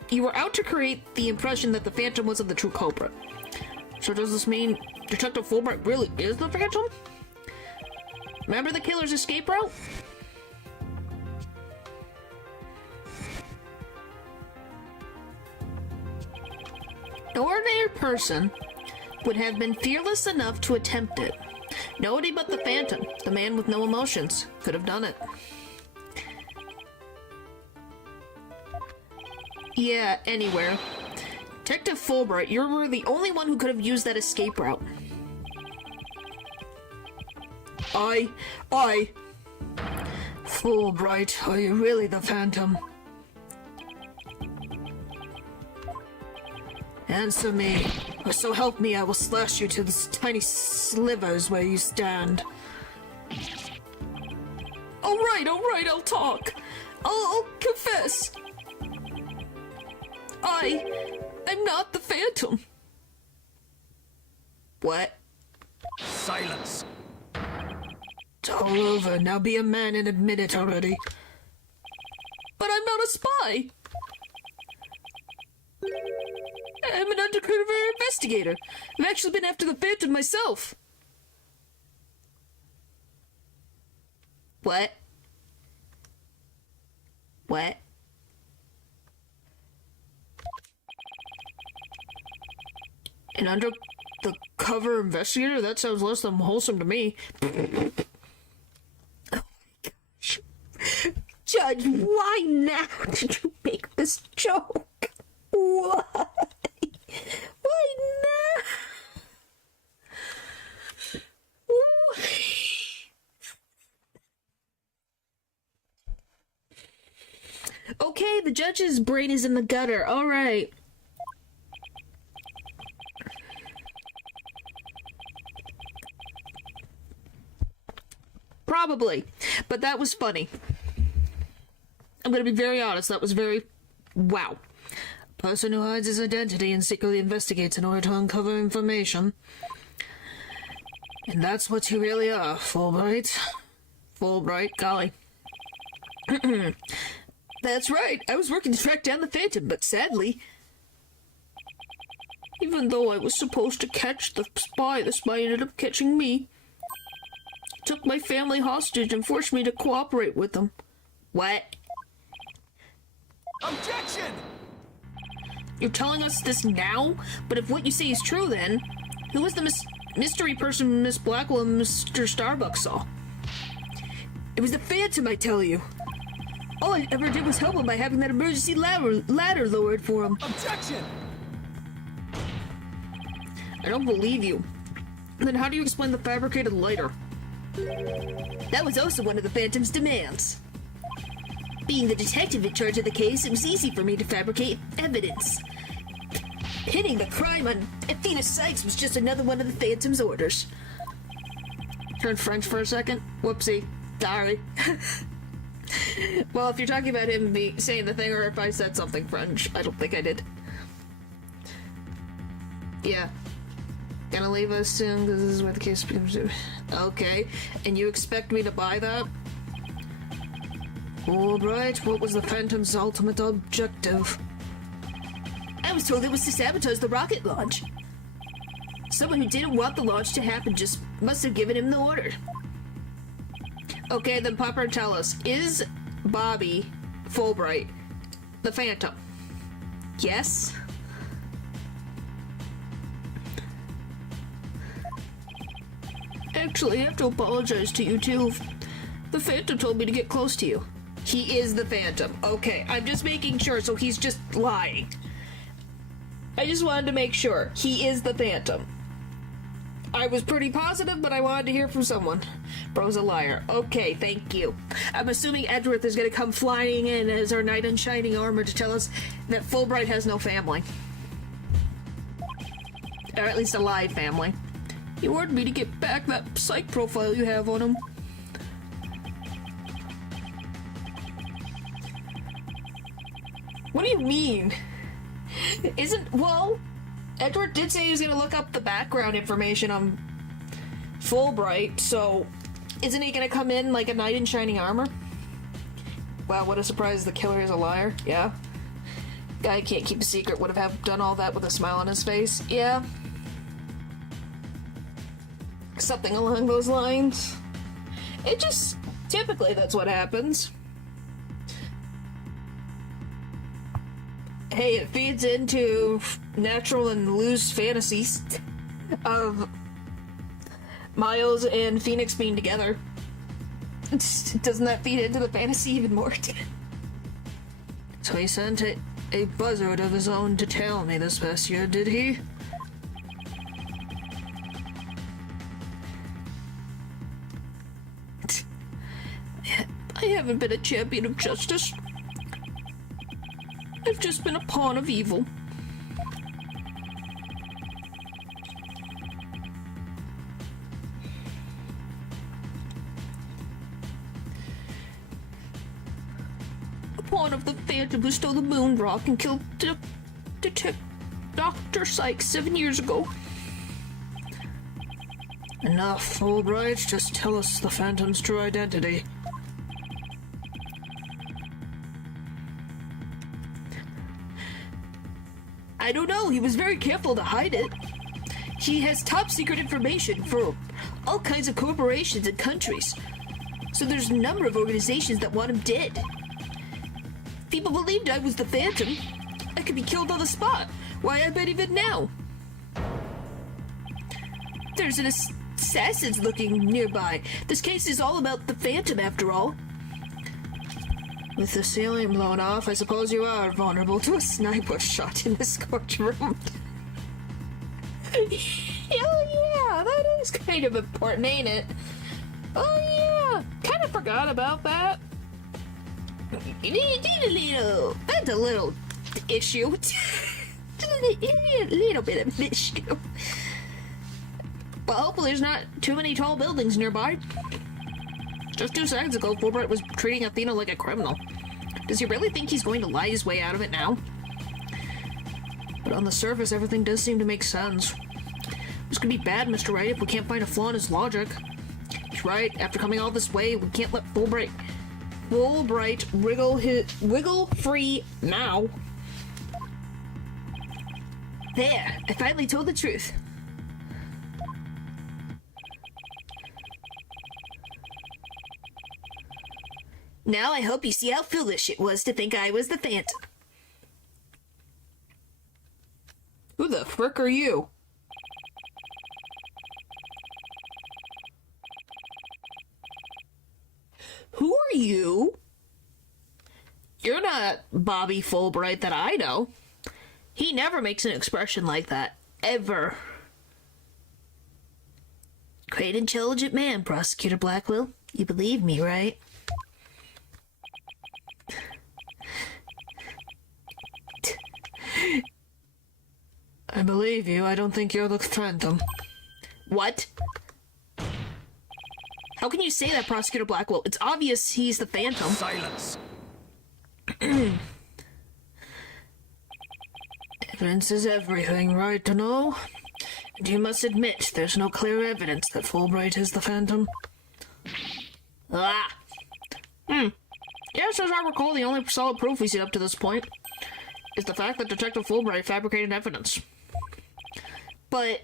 You were out to create the impression that the Phantom wasn't the true culprit. So does this mean Detective Fulbright really is the Phantom? Remember the killer's escape route? No ordinary person would have been fearless enough to attempt it. Nobody but the Phantom, the man with no emotions, could have done it. Yeah, anywhere. Detective Fulbright, you were the only one who could have used that escape route. Fulbright, are you really the Phantom? Answer me, or so help me, I will slash you to the tiny slivers where you stand. Alright, I'll talk. I'll confess. I'm not the Phantom. What? Silence. It's all over, now be a man and admit it already. But I'm not a spy. I'm an undercover investigator. I've actually been after the Phantom myself. What? What? An undercover investigator? That sounds less than wholesome to me. Oh my gosh. Judge, why now did you make this joke? Why? Why now? Why? Okay, the judge's brain is in the gutter. All right. Probably. But that was funny. I'm gonna be very honest. That was very... wow. Person who hides his identity and secretly investigates in order to uncover information. And that's what you really are, Fulbright. Fulbright, golly. That's right. I was working to track down the Phantom, but sadly... even though I was supposed to catch the spy ended up catching me. Took my family hostage and forced me to cooperate with them. What? Objection! You're telling us this now? But if what you say is true, then who was the mystery person Miss Blackwell and Mr. Starbuck saw? It was the Phantom, I tell you. All I ever did was help him by having that emergency ladder lowered for him. Objection! I don't believe you. Then how do you explain the fabricated lighter? That was also one of the Phantom's demands. Being the detective in charge of the case, it was easy for me to fabricate evidence. Pinning the crime on Athena Sykes was just another one of the Phantom's orders. Turn French for a second? Whoopsie. Sorry. Well, if you're talking about him saying the thing, or if I said something French, I don't think I did. Yeah. Gonna leave us soon, because this is where the case becomes... Okay, and you expect me to buy that? Alright, what was the Phantom's ultimate objective? I was told it was to sabotage the rocket launch. Someone who didn't want the launch to happen just must have given him the order. Okay, then Popper, tell us, is Bobby Fulbright the Phantom? Yes? Actually, I have to apologize to you, too. The Phantom told me to get close to you. He is the Phantom. Okay, I'm just making sure, so he's just lying. I just wanted to make sure. He is the Phantom. I was pretty positive, but I wanted to hear from someone. Bro's a liar. Okay, thank you. I'm assuming Edgeworth is going to come flying in as our knight in shining armor to tell us that Fulbright has no family. Or at least a live family. He ordered me to get back that psych profile you have on him. What do you mean? Well, Edward did say he was going to look up the background information on Fulbright, so isn't he going to come in like a knight in shining armor? Wow, what a surprise, the killer is a liar. Yeah. Guy can't keep a secret, would have done all that with a smile on his face. Yeah. Something along those lines. It just... typically that's what happens. Hey, it feeds into natural and loose fantasies of Miles and Phoenix being together. Doesn't that feed into the fantasy even more? So he sent a buzzard of his own to tell me this past year, did he? I haven't been a champion of justice. I've just been a pawn of evil. A pawn of the Phantom who stole the moon rock and killed Dr. Sykes 7 years ago. Enough, Fulbright. Just tell us the Phantom's true identity. I don't know, he was very careful to hide it. He has top secret information for all kinds of corporations and countries. So there's a number of organizations that want him dead. People believed I was the Phantom. I could be killed on the spot. Why, I bet even now. There's an assassin's looking nearby. This case is all about the Phantom, after all. With the ceiling blown off, I suppose you are vulnerable to a sniper shot in this courtroom. Oh yeah, that is kind of important, ain't it? Oh yeah, kind of forgot about that. That's a little issue. A little bit of an issue. Well, hopefully there's not too many tall buildings nearby. Just 2 seconds ago, Fulbright was treating Athena like a criminal. Does he really think he's going to lie his way out of it now? But on the surface, everything does seem to make sense. This could be bad, Mr. Wright, if we can't find a flaw in his logic. He's right. After coming all this way, we can't let Fulbright wiggle free now. There, I finally told the truth. Now I hope you see how foolish it was to think I was the Phantom. Who the frick are you? Who are you? You're not Bobby Fulbright that I know. He never makes an expression like that. Ever. Great intelligent man, Prosecutor Blackwell. You believe me, right? I believe you. I don't think you're the Phantom. What? How can you say that, Prosecutor Blackwell? It's obvious he's the Phantom. Silence. Evidence is everything, right to know? And you must admit there's no clear evidence that Fulbright is the Phantom. Yes, as I recall, the only solid proof we see up to this point is the fact that Detective Fulbright fabricated evidence. But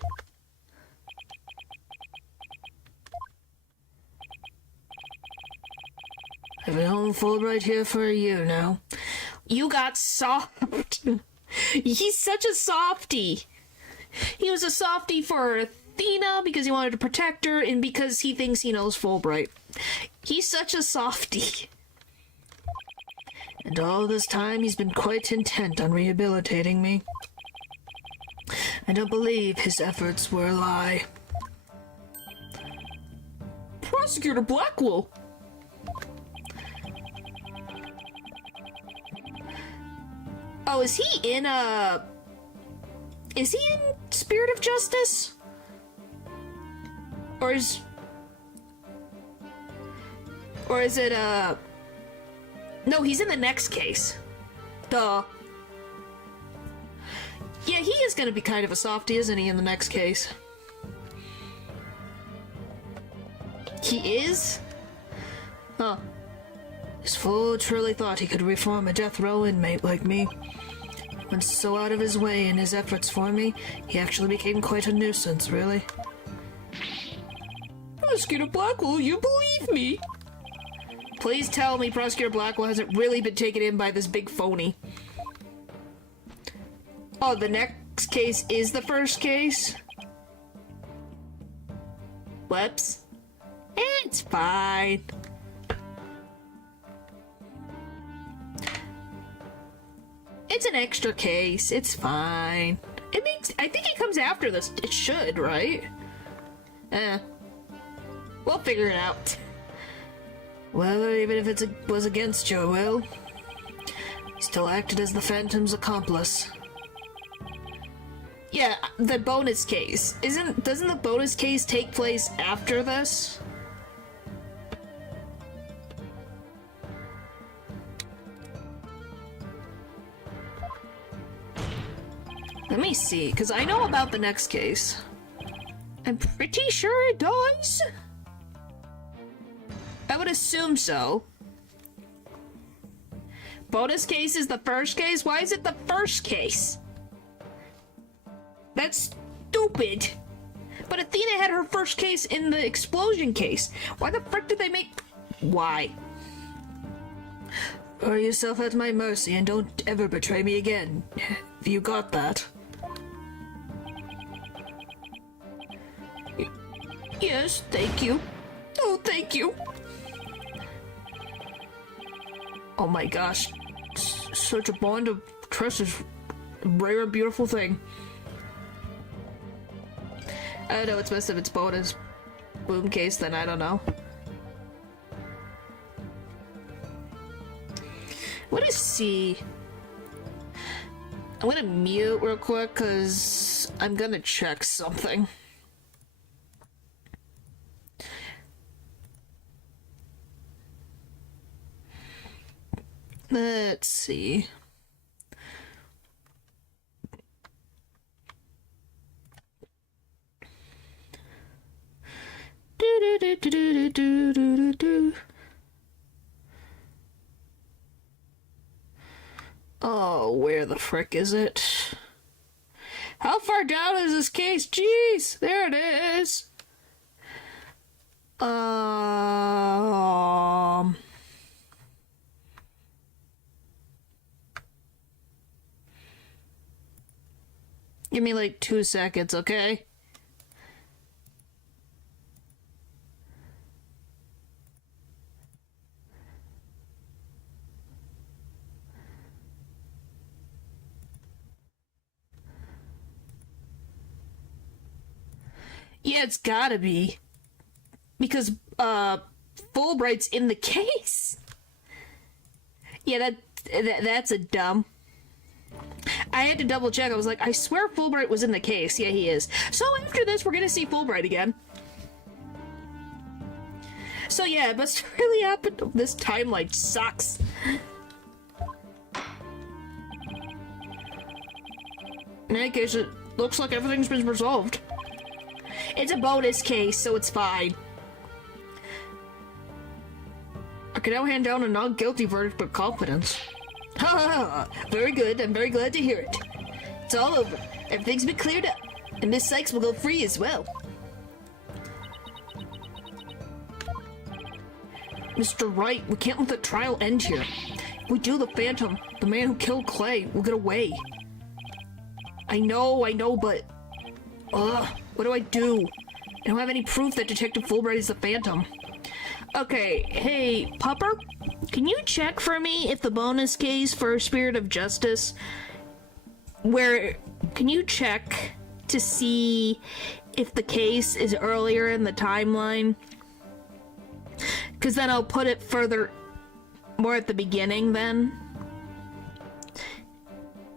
I've known Fulbright here for a year now. you got soft. He's such a softie. He was a softie for Athena because he wanted to protect her and because he thinks he knows Fulbright. He's such a softie. And all this time he's been quite intent on rehabilitating me. I don't believe his efforts were a lie. Prosecutor Blackwell. Oh, is he in Spirit of Justice? Or is it, no, he's in the next case. Duh. Yeah, he is gonna be kind of a softie, isn't he, in the next case? He is? Huh. This fool truly thought he could reform a death row inmate like me. Went so out of his way in his efforts for me, he actually became quite a nuisance, really. Prosecutor Blackwell, you believe me? Please tell me Prosecutor Blackwell hasn't really been taken in by this big phony. Oh, the next case is the first case? Whoops. It's fine. It's an extra case. It's fine. I think it comes after this. It should, right? We'll figure it out. Well, even if it was against your will, he still acted as the Phantom's accomplice. Yeah, the bonus case. Doesn't the bonus case take place after this? Let me see, because I know about the next case. I'm pretty sure it does. I would assume so. Bonus case is the first case? Why is it the first case? That's stupid. But Athena had her first case in the explosion case. Why the frick did they make... Why? Throw yourself at my mercy and don't ever betray me again. You got that? Yes, thank you. Oh, thank you. Oh my gosh. Such a bond of trust is a rare and beautiful thing. I don't know, it's best if it's bonus boom case, then I don't know. What is C? I'm gonna mute real quick because I'm gonna check something. Let's see. Oh, where the frick is it? How far down is this case? Jeez, there it is. Give me like 2 seconds, okay? Yeah, it's gotta be. Because, Fulbright's in the case. Yeah, that's a dumb. I had to double check. I was like, I swear Fulbright was in the case. Yeah, he is. So after this, we're gonna see Fulbright again. So yeah, it must really happen. This timeline sucks. In any case, it looks like everything's been resolved. It's a bonus case, so it's fine. I can now hand down a non-guilty verdict with confidence. Ha ha ha! Very good, I'm very glad to hear it. It's all over. Everything's been cleared up. And Miss Sykes will go free as well. Mr. Wright, we can't let the trial end here. If we do, the Phantom, the man who killed Clay, will get away. I know, but... what do I do? I don't have any proof that Detective Fulbright is the Phantom. Okay, hey, Pupper? Can you check for me if the bonus case for Spirit of Justice... Can you check to see if the case is earlier in the timeline? Because then I'll put it more at the beginning then.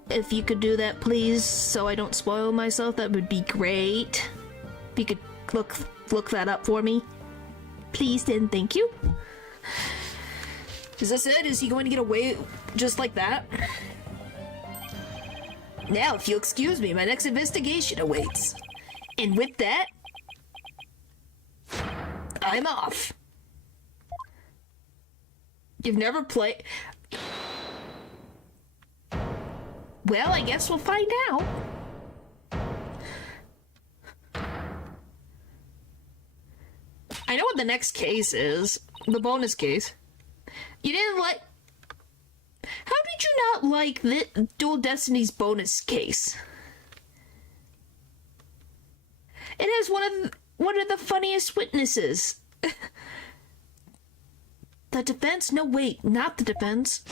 If you could do that, please, so I don't spoil myself, that would be great. If you could look that up for me. Please, then, thank you. Is this it? Is he going to get away just like that? Now, if you'll excuse me, my next investigation awaits. And with that, I'm off. You've never played... Well, I guess we'll find out. I know what the next case is. The bonus case. You didn't like... How did you not like the Dual Destiny's bonus case? It has one of the funniest witnesses. The defense? No, wait, not the defense.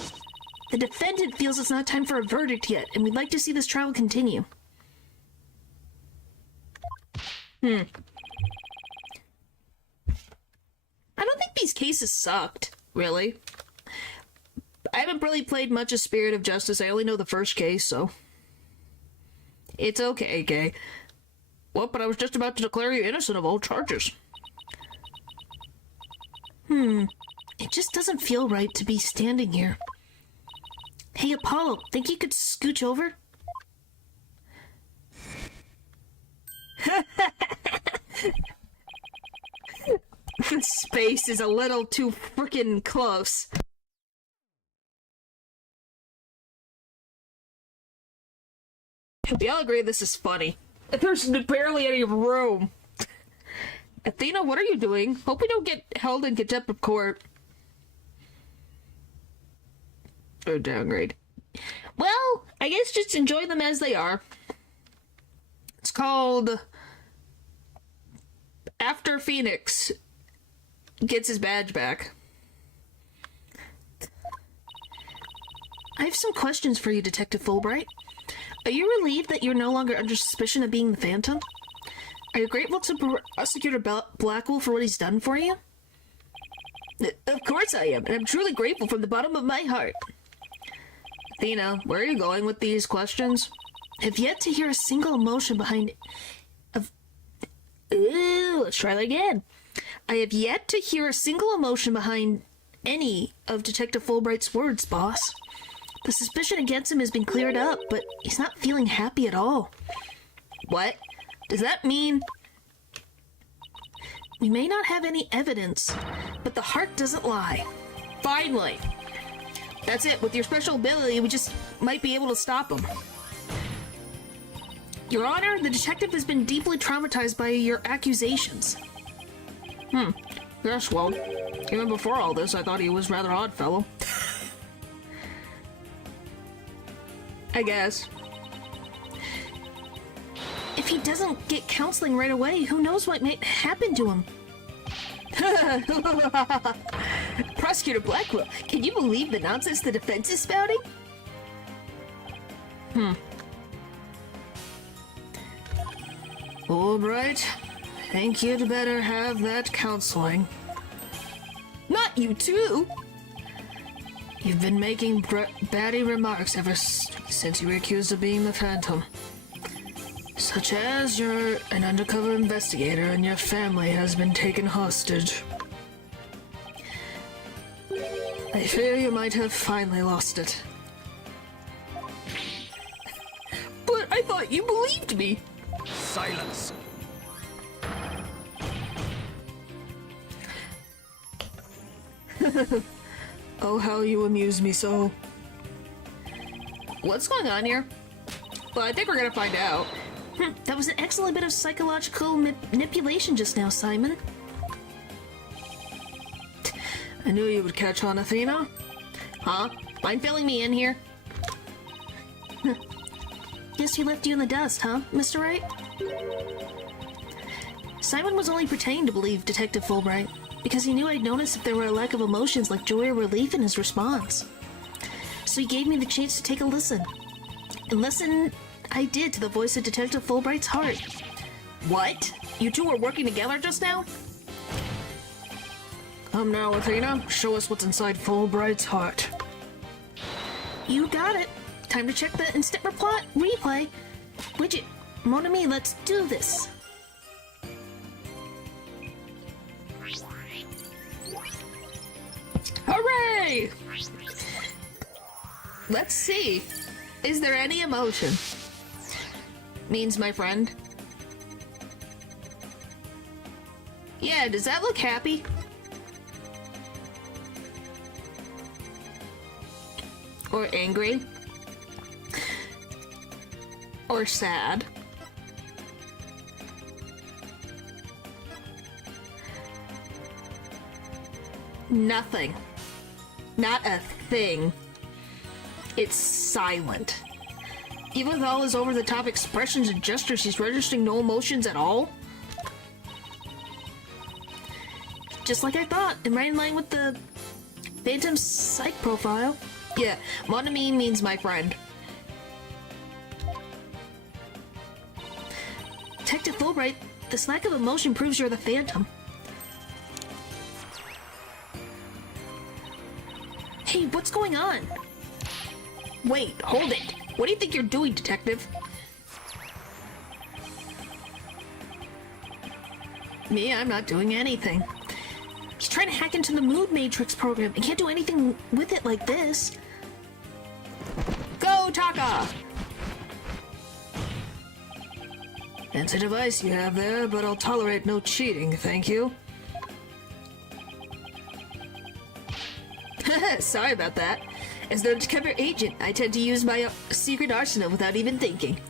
The defendant feels it's not time for a verdict yet, and we'd like to see this trial continue. I don't think these cases sucked, really. I haven't really played much of Spirit of Justice. I only know the first case, so... It's okay, Kay. Well, but I was just about to declare you innocent of all charges. It just doesn't feel right to be standing here. Hey, Apollo, think you could scooch over? The space is a little too frickin' close. We all agree this is funny. There's barely any room. Athena, what are you doing? Hope we don't get held in contempt of court. Or downgrade. Well, I guess just enjoy them as they are. It's called After Phoenix Gets His Badge Back. I have some questions for you, Detective Fulbright. Are you relieved that you're no longer under suspicion of being the Phantom? Are you grateful to Prosecutor Blackwell for what he's done for you? Of course I am, and I'm truly grateful from the bottom of my heart. Athena, where are you going with these questions? I've yet to hear a single emotion behind... let's try that again. I have yet to hear a single emotion behind any of Detective Fulbright's words, boss. The suspicion against him has been cleared up, but he's not feeling happy at all. What? Does that mean... We may not have any evidence, but the heart doesn't lie. Finally! That's it. With your special ability, we just might be able to stop him. Your Honor, the detective has been deeply traumatized by your accusations. Yes, well, even before all this, I thought he was rather odd fellow. I guess. If he doesn't get counseling right away, who knows what might happen to him? Prosecutor Blackwell, can you believe the nonsense the defense is spouting? Fulbright, think you'd better have that counseling. Not you too! You've been making batty remarks ever since you were accused of being the Phantom. Such as you're an undercover investigator and your family has been taken hostage. I fear you might have finally lost it. But I thought you believed me! Silence! Oh, how you amuse me so. What's going on here? Well, I think we're gonna find out. That was an excellent bit of psychological manipulation just now, Simon. I knew you would catch on, Athena. Huh? Mind filling me in here? Guess we left you in the dust, huh, Mr. Wright? Simon was only pretending to believe Detective Fulbright, because he knew I'd notice if there were a lack of emotions like joy or relief in his response. So he gave me the chance to take a listen. And listen I did to the voice of Detective Fulbright's heart. What? You two were working together just now? Come now, Athena. Show us what's inside Fulbright's heart. You got it. Time to check the instant replay. Widget, mon ami, let's do this. Hooray! Let's see. Is there any emotion? Means my friend. Yeah, does that look happy? Or angry? Or sad? Nothing. Not a thing. It's silent. Even with all his over-the-top expressions and gestures, he's registering no emotions at all? Just like I thought, and right in line with the Phantom's psych profile. Yeah, mon ami means my friend. Detective Fulbright, this lack of emotion proves you're the Phantom. Hey, what's going on? Wait, hold it. What do you think you're doing, Detective? Me, I'm not doing anything. He's trying to hack into the Mood Matrix program and can't do anything with it like this. Go, Taka! Fancy device you have there, but I'll tolerate no cheating, thank you. Sorry about that. As the undercover agent, I tend to use my secret arsenal without even thinking.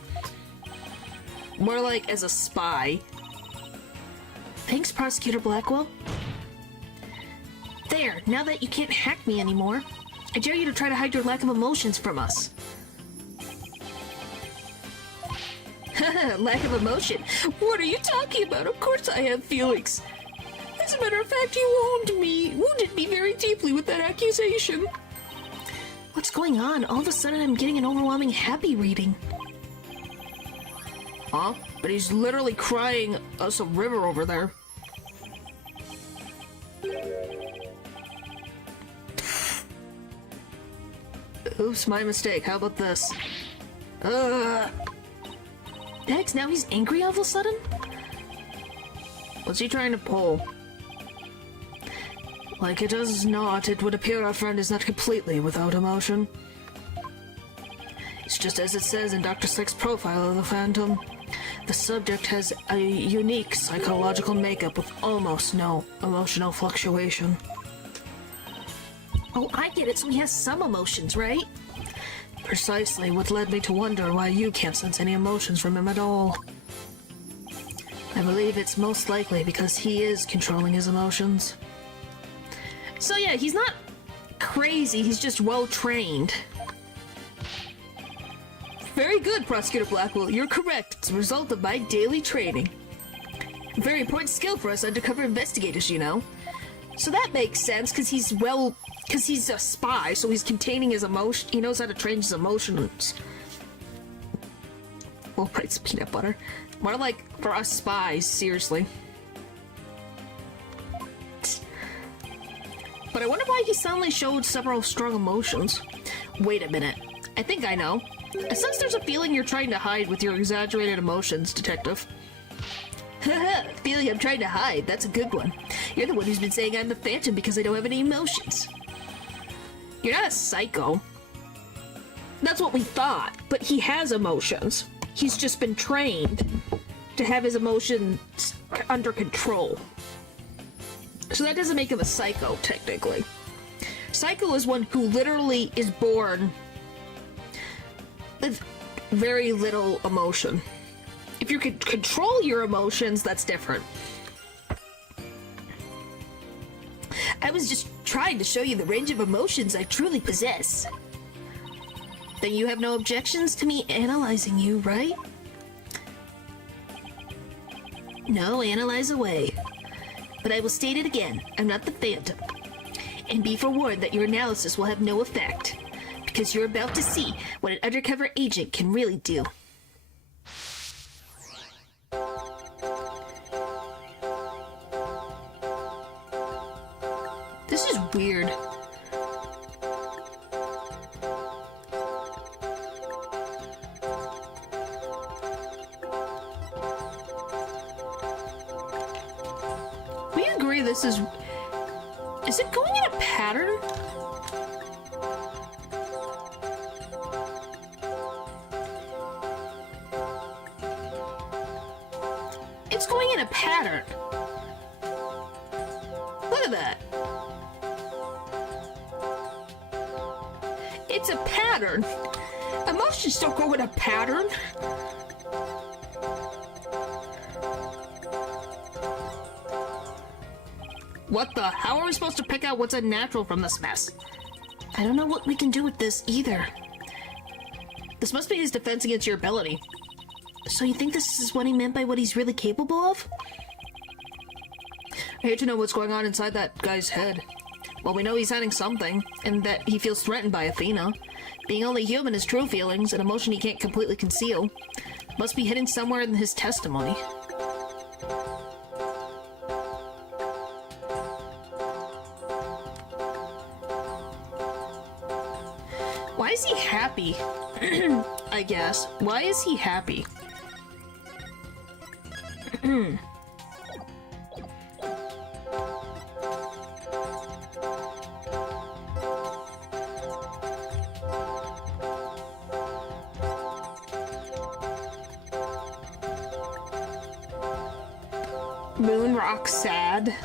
More like as a spy. Thanks, Prosecutor Blackwell. There, now that you can't hack me anymore, I dare you to try to hide your lack of emotions from us. Lack of emotion? What are you talking about? Of course I have feelings. As a matter of fact, you wounded me very deeply with that accusation. What's going on? All of a sudden I'm getting an overwhelming happy reading. Huh? But he's literally crying us a river over there. Oops, my mistake. How about this? Dex, now he's angry all of a sudden? What's he trying to pull? Like it does not, it would appear our friend is not completely without emotion. It's just as it says in Dr. Slick's profile of the Phantom. The subject has a unique psychological makeup with almost no emotional fluctuation. Oh, I get it, so he has some emotions, right? Precisely what led me to wonder why you can't sense any emotions from him at all. I believe it's most likely because he is controlling his emotions. So yeah, he's not crazy, he's just well trained. Very good, Prosecutor Blackwell, you're correct. It's a result of my daily training. A very important skill for us undercover investigators, you know. So that makes sense, because he's a spy, so he's containing his emotion. He knows how to train his emotions. Well, Price peanut butter. More like for us spies, seriously. But I wonder why he suddenly showed several strong emotions. Wait a minute. I think I know. I sense there's a feeling you're trying to hide with your exaggerated emotions, Detective. Haha, feeling I'm trying to hide. That's a good one. You're the one who's been saying I'm the Phantom because I don't have any emotions. You're not a psycho. That's what we thought, but he has emotions. He's just been trained to have his emotions under control. So that doesn't make him a psycho, technically. Psycho is one who literally is born with very little emotion. If you could control your emotions, that's different. I was just trying to show you the range of emotions I truly possess. Then you have no objections to me analyzing you, right? No, analyze away. But I will state it again, I'm not the Phantom. And be forewarned that your analysis will have no effect, because you're about to see what an undercover agent can really do. This is weird. We agree this is... Is it going in a pattern? It's going in a pattern. Look at that. It's a pattern. Emotions don't go in a pattern. What the? How are we supposed to pick out what's unnatural from this mess? I don't know what we can do with this either. This must be his defense against your ability. So you think this is what he meant by what he's really capable of? I hate to know what's going on inside that guy's head. Well, we know he's hiding something, and that he feels threatened by Athena. Being only human is true feelings, an emotion he can't completely conceal. Must be hidden somewhere in his testimony. Why is he happy? I guess. Why is he happy? Moon rock sad.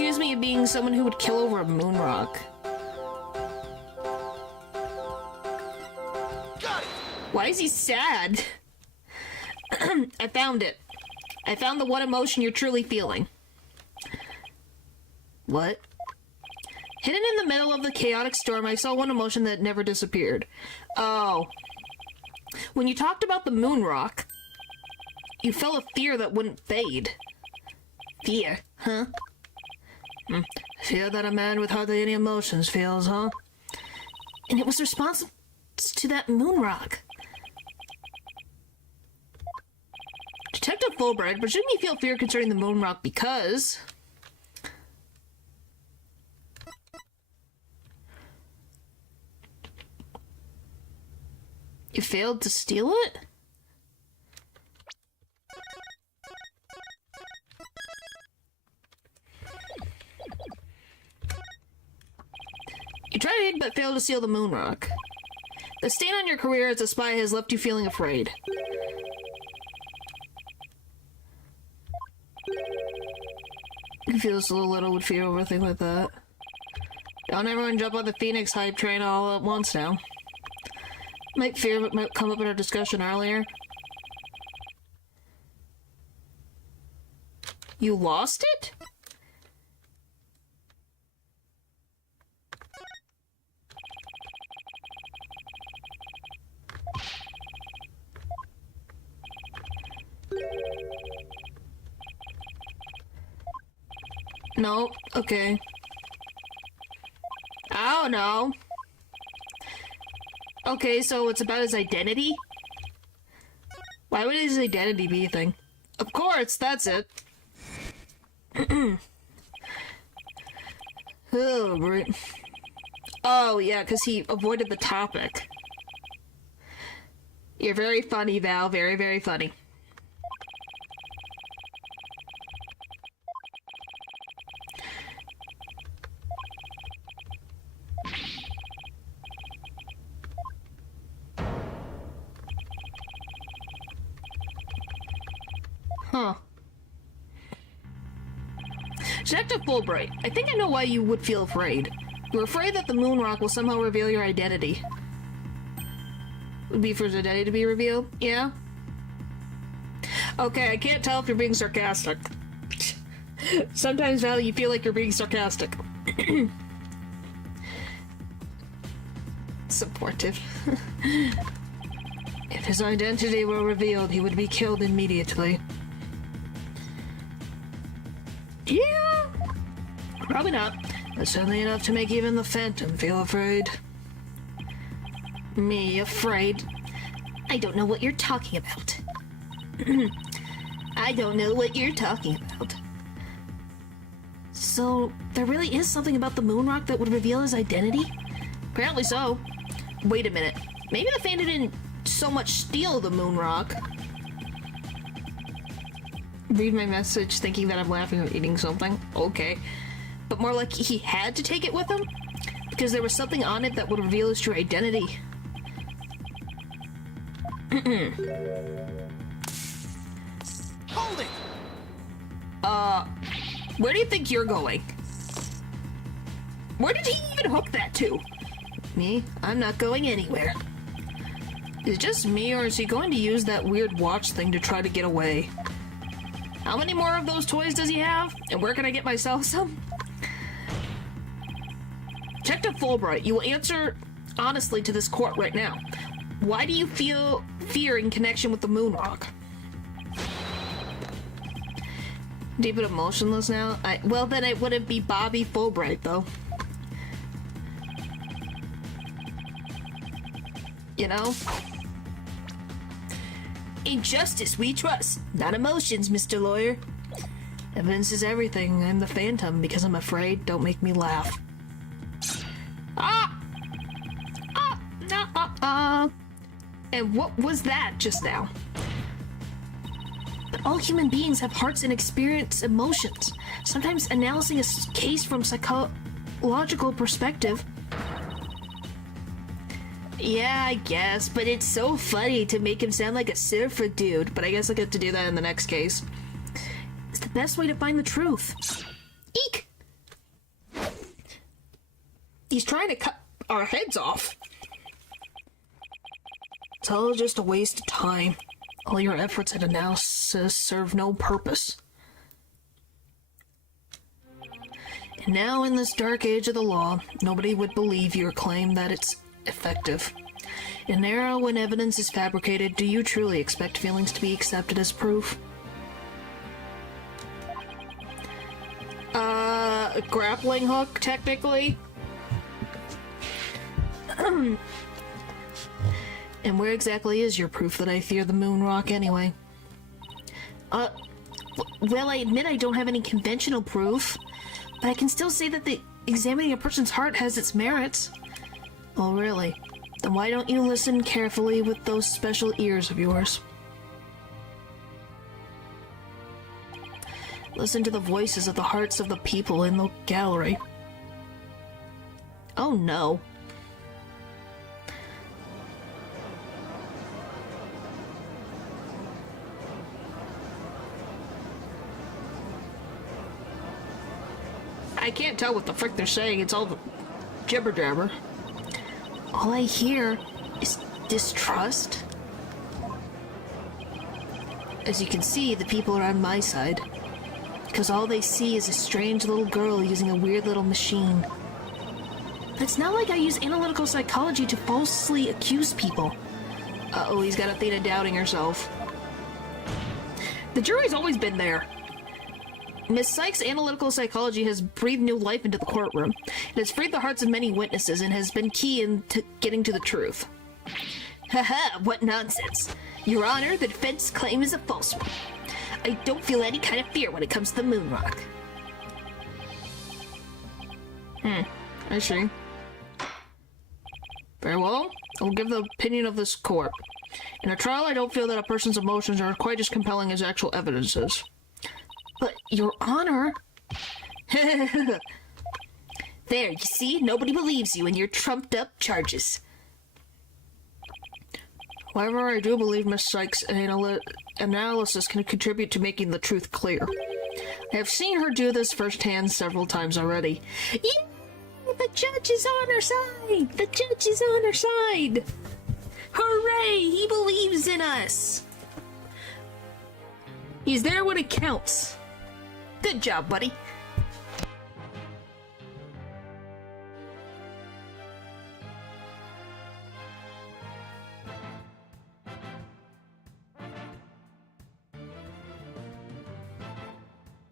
accuse me of being someone who would kill over a moon rock. Why is he sad? I found it. I found the one emotion you're truly feeling. What? Hidden in the middle of the chaotic storm, I saw one emotion that never disappeared. Oh. When you talked about the moon rock, you felt a fear that wouldn't fade. Fear, huh? Fear that a man with hardly any emotions feels, huh? And it was responsive to that moon rock. Detective Fulbright, but shouldn't you feel fear concerning the moon rock because... you failed to steal it? You tried but failed to steal the moon rock. The stain on your career as a spy has left you feeling afraid. You feel just a little with fear over a thing like that. Don't everyone jump on the Phoenix hype train all at once now. Might fear what might come up in our discussion earlier. You lost it? No, okay. I don't know. Okay, so it's about his identity? Why would his identity be a thing? Of course, that's it. Oh, great. Oh, yeah, because he avoided the topic. You're very funny, Val. Very, very funny. Huh. Detective Fulbright, I think I know why you would feel afraid. You're afraid that the moon rock will somehow reveal your identity. Would be for his identity to be revealed? Yeah? Okay, I can't tell if you're being sarcastic. Sometimes, Val, you feel like you're being sarcastic. Supportive. If his identity were revealed, he would be killed immediately. Yeah, probably not. But certainly enough to make even the Phantom feel afraid. Me afraid? I don't know what you're talking about. I don't know what you're talking about. So, there really is something about the moon rock that would reveal his identity? Apparently so. Wait a minute. Maybe the Phantom didn't so much steal the moon rock. Read my message thinking that I'm laughing or eating something. Okay. But more like he had to take it with him? Because there was something on it that would reveal his true identity. Hold it! Where do you think you're going? Where did he even hook that to? Me? I'm not going anywhere. Is it just me, or is he going to use that weird watch thing to try to get away? How many more of those toys does he have? And where can I get myself some? Detective Fulbright, you will answer honestly to this court right now. Why do you feel fear in connection with the moon rock? Deep and emotionless now? Well, then it wouldn't be Bobby Fulbright, though. You know? In justice we trust, not emotions, Mr. Lawyer. Evidence is everything. I'm the Phantom because I'm afraid. Don't make me laugh. And what was that just now? But all human beings have hearts and experience emotions. Sometimes analyzing a case from psychological perspective. Yeah, I guess, but it's so funny to make him sound like a surfer dude, but I guess I'll get to do that in the next case. It's the best way to find the truth. Eek! He's trying to cut our heads off. It's all just a waste of time. All your efforts at analysis serve no purpose. And now, in this dark age of the law, nobody would believe your claim that it's effective. In an era when evidence is fabricated, do you truly expect feelings to be accepted as proof? A grappling hook, technically. And where exactly is your proof that I fear the moon rock anyway? Well, I admit I don't have any conventional proof, but I can still say that examining a person's heart has its merits. Oh, really? Then why don't you listen carefully with those special ears of yours? Listen to the voices of the hearts of the people in the gallery. Oh no. I can't tell what the frick they're saying. It's all jibber jabber. All I hear is distrust. As you can see, the people are on my side. Because all they see is a strange little girl using a weird little machine. But it's not like I use analytical psychology to falsely accuse people. Uh-oh, he's got Athena doubting herself. The jury's always been there. Miss Sykes' analytical psychology has breathed new life into the courtroom. It has freed the hearts of many witnesses and has been key in getting to the truth. Haha, what nonsense. Your Honor, the defense claim is a false one. I don't feel any kind of fear when it comes to the moon rock. I see. Very well. I'll give the opinion of this court. In a trial, I don't feel that a person's emotions are quite as compelling as actual evidence is. But, Your Honor... There, you see? Nobody believes you and your trumped-up charges. However, I do believe Miss Sykes' analysis can contribute to making the truth clear. I have seen her do this firsthand several times already. Yeah, the judge is on our side! The judge is on our side! Hooray! He believes in us! He's there when it counts. Good job, buddy.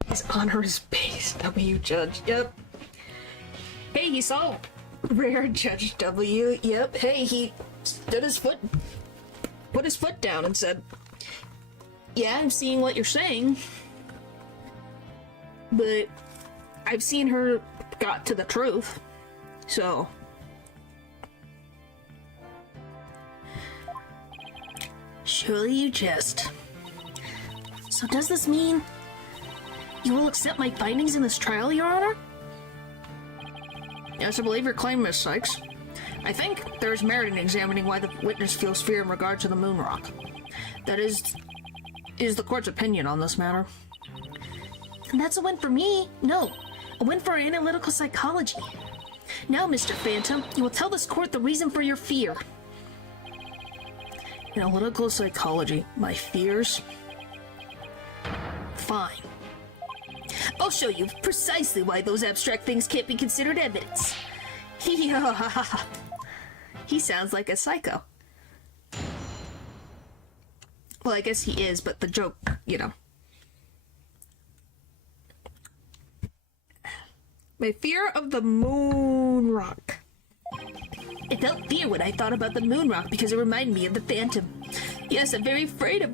His honor is base, W Judge. Yep. Hey, he saw rare Judge W. Yep. Hey, he put his foot down and said, "Yeah, I'm seeing what you're saying, but I've seen her got to the truth, so." Surely you jest. So does this mean you will accept my findings in this trial, Your Honor? Yes, I believe your claim, Miss Sykes. I think there is merit in examining why the witness feels fear in regard to the moon rock. That is the court's opinion on this matter. And that's a win for me. No, a win for analytical psychology. Now, Mr. Phantom, you will tell this court the reason for your fear. Analytical psychology. My fears? Fine. I'll show you precisely why those abstract things can't be considered evidence. He sounds like a psycho. Well, I guess he is, but the joke, you know. My fear of the moon rock. I felt fear when I thought about the moon rock because it reminded me of the Phantom. Yes, I'm very afraid of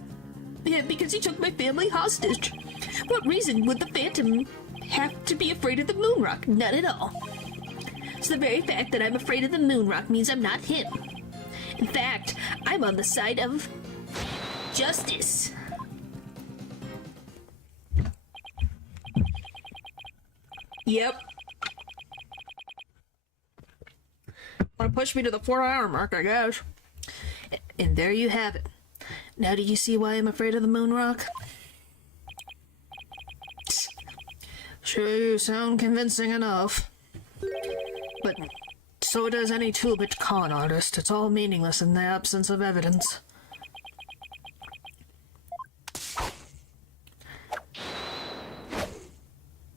him because he took my family hostage. What reason would the Phantom have to be afraid of the moon rock? None at all. So the very fact that I'm afraid of the moon rock means I'm not him. In fact, I'm on the side of justice. Yep. Want to push me to the 4-hour mark, I guess. And there you have it. Now do you see why I'm afraid of the moon rock? Sure, you sound convincing enough. But So does any two-bit con artist. It's all meaningless in the absence of evidence.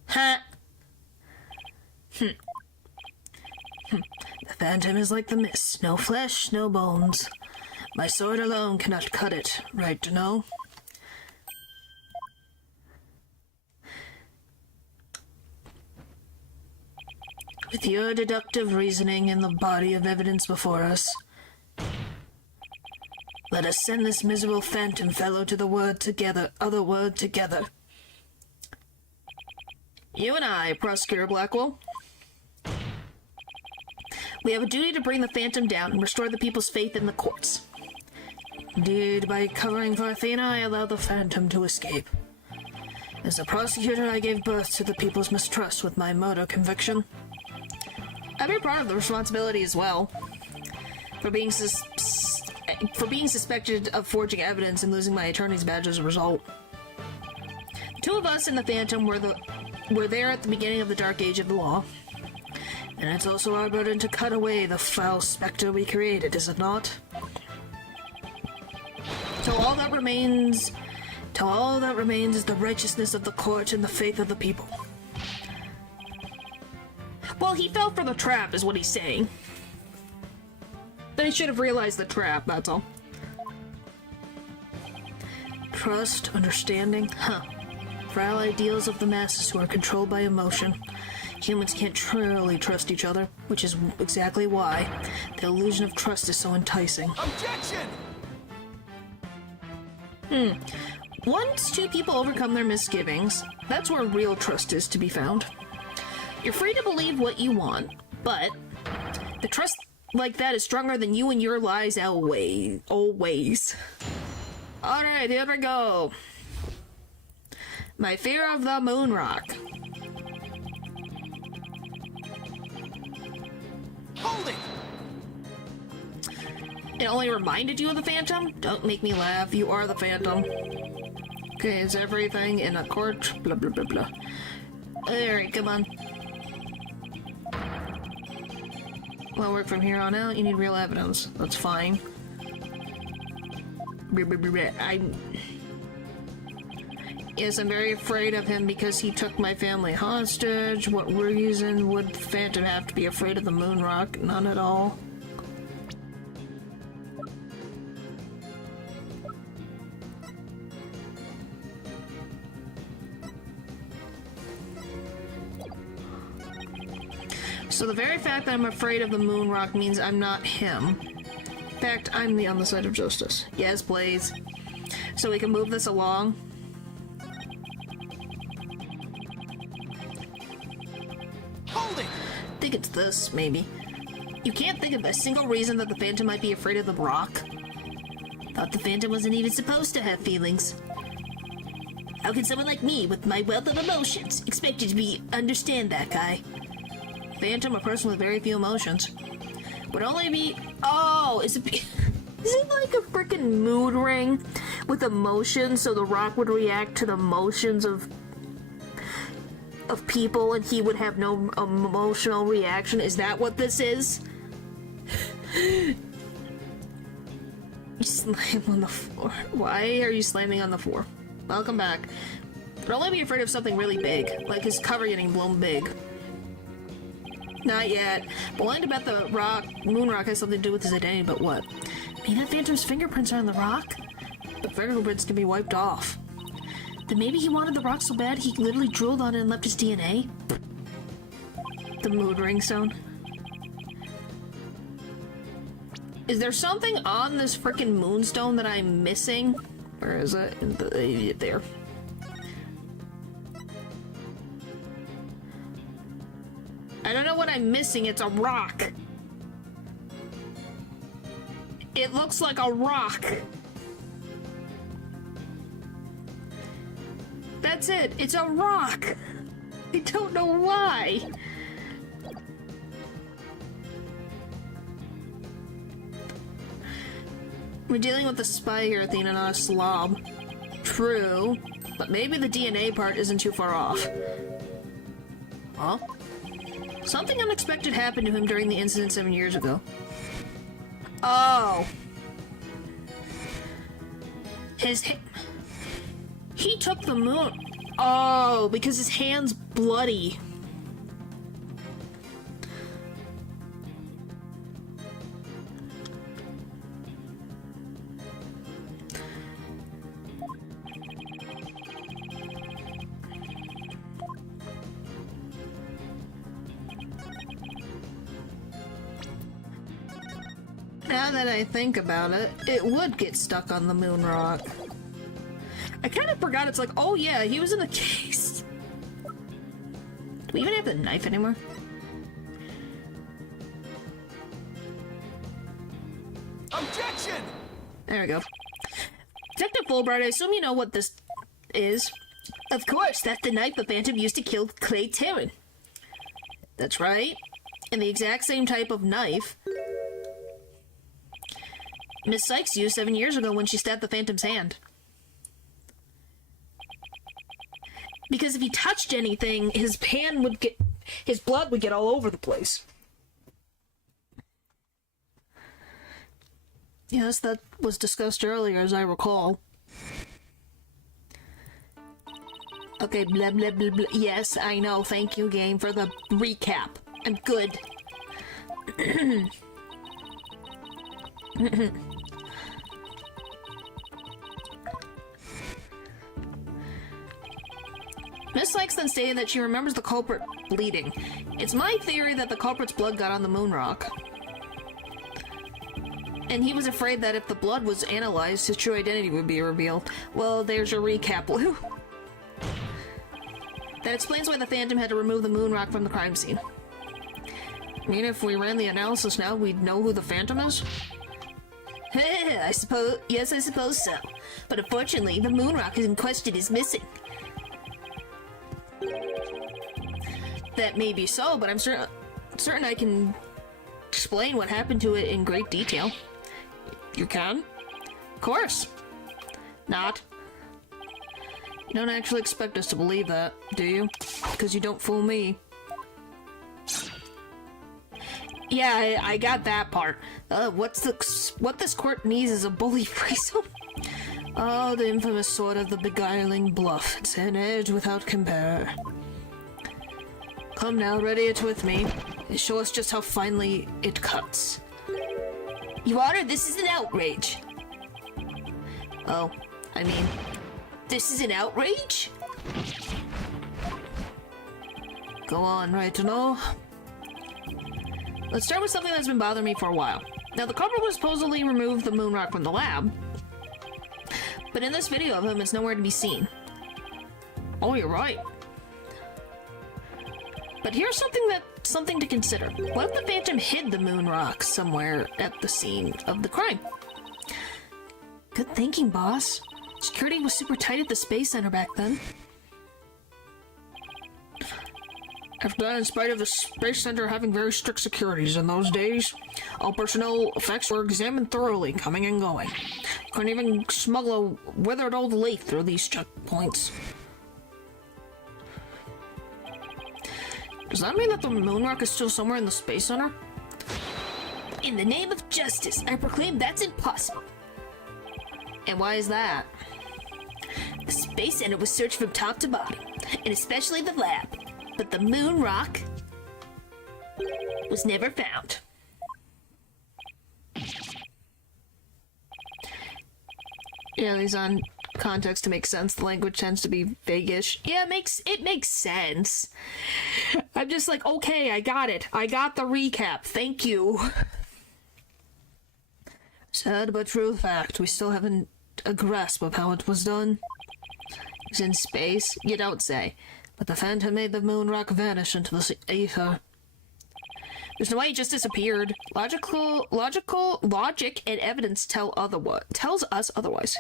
Ha! The phantom is like the mist. No flesh, no bones. My sword alone cannot cut it. Right to know? With your deductive reasoning and the body of evidence before us, let us send this miserable phantom fellow to the other world together. You and I, Prosecutor Blackwell. We have a duty to bring the phantom down and restore the people's faith in the courts. Indeed, by covering for Athena, I allowed the phantom to escape. As a prosecutor, I gave birth to the people's mistrust with my murder conviction. I'd be proud of the responsibility as well. For being suspected of forging evidence and losing my attorney's badge as a result. The two of us and the Phantom were there at the beginning of the Dark Age of the law. And it's also our burden to cut away the foul specter we created, is it not? Till all that remains is the righteousness of the court and the faith of the people. Well, he fell for the trap, is what he's saying. But he should have realized the trap, that's all. Trust, understanding, frail ideals of the masses who are controlled by emotion. Humans can't truly trust each other, which is exactly why the illusion of trust is so enticing. Objection! Once two people overcome their misgivings, that's where real trust is to be found. You're free to believe what you want, but the trust like that is stronger than you and your lies always. Alright, here we go. My fear of the moon rock. Hold it! It only reminded you of the Phantom? Don't make me laugh, you are the Phantom. Okay, is everything in a court? Blah blah blah blah. Alright, come on. Well, work from here on out, you need real evidence. That's fine. Yes, I'm very afraid of him because he took my family hostage. What reason would the Phantom have to be afraid of the moon rock? None at all. So the very fact that I'm afraid of the moon rock means I'm not him. In fact, I'm the on the side of justice. Yes, please. So we can move this along. Hold it! I think it's this, maybe. You can't think of a single reason that the Phantom might be afraid of the rock. Thought the Phantom wasn't even supposed to have feelings. How can someone like me, with my wealth of emotions, expect you to understand that guy? Phantom, a person with very few emotions, would only be... Oh, is it like a freaking mood ring with emotions, so the rock would react to the emotions of people and he would have no emotional reaction? Is that what this is? You slam on the floor. Why are you slamming on the floor? Welcome back. But only be afraid of something really big, like his cover getting blown big. Not yet. Blind about the moon rock has something to do with his identity, but what? Maybe that Phantom's fingerprints are on the rock? The fingerprints can be wiped off. Then maybe he wanted the rock so bad he literally drooled on it and left his DNA? The mood ring stone. Is there something on this frickin' moonstone that I'm missing? Where is it? There. I don't know what I'm missing. It's a rock. It looks like a rock. That's it. It's a rock. I don't know why. We're dealing with a spy here, Athena, not a slob. True, but maybe the DNA part isn't too far off. Huh? Something unexpected happened to him during the incident 7 years ago. Oh. He took the moon. Oh, because his hand's bloody. Now that I think about it, it would get stuck on the moon rock. I kind of forgot it's like, oh yeah, he was in a case. Do we even have the knife anymore? Objection! There we go. Detective Fulbright, I assume you know what this is. Of course, that's the knife the Phantom used to kill Clay Terran. That's right. And the exact same type of knife Miss Sykes used 7 years ago when she stabbed the Phantom's hand. Because if he touched anything, his blood would get all over the place. Yes, that was discussed earlier, as I recall. Okay, blah, blah, blah, blah. Yes, I know. Thank you, game, for the recap. I'm good. Miss Sykes then stated that she remembers the culprit bleeding. It's my theory that the culprit's blood got on the moon rock. And he was afraid that if the blood was analyzed, his true identity would be revealed. Well, there's your recap, Lou. That explains why the Phantom had to remove the moon rock from the crime scene. I mean, if we ran the analysis now, we'd know who the Phantom is? I suppose so. But unfortunately, the moon rock in question is missing. That may be so, but I'm certain I can explain what happened to it in great detail. You can? Of course. Not. You don't actually expect us to believe that, do you? Because you don't fool me. Yeah, I got that part. What this court needs is a bully-free zone. Oh, the infamous sword of the beguiling bluff. It's an edge without compare. Come now, ready it with me. And show us just how finely it cuts. Your Honor, this is an outrage. Oh, I mean, this is an outrage? Go on, right to know. Let's start with something that's been bothering me for a while. Now, the culprit was supposedly removed the moon rock from the lab, but in this video of him, it's nowhere to be seen. Oh, you're right. But here's something to consider. What if the Phantom hid the moon rock somewhere at the scene of the crime? Good thinking, boss. Security was super tight at the Space Center back then. After that, in spite of the Space Center having very strict securities in those days, all personnel effects were examined thoroughly, coming and going. Couldn't even smuggle a withered old lathe through these checkpoints. Does that mean that the moon rock is still somewhere in the Space Center? In the name of justice, I proclaim that's impossible. And why is that? The Space Center was searched from top to bottom, and especially the lab. But the moon rock was never found. Yeah, these on context to make sense. The language tends to be vaguish. Yeah, it makes sense. I'm just like, okay, I got it. I got the recap. Thank you. Sad but true fact. We still haven't a grasp of how it was done. It's in space? You don't say. But the Phantom made the moon rock vanish into the ether. There's no way it just disappeared. Logic and evidence tells us otherwise.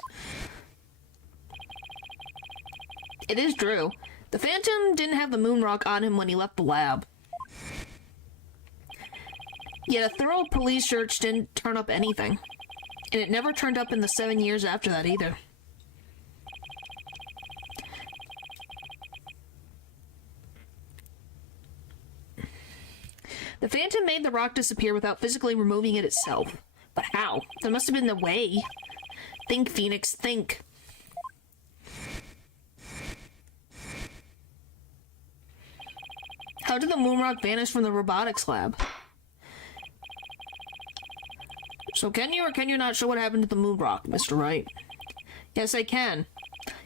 It is true. The Phantom didn't have the moon rock on him when he left the lab. Yet a thorough police search didn't turn up anything. And it never turned up in the 7 years after that either. The Phantom made the rock disappear without physically removing it itself. But how? There must have been a way. Think, Phoenix, think. How did the moon rock vanish from the robotics lab? So can you or can you not show what happened to the moon rock, Mr. Wright? Yes, I can,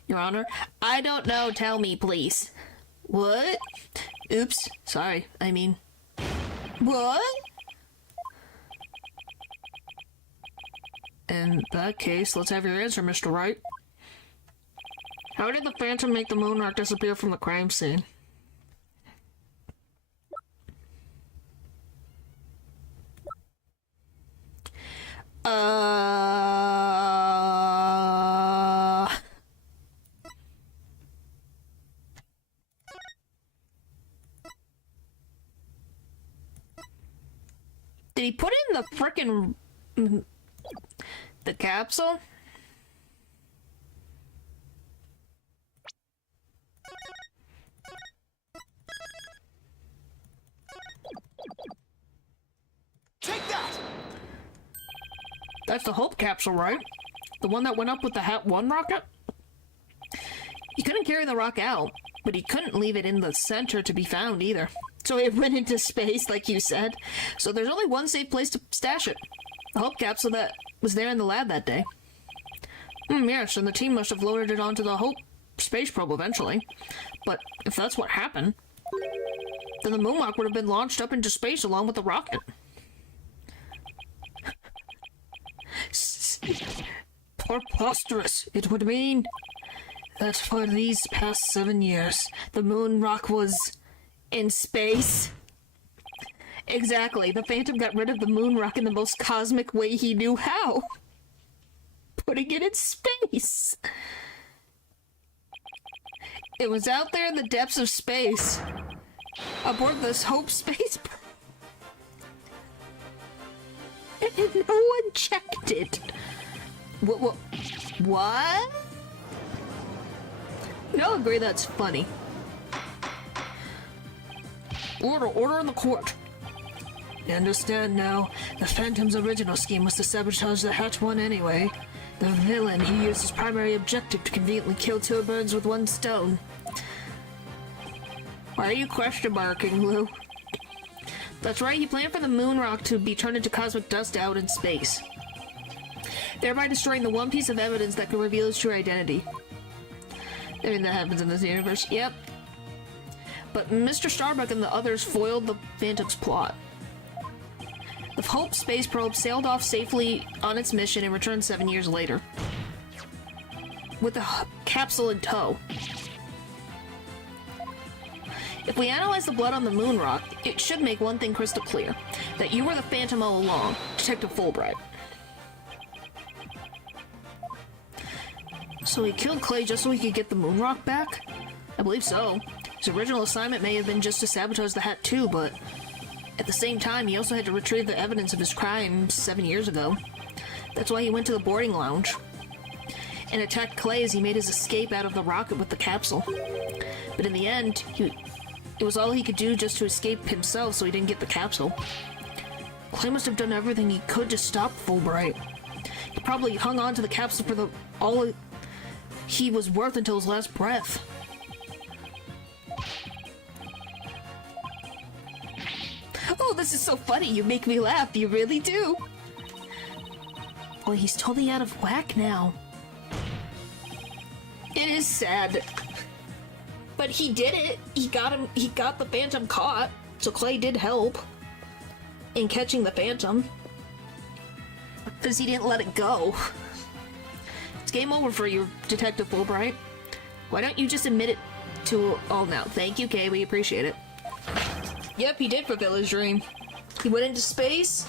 Your Honor. I don't know. Tell me, please. What? Oops. Sorry. I mean... What? In that case, let's have your answer, Mr. Wright. How did the Phantom make the moon rock disappear from the crime scene? Did he put in the frickin' the capsule? Take that! That's the Hope capsule, right? The one that went up with the Hat 1 rocket? He couldn't carry the rock out, but he couldn't leave it in the center to be found either. So it went into space, like you said. So there's only one safe place to stash it. The Hope capsule that was there in the lab that day. Yes, and the team must have loaded it onto the Hope space probe eventually. But if that's what happened, then the moon rock would have been launched up into space along with the rocket. Preposterous. It would mean that for these past 7 years, the moon rock was in space. Exactly. The Phantom got rid of the moon rock in the most cosmic way he knew how. Putting it in space. It was out there in the depths of space. Aboard this Hope space and no one checked it. What? We all agree that's funny. Order in the court. You understand now. The Phantom's original scheme was to sabotage the Hatch 1 anyway. The villain, he used his primary objective to conveniently kill two birds with one stone. Why are you question marking, Lou? That's right, he planned for the moon rock to be turned into cosmic dust out in space, thereby destroying the one piece of evidence that could reveal his true identity. I mean, that happens in this universe. Yep. But Mr. Starbuck and the others foiled the Phantom's plot. The Hope space probe sailed off safely on its mission and returned 7 years later, with the capsule in tow. If we analyze the blood on the moon rock, it should make one thing crystal clear. That you were the Phantom all along, Detective Fulbright. So he killed Clay just so he could get the moon rock back? I believe so. His original assignment may have been just to sabotage the Hat too, but at the same time, he also had to retrieve the evidence of his crime 7 years ago. That's why he went to the boarding lounge and attacked Clay as he made his escape out of the rocket with the capsule. But in the end, it was all he could do just to escape himself so he didn't get the capsule. Clay must have done everything he could to stop Fulbright. He probably hung on to the capsule for all he was worth until his last breath. Oh, this is so funny. You make me laugh. You really do. Boy, he's totally out of whack now. It is sad. But he did it. He got the Phantom caught. So Clay did help in catching the Phantom. Because he didn't let it go. It's game over for you, Detective Fulbright. Why don't you just admit it to all now? Thank you, Kay. We appreciate it. Yep, he did fulfill his dream. He went into space,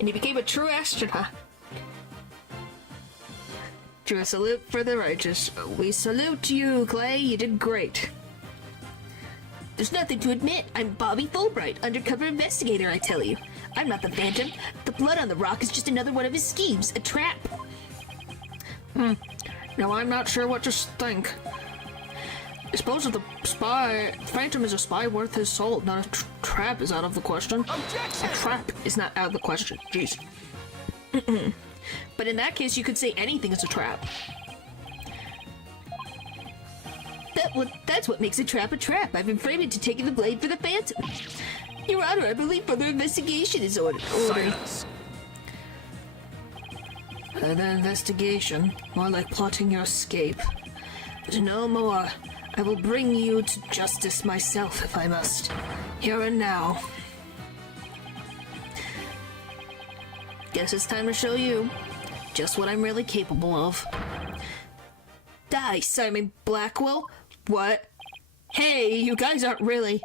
and he became a true astronaut. True salute for the righteous. We salute you, Clay. You did great. There's nothing to admit. I'm Bobby Fulbright, undercover investigator, I tell you. I'm not the Phantom. The blood on the rock is just another one of his schemes, a trap. Now I'm not sure what to think. I suppose if the Phantom is a spy worth his salt, not a trap. trap is out of the question. Objection! A trap is not out of the question. Jeez. But in that case, you could say anything is a trap. That's what makes a trap a trap. I've been framed into taking the blade for the Phantom. Your Honor, I believe further investigation is ordered. Silence. Further investigation, more like plotting your escape. But no more. I will bring you to justice myself if I must. Here and now. Guess it's time to show you just what I'm really capable of. Die, Simon Blackwell. What? Hey, you guys aren't really...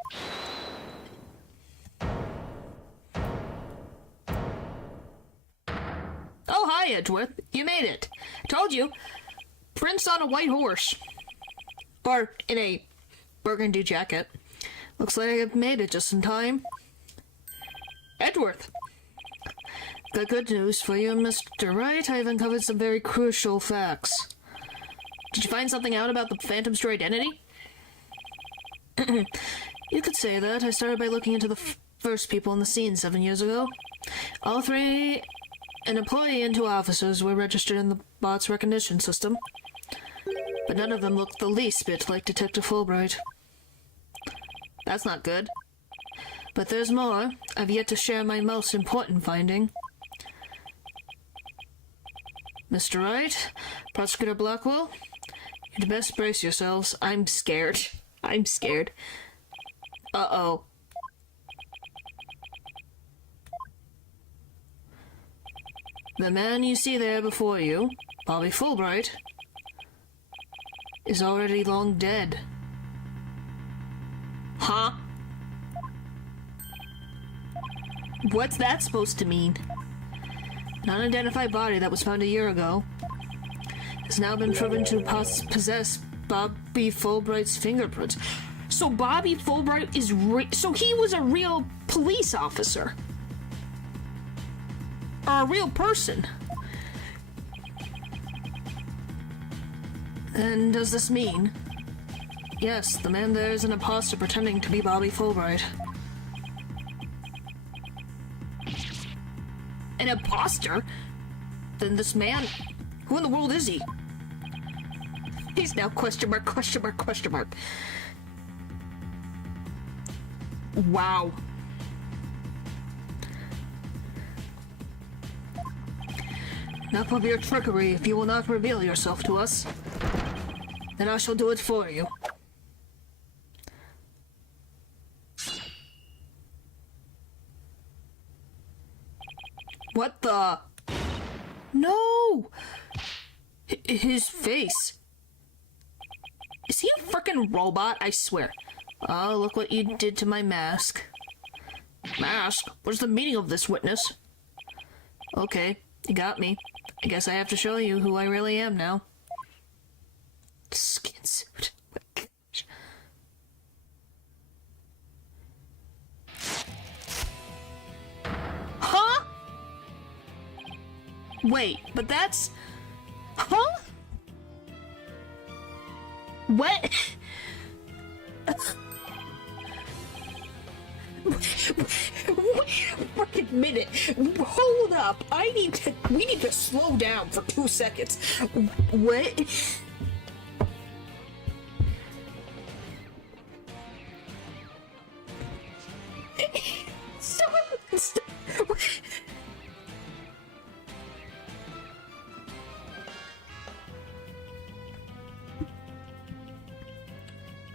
Oh, hi, Edgeworth. You made it. Told you. Prince on a white horse. Or in a burgundy jacket. Looks like I've made it just in time. Edgeworth. Got good news for you, Mr. Wright. I've uncovered some very crucial facts. Did you find something out about the Phantom's true identity? You could say that. I started by looking into the first people on the scene 7 years ago. All three, an employee and 2 officers, were registered in the bot's recognition system. But none of them looked the least bit like Detective Fulbright. That's not good. But there's more. I've yet to share my most important finding. Mr. Wright, Prosecutor Blackwell, you'd best brace yourselves. I'm scared. I'm scared. Uh-oh. The man you see there before you, Bobby Fulbright, is already long dead. Huh? What's that supposed to mean? An unidentified body that was found a year ago has now been proven to possess Bobby Fulbright's fingerprints. So Bobby Fulbright is so he was a real police officer. Or a real person. And does this mean? Yes, the man there is an imposter pretending to be Bobby Fulbright. An imposter? Then this man, who in the world is he? He's now question mark, question mark, question mark. Wow. Enough of your trickery. If you will not reveal yourself to us, then I shall do it for you. What the? No! His face. Is he a frickin' robot? I swear. Oh, look what you did to my mask. Mask? What's the meaning of this, witness? Okay, you got me. I guess I have to show you who I really am now. Skin suit. Oh my gosh. Huh? Wait, but that's... Huh? What? Wait a fucking minute. Hold up. We need to slow down for 2 seconds. What?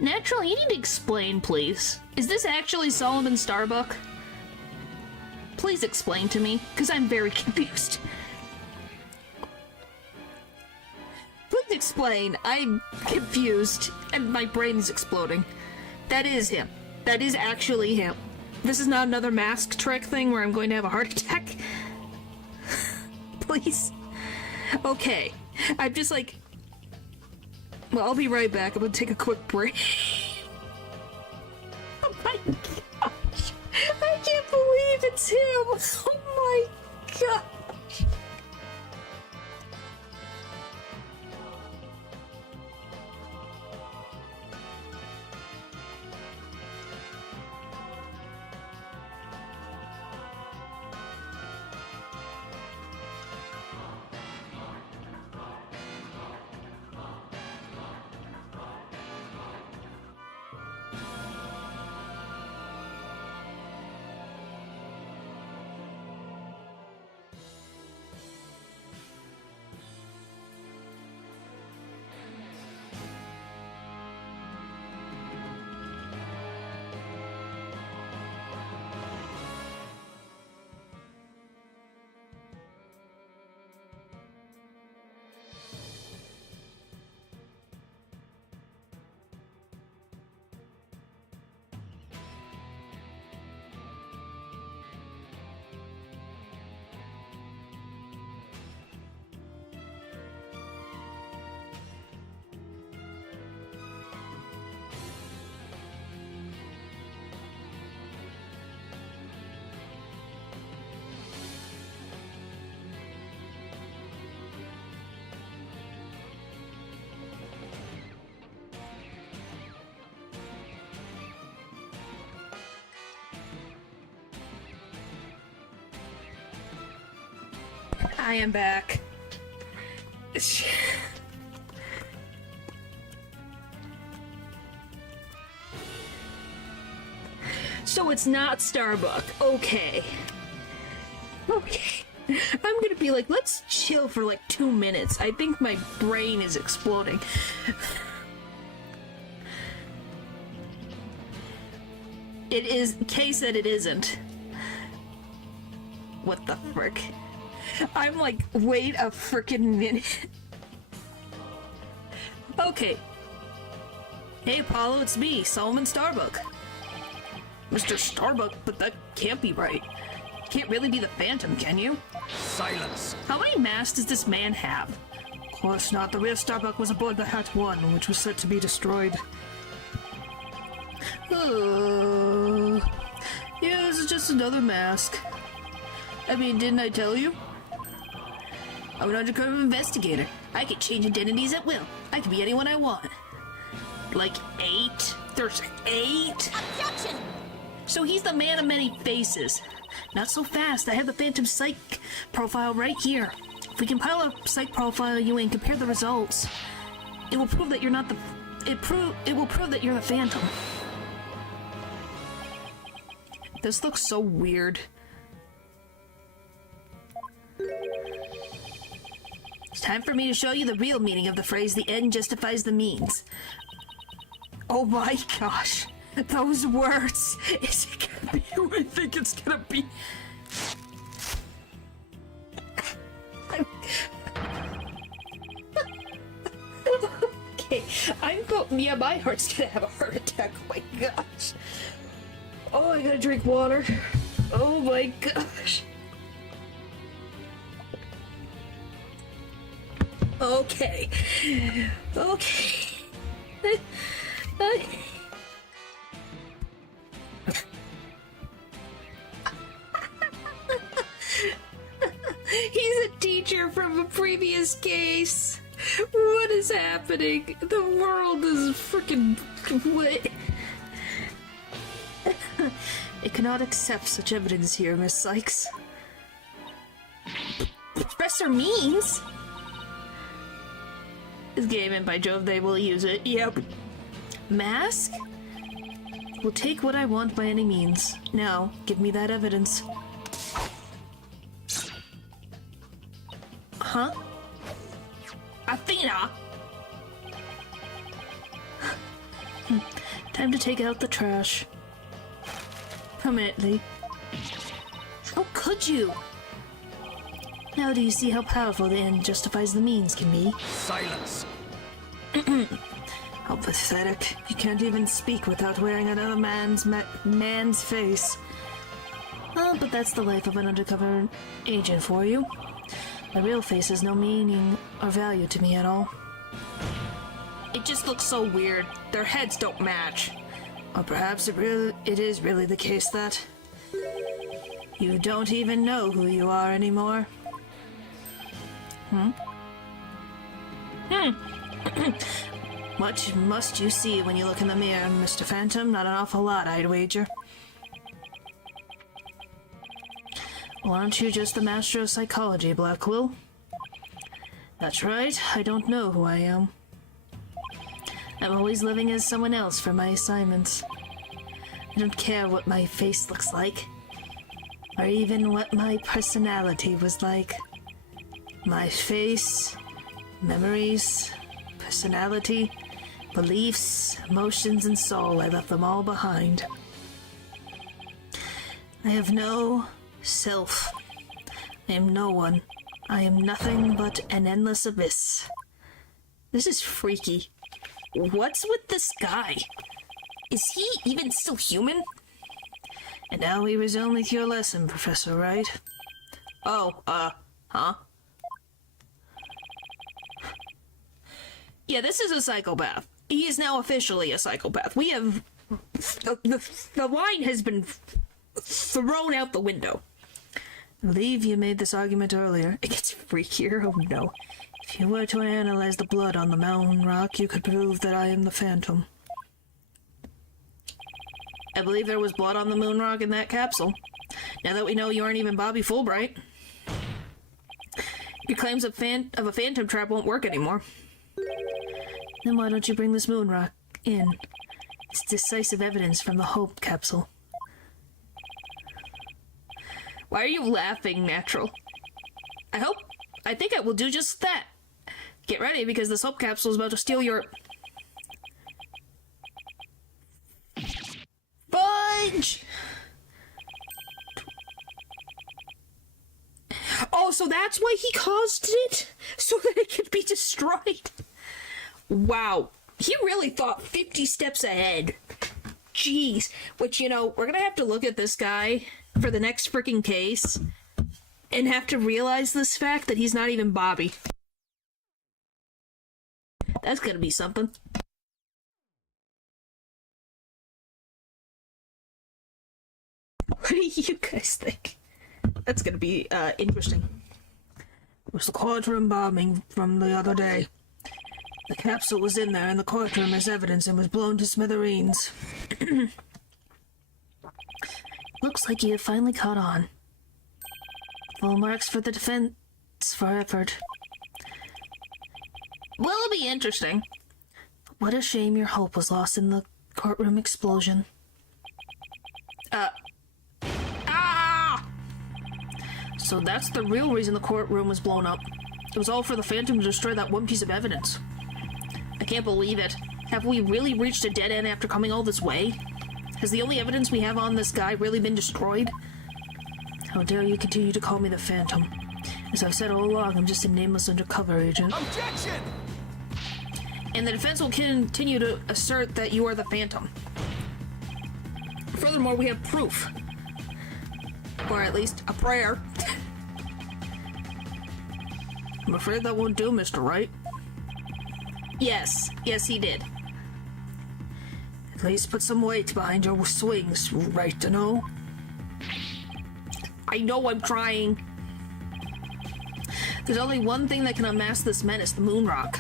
Natural, you need to explain, please. Is this actually Solomon Starbuck? Please explain to me, because I'm very confused. Please explain. I'm confused, and my brain's exploding. That is him. That is actually him. This is not another mask trick thing where I'm going to have a heart attack. Please. Okay. I'm just like... Well, I'll be right back. I'm gonna take a quick break. Oh my gosh. I can't believe it's him. Oh my gosh. I am back. So it's not Starbuck. Okay. Okay. I'm gonna be like, let's chill for like 2 minutes. I think my brain is exploding. It is. Kay said it isn't. What the frick? I'm like, wait a frickin' minute. Okay. Hey Apollo, it's me, Solomon Starbuck. Mr. Starbuck, but that can't be right. You can't really be the Phantom, can you? Silence! How many masks does this man have? Of course not. The real Starbuck was aboard the Hat 1, which was set to be destroyed. Yeah, this is just another mask. I mean, didn't I tell you? I'm an undercover investigator. I can change identities at will. I can be anyone I want. Like 8? There's 8? Objection! So he's the man of many faces. Not so fast. I have the Phantom Psych profile right here. If we compile a Psych profile you and compare the results, it will prove that you're not the... It will prove that you're the Phantom. This looks so weird. It's time for me to show you the real meaning of the phrase, the end justifies the means. Oh my gosh. Those words. Is it gonna be who I think it's gonna be? Okay, I'm going. Yeah, my heart's gonna have a heart attack. Oh my gosh. Oh, I gotta drink water. Oh my gosh. Okay. Okay. He's a teacher from a previous case. What is happening? The world is freaking... What? It cannot accept such evidence here, Miss Sykes. Professor Means? This game, and by Jove, they will use it. Yep. Mask? Will take what I want by any means. Now, give me that evidence. Huh? Athena? Time to take out the trash. Permanently. How could you? Now do you see how powerful the end justifies the means can be? Silence! How pathetic. You can't even speak without wearing another man's face. Oh, but that's the life of an undercover agent for you. My real face has no meaning or value to me at all. It just looks so weird. Their heads don't match. Or perhaps it is really the case that you don't even know who you are anymore. Much must you see when you look in the mirror, Mr. Phantom? Not an awful lot, I'd wager. Well, aren't you just the master of psychology, Blackwell? That's right, I don't know who I am. I'm always living as someone else for my assignments. I don't care what my face looks like, or even what my personality was like. My face, memories, personality, beliefs, emotions, and soul, I left them all behind. I have no self. I am no one. I am nothing but an endless abyss. This is freaky. What's with this guy? Is he even still human? And now we resume with your lesson, Professor Wright. Oh, huh? Yeah, this is a psychopath. He is now officially a psychopath. We have... The line has been thrown out the window. I believe you made this argument earlier. It gets freakier, oh no. If you were to analyze the blood on the mountain rock, you could prove that I am the Phantom. I believe there was blood on the moon rock in that capsule. Now that we know you aren't even Bobby Fulbright. Your claims of a phantom trap won't work anymore. Then why don't you bring this moon rock in? It's decisive evidence from the Hope capsule. Why are you laughing, Natural? I think I will do just that. Get ready, because this Hope capsule is about to steal your... Fudge! Oh, so that's why he caused it? So that it could be destroyed? Wow. He really thought 50 steps ahead. Jeez. Which, you know, we're gonna have to look at this guy for the next freaking case and have to realize this fact that he's not even Bobby. That's gonna be something. What do you guys think? That's gonna be interesting. It was the courtroom bombing from the other day. The capsule was in there in the courtroom as evidence and was blown to smithereens. Looks like you have finally caught on. Full marks for the defense for effort. Well, it'll be interesting. What a shame your hope was lost in the courtroom explosion. So that's the real reason the courtroom was blown up. It was all for the Phantom to destroy that one piece of evidence. I can't believe it. Have we really reached a dead end after coming all this way? Has the only evidence we have on this guy really been destroyed? How dare you continue to call me the Phantom? As I've said all along, I'm just a nameless undercover agent. Objection! And the defense will continue to assert that you are the Phantom. Furthermore, we have proof. Or at least a prayer. I'm afraid that won't do, Mr. Wright. Yes, he did. At least put some weight behind your swings, right to know? I know I'm trying. There's only one thing that can unmask this menace, the moon rock.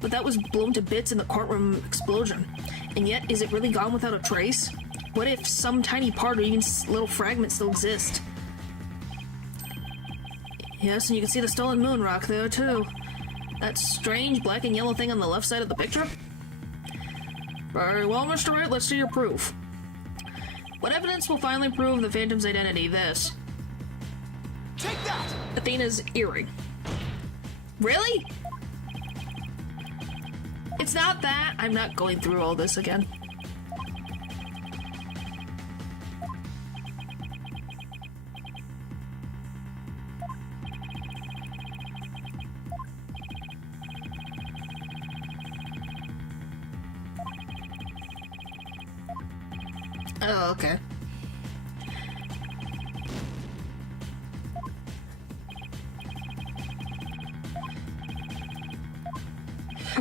But that was blown to bits in the courtroom explosion. And yet, is it really gone without a trace? What if some tiny part or even little fragment still exist? Yes, and you can see the stolen moon rock there, too. That strange black and yellow thing on the left side of the picture? Very well, Mr. Wright, let's see your proof. What evidence will finally prove the Phantom's identity? This. Take that! Athena's earring. Really? It's not that. I'm not going through all this again. Oh, okay.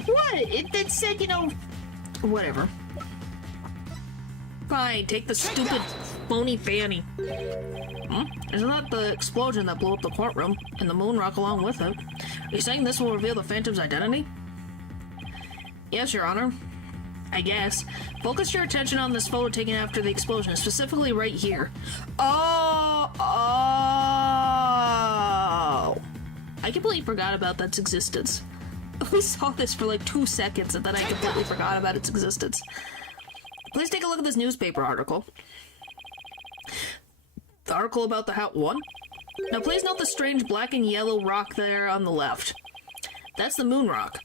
What? It said, you know... Whatever. Fine, take the stupid phony fanny. Isn't that the explosion that blew up the courtroom, and the moon rock along with it? Are you saying this will reveal the Phantom's identity? Yes, Your Honor. I guess. Focus your attention on this photo taken after the explosion, specifically right here. Oh! I completely forgot about its existence. We saw this for like 2 seconds and then I completely forgot about its existence. Please take a look at this newspaper article. The article about the Hat 1? Now please note the strange black and yellow rock there on the left. That's the moon rock.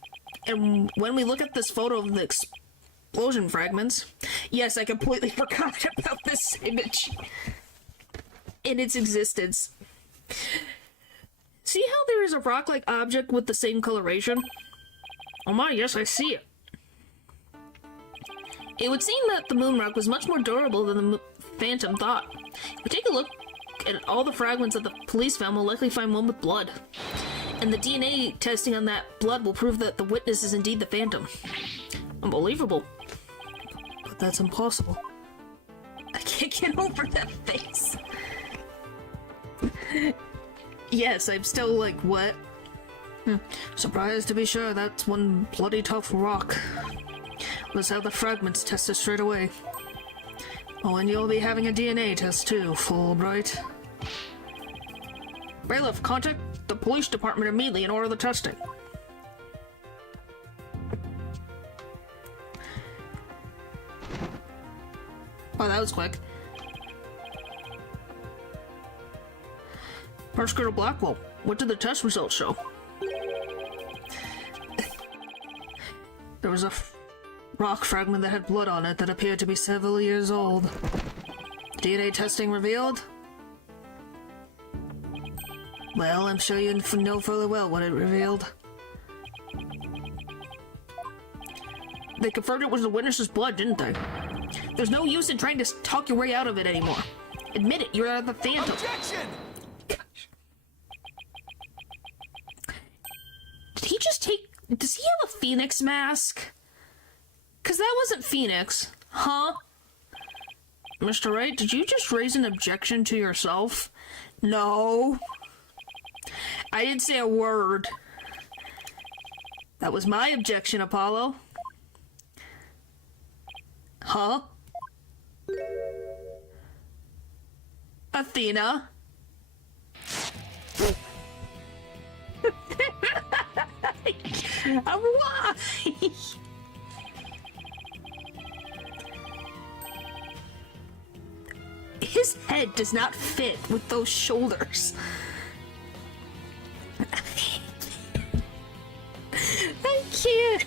And when we look at this photo of the explosion fragments... Yes, I completely forgot about this image in its existence. See how there is a rock-like object with the same coloration? Oh my, yes, I see it. It would seem that the moon rock was much more durable than the Phantom thought. If we take a look at all the fragments that the police found, we'll likely find one with blood. And the DNA testing on that blood will prove that the witness is indeed the Phantom. Unbelievable. But that's impossible. I can't get over that face. Yes, I'm still like, what? Surprised to be sure that's one bloody tough rock. Let's have the fragments tested straight away. Oh, and you'll be having a DNA test too, Fulbright. Bailiff, contact the police department immediately and order the testing. Oh, that was quick. Prosecutor Blackwell, what did the test results show? There was a rock fragment that had blood on it that appeared to be several years old. DNA testing revealed? Well, I'm sure you know fully well what it revealed. They confirmed it was the witness's blood, didn't they? There's no use in trying to talk your way out of it anymore. Admit it, you're the Phantom. Objection! Did he just take... Does he have a Phoenix mask? Because that wasn't Phoenix. Huh? Mr. Wright, did you just raise an objection to yourself? No. I didn't say a word. That was my objection, Apollo. Huh? Athena? Why? His head does not fit with those shoulders. I can't.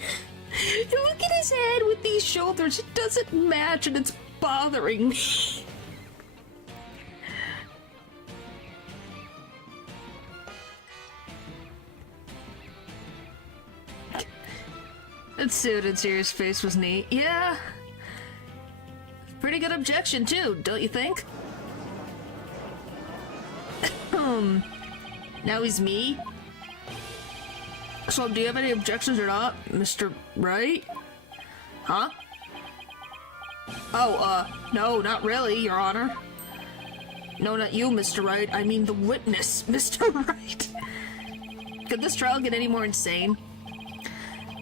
Look at his head with these shoulders. It doesn't match and it's bothering me. That suit and serious face was neat. Yeah. Pretty good objection, too, don't you think? Now he's me? So, do you have any objections or not, Mr. Wright? Huh? Oh, no, not really, Your Honor. No, not you, Mr. Wright. I mean the witness, Mr. Wright. Could this trial get any more insane?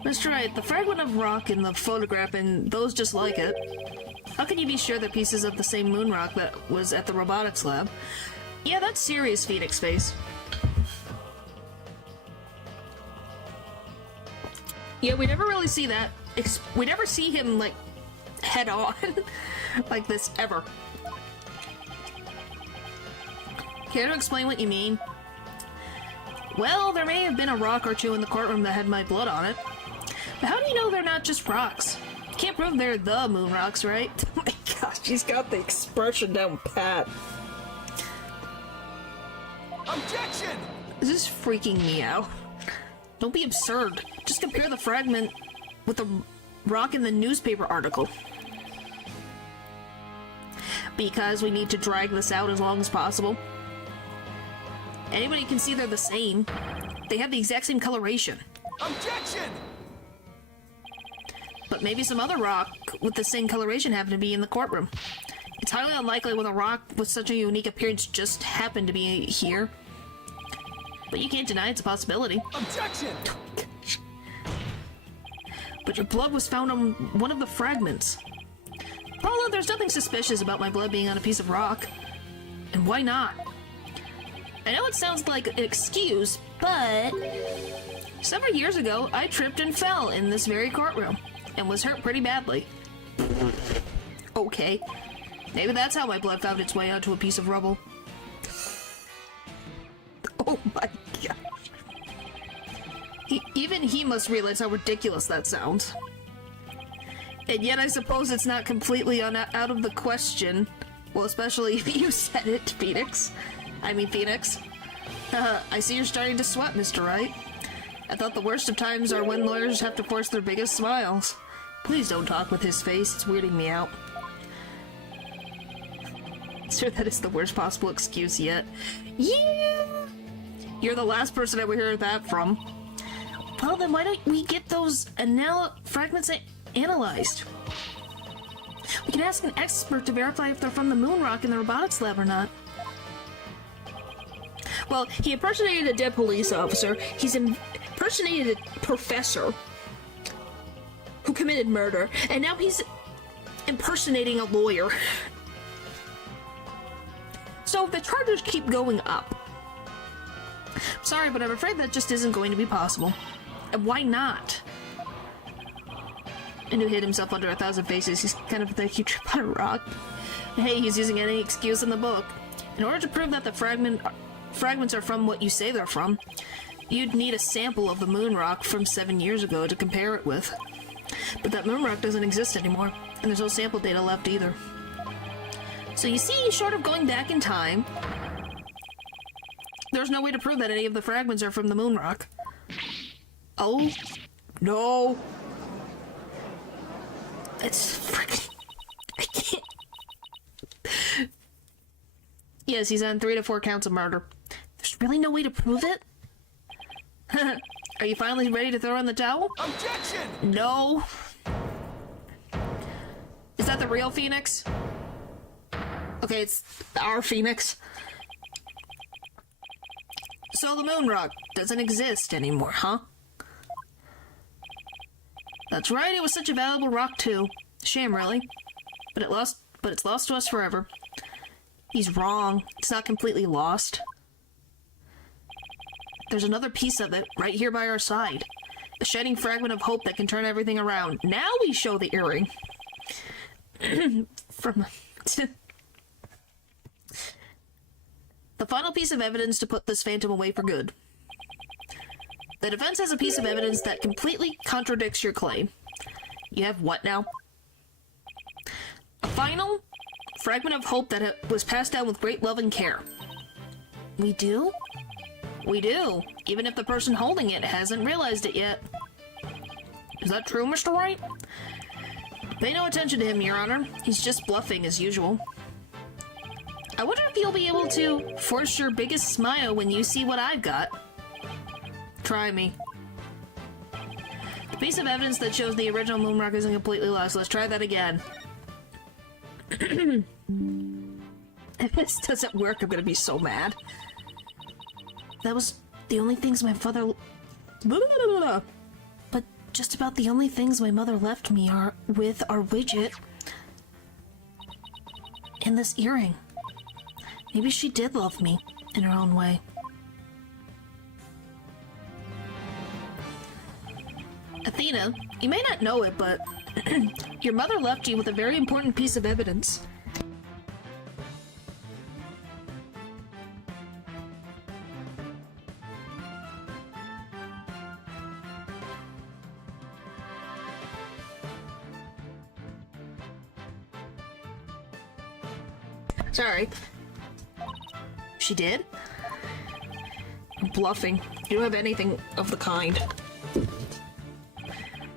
Mr. Wright, the fragment of rock in the photograph and those just like it. How can you be sure they're pieces of the same moon rock that was at the robotics lab? Yeah, that's serious, Phoenix face. Yeah, we never really see that. We never see him, like, head on like this, ever. Care to explain what you mean? Well, there may have been a rock or two in the courtroom that had my blood on it. But how do you know they're not just rocks? You can't prove they're the moon rocks, right? Oh my gosh, he's got the expression down pat. Objection! This is freaking me out. Don't be absurd. Just compare the fragment with the rock in the newspaper article. Because we need to drag this out as long as possible. Anybody can see they're the same. They have the exact same coloration. Objection! But maybe some other rock with the same coloration happened to be in the courtroom. It's highly unlikely when a rock with such a unique appearance just happened to be here. But you can't deny it's a possibility. Objection! But your blood was found on one of the fragments. Paula, there's nothing suspicious about my blood being on a piece of rock. And why not? I know it sounds like an excuse, but several years ago, I tripped and fell in this very courtroom and was hurt pretty badly. Okay, maybe that's how my blood found its way onto a piece of rubble. Oh my gosh. Even he must realize how ridiculous that sounds. And yet I suppose it's not completely out of the question. Well, especially if you said it, Phoenix. I see you're starting to sweat, Mr. Wright. I thought the worst of times are when lawyers have to force their biggest smiles. Please don't talk with his face, it's weirding me out. Sure, that is the worst possible excuse yet. Yeah! You're the last person I would hear that from. Well, then why don't we get those fragments analyzed? We can ask an expert to verify if they're from the moon rock in the robotics lab or not. Well, he impersonated a dead police officer. He's impersonated a professor who committed murder, and now he's impersonating a lawyer. So the charges keep going up. sorry, but I'm afraid that just isn't going to be possible. And why not? Inu hid himself under 1,000 faces. He's kind of pathetic. You trip on a rock. Hey, he's using any excuse in the book. In order to prove that the fragments are from what you say they're from, you'd need a sample of the moon rock from 7 years ago to compare it with. But that moon rock doesn't exist anymore, and there's no sample data left either. So you see, short of going back in time, there's no way to prove that any of the fragments are from the moon rock. Oh, no. It's freaking... I can't... Yes, he's on 3 to 4 counts of murder. There's really no way to prove it? Are you finally ready to throw in the towel? Objection! No. Is that the real Phoenix? Okay, it's our Phoenix. So the moon rock doesn't exist anymore, huh? That's right, it was such a valuable rock too. Shame, really. But it's lost to us forever. He's wrong. It's not completely lost. There's another piece of it right here by our side. A shining fragment of hope that can turn everything around. Now we show the earring. From... The final piece of evidence to put this phantom away for good. The defense has a piece of evidence that completely contradicts your claim. You have what now? A final fragment of hope that was passed down with great love and care. We do? We do, even if the person holding it hasn't realized it yet. Is that true, Mr. Wright? Pay no attention to him, Your Honor. He's just bluffing as usual. I wonder if you'll be able to force your biggest smile when you see what I've got. Try me. The piece of evidence that shows the original moon rock isn't completely lost. Let's try that again. If this doesn't work, I'm gonna be so mad. That was the only things my father... But just about the only things my mother left me are Widget and this earring. Maybe she did love me in her own way. Athena, you may not know it, but your mother left you with a very important piece of evidence. Sorry. She did? I'm bluffing. You don't have anything of the kind.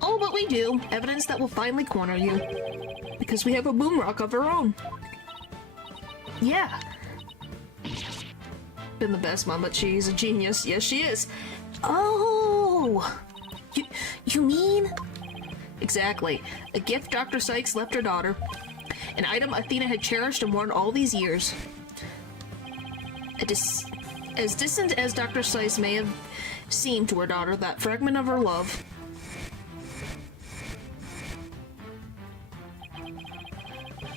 Oh, but we do. Evidence that will finally corner you. Because we have a moon rock of our own. Yeah. Been the best mom, but she's a genius. Yes, she is. Oh! You mean? Exactly. A gift Dr. Sykes left her daughter. An item Athena had cherished and worn all these years. As distant as Dr. Sykes may have seemed to her daughter, that fragment of her love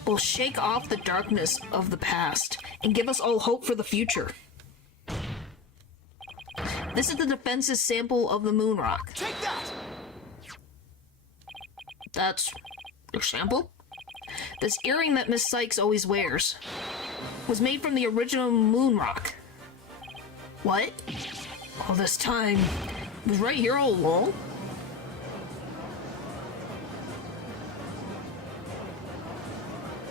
will shake off the darkness of the past and give us all hope for the future. This is the defense's sample of the moon rock. Take that! That's your sample? This earring that Miss Sykes always wears was made from the original moon rock. What? All this time, it was right here all along?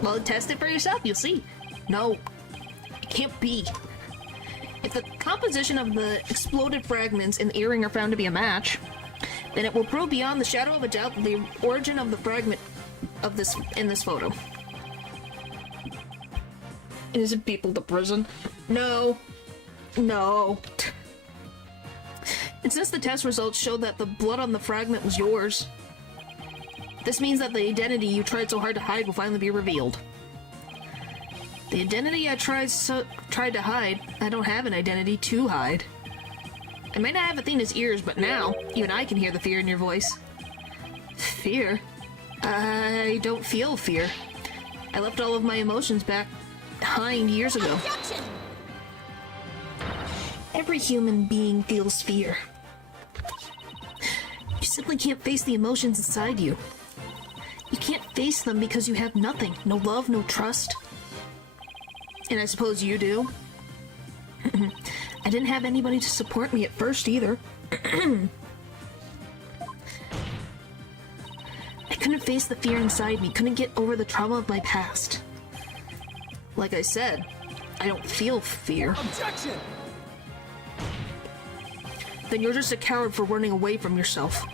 Well, test it for yourself, you'll see. No, it can't be. If the composition of the exploded fragments in the earring are found to be a match, then it will prove beyond the shadow of a doubt the origin of the fragment of this in this photo. Innocent people to prison? No. No. And since the test results showed that the blood on the fragment was yours, this means that the identity you tried so hard to hide will finally be revealed. The identity I tried to hide, I don't have an identity to hide. I may not have Athena's ears, but now, even I can hear the fear in your voice. Fear? I don't feel fear. I left all of my emotions behind years ago. Every human being feels fear. You simply can't face the emotions inside you. You can't face them because you have nothing. No love, no trust. And I suppose you do. I didn't have anybody to support me at first either. I couldn't face the fear inside me, couldn't get over the trauma of my past. Like I said, I don't feel fear. Objection! Then you're just a coward for running away from yourself.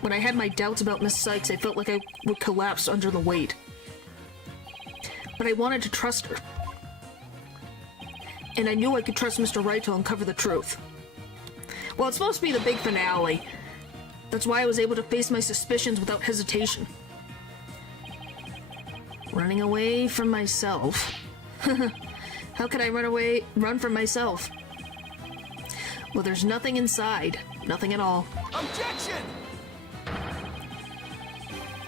When I had my doubts about Miss Sykes, I felt like I would collapse under the weight. But I wanted to trust her. And I knew I could trust Mr. Wright to uncover the truth. Well, it's supposed to be the big finale. That's why I was able to face my suspicions without hesitation. Running away from myself. How could I run from myself? Well, there's nothing inside. Nothing at all. Objection!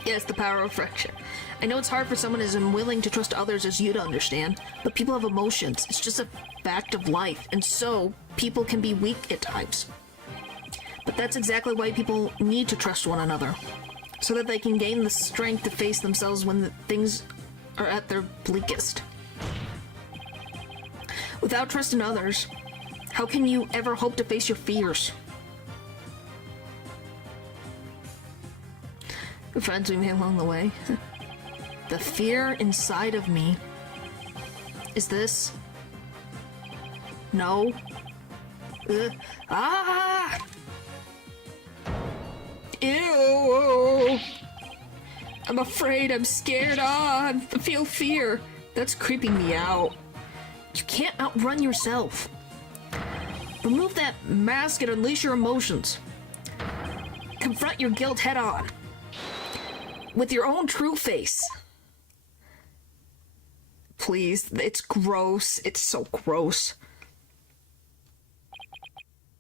Yes, the power of friction. I know it's hard for someone as unwilling to trust others as you to understand, but people have emotions. It's just a fact of life, and so people can be weak at times. But that's exactly why people need to trust one another, so that they can gain the strength to face themselves when things are at their bleakest. Without trust in others, how can you ever hope to face your fears? Friends we made along the way. The fear inside of me is this. No. Ah! Ew! I'm afraid, I'm scared. I feel fear. That's creeping me out. You can't outrun yourself. Remove that mask and unleash your emotions. Confront your guilt head on. With your own true face. Please, it's gross. It's so gross.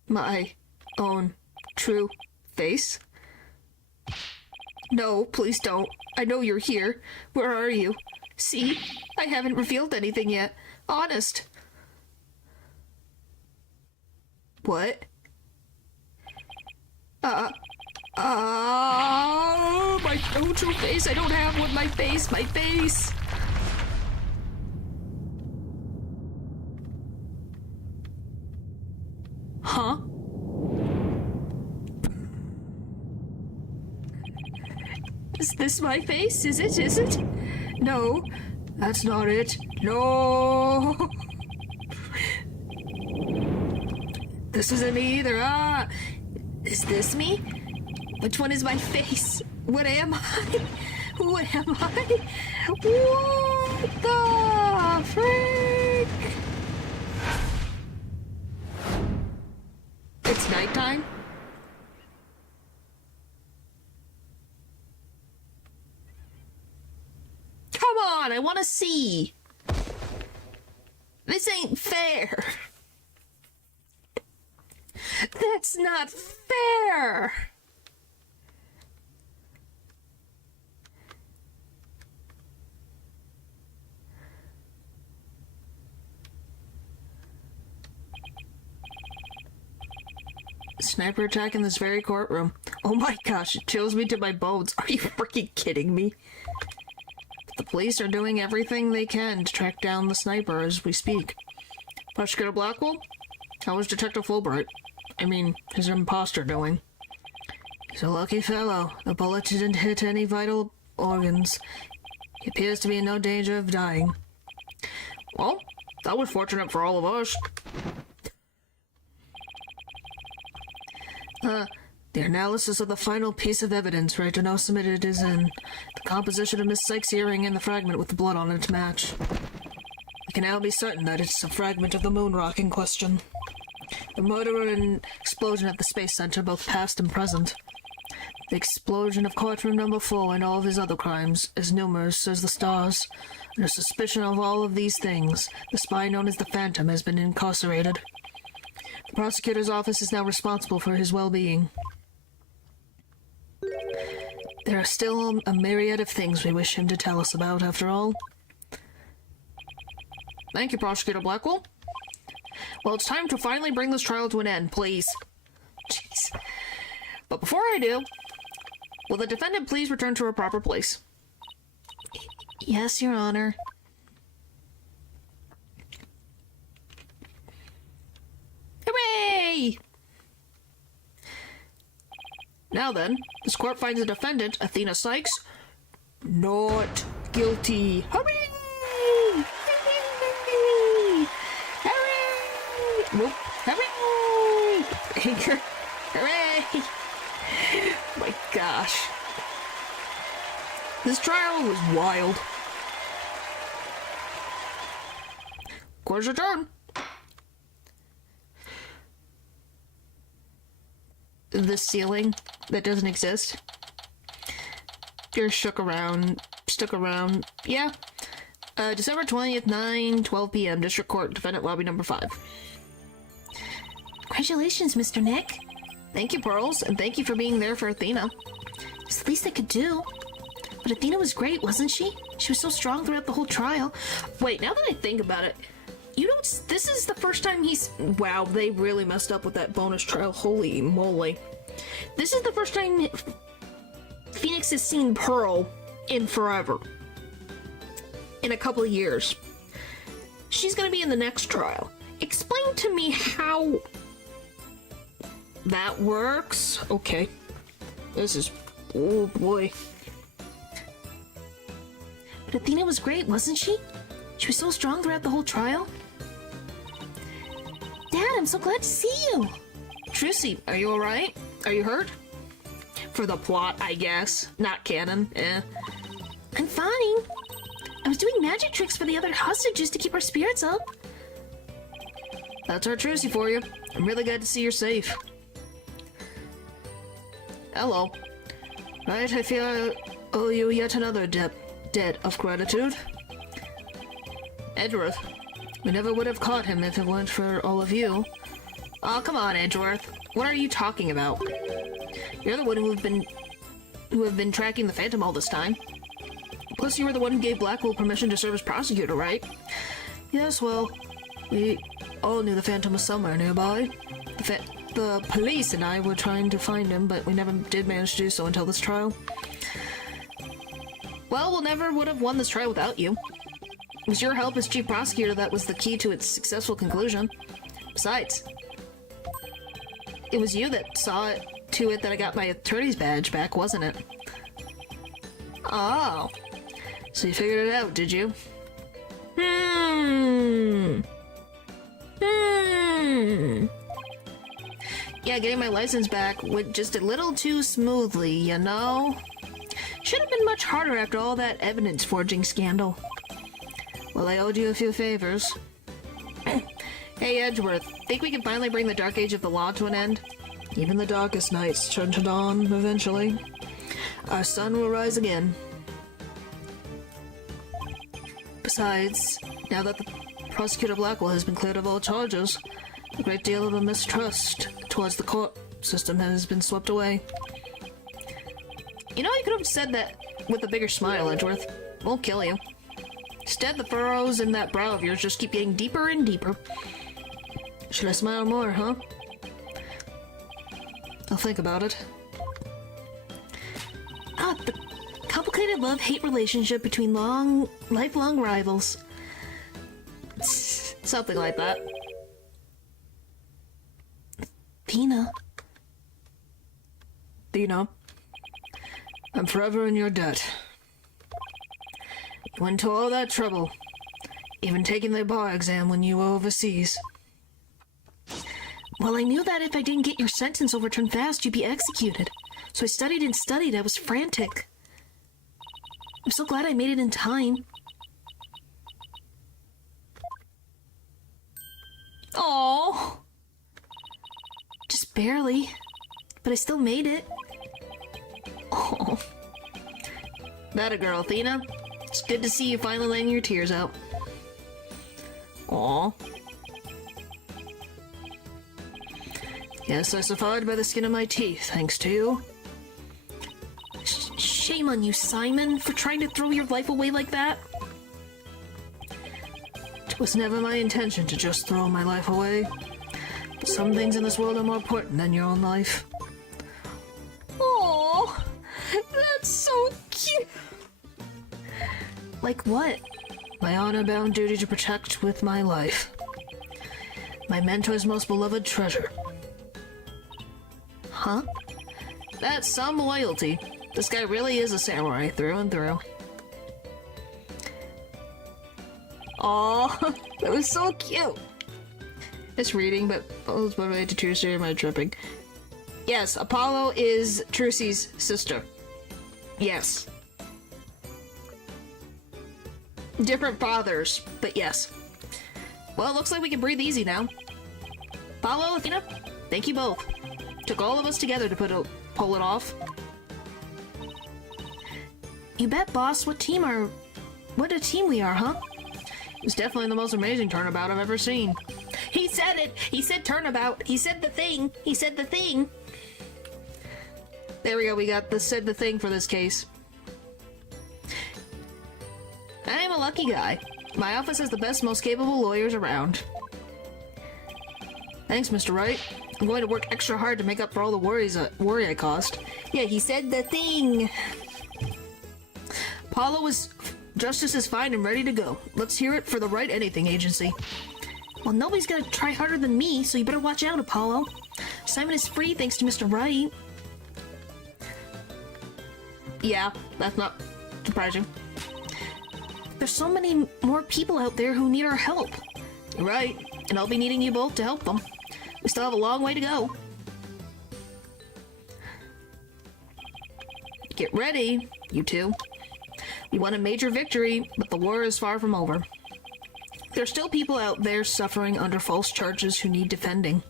My own true face? No, please don't. I know you're here. Where are you? See? I haven't revealed anything yet. Honest. What? My own true face. I don't have one. My face. My face. Huh? Is this my face? Is it? Is it? No, that's not it. No. This isn't me either. Ah, is this me? Which one is my face? What am I? Who am I? What the frick? It's nighttime? Come on, I want to see. This ain't fair. That's not fair. Sniper attack in this very courtroom. Oh my gosh, it chills me to my bones. Are you freaking kidding me? The police are doing everything they can to track down the sniper as we speak. Prosecutor Blackwell? How was Detective Fulbright? I mean, his imposter doing? He's a lucky fellow. The bullet didn't hit any vital organs. He appears to be in no danger of dying. Well, that was fortunate for all of us. The analysis of the final piece of evidence Writer now submitted is in. The composition of Miss Sykes' earring and the fragment with the blood on it match. We can now be certain that it's a fragment of the moon rock in question. The murder and explosion at the Space Center, both past and present. The explosion of courtroom number 4 and all of his other crimes, as numerous as the stars. Under suspicion of all of these things, the spy known as the Phantom has been incarcerated. The prosecutor's office is now responsible for his well-being. There are still a myriad of things we wish him to tell us about, after all. Thank you, Prosecutor Blackwell. Well, it's time to finally bring this trial to an end, please. Jeez. But before I do, will the defendant please return to her proper place? Yes, Your Honor. Hooray! Now then, this court finds the defendant, Athena Sykes, not guilty. Hooray! Hooray! Hooray! Nope. Hooray! Hooray! My gosh. This trial was wild. Court's adjourned. The ceiling that doesn't exist. You're stuck around. Yeah. December 20th, 9:12 p.m. District Court, Defendant Lobby number 5. Congratulations, Mr. Nick. Thank you, Pearls, and thank you for being there for Athena. It's the least I could do. But Athena was great, wasn't she? She was so strong throughout the whole trial. Wait, now that I think about it, you know, this is the first time he's... Wow, they really messed up with that bonus trial. Holy moly. This is the first time Phoenix has seen Pearl in forever. In a couple of years. She's gonna be in the next trial. Explain to me how that works. Okay. This is... Oh boy. But Athena was great, wasn't she? She was so strong throughout the whole trial. Dad, I'm so glad to see you. Trucy, are you alright? Are you hurt? For the plot, I guess. Not canon. I'm fine. I was doing magic tricks for the other hostages to keep our spirits up. That's our Trucy for you. I'm really glad to see you're safe. Hello. Right, I feel I owe you yet another debt of gratitude. Edgeworth. We never would have caught him if it weren't for all of you. Oh, come on, Edgeworth. What are you talking about? You're the one who have been tracking the Phantom all this time. Plus, you were the one who gave Blackwell permission to serve as prosecutor, right? Yes, well, we all knew the Phantom was somewhere nearby. The police and I were trying to find him, but we never did manage to do so until this trial. Well, we'll never would have won this trial without you. It was your help as chief prosecutor that was the key to its successful conclusion. Besides, it was you that saw to it that I got my attorney's badge back, wasn't it? Oh. So you figured it out, did you? Yeah, getting my license back went just a little too smoothly, you know? Should have been much harder after all that evidence forging scandal. Well, I owed you a few favors. Hey, Edgeworth, think we can finally bring the Dark Age of the Law to an end? Even the darkest nights turn to dawn, eventually. Our sun will rise again. Besides, now that the Prosecutor Blackwell has been cleared of all charges, a great deal of the mistrust towards the court system has been swept away. You know, you could have said that with a bigger smile, Edgeworth. Won't kill you. Instead, the furrows in that brow of yours just keep getting deeper and deeper. Should I smile more, huh? I'll think about it. Ah, the complicated love-hate relationship between lifelong rivals. Something like that. Athena. Dina, I'm forever in your debt. You went to all that trouble, even taking the bar exam when you were overseas. Well, I knew that if I didn't get your sentence overturned fast, you'd be executed. So I studied and studied. I was frantic. I'm so glad I made it in time. Aww. Just barely. But I still made it. Oh. That a girl, Athena. It's good to see you finally letting your tears out. Aww. Yes, I survived by the skin of my teeth, thanks to you. Shame on you, Simon, for trying to throw your life away like that. was never my intention to just throw my life away. But some things in this world are more important than your own life. Oh, that's so cute. Like what? My honor-bound duty to protect with my life. My mentor's most beloved treasure. Huh? That's some loyalty. This guy really is a samurai through and through. Aw, that was so cute. It's reading, but I was motivated to Trucy. Am I tripping? Yes, Apollo is Trucy's sister. Yes. Different fathers, but yes. Well, it looks like we can breathe easy now. Apollo, Athena, thank you both. Took all of us together to pull it off. You bet, boss. What a team we are, huh? It was definitely the most amazing turnabout I've ever seen. He said it! He said turnabout! He said the thing! He said the thing! There we go, we got the said the thing for this case. I am a lucky guy. My office has the best, most capable lawyers around. Thanks, Mr. Wright. I'm going to work extra hard to make up for all the worry I caused. Yeah, he said the thing! Apollo was... Justice is fine and ready to go. Let's hear it for the Right Anything Agency. Well, nobody's gonna try harder than me, so you better watch out, Apollo. Simon is free thanks to Mr. Wright. Yeah, that's not surprising. There's so many more people out there who need our help. You're right, and I'll be needing you both to help them. We still have a long way to go. Get ready, you two. We won a major victory, but the war is far from over. There's still people out there suffering under false charges who need defending.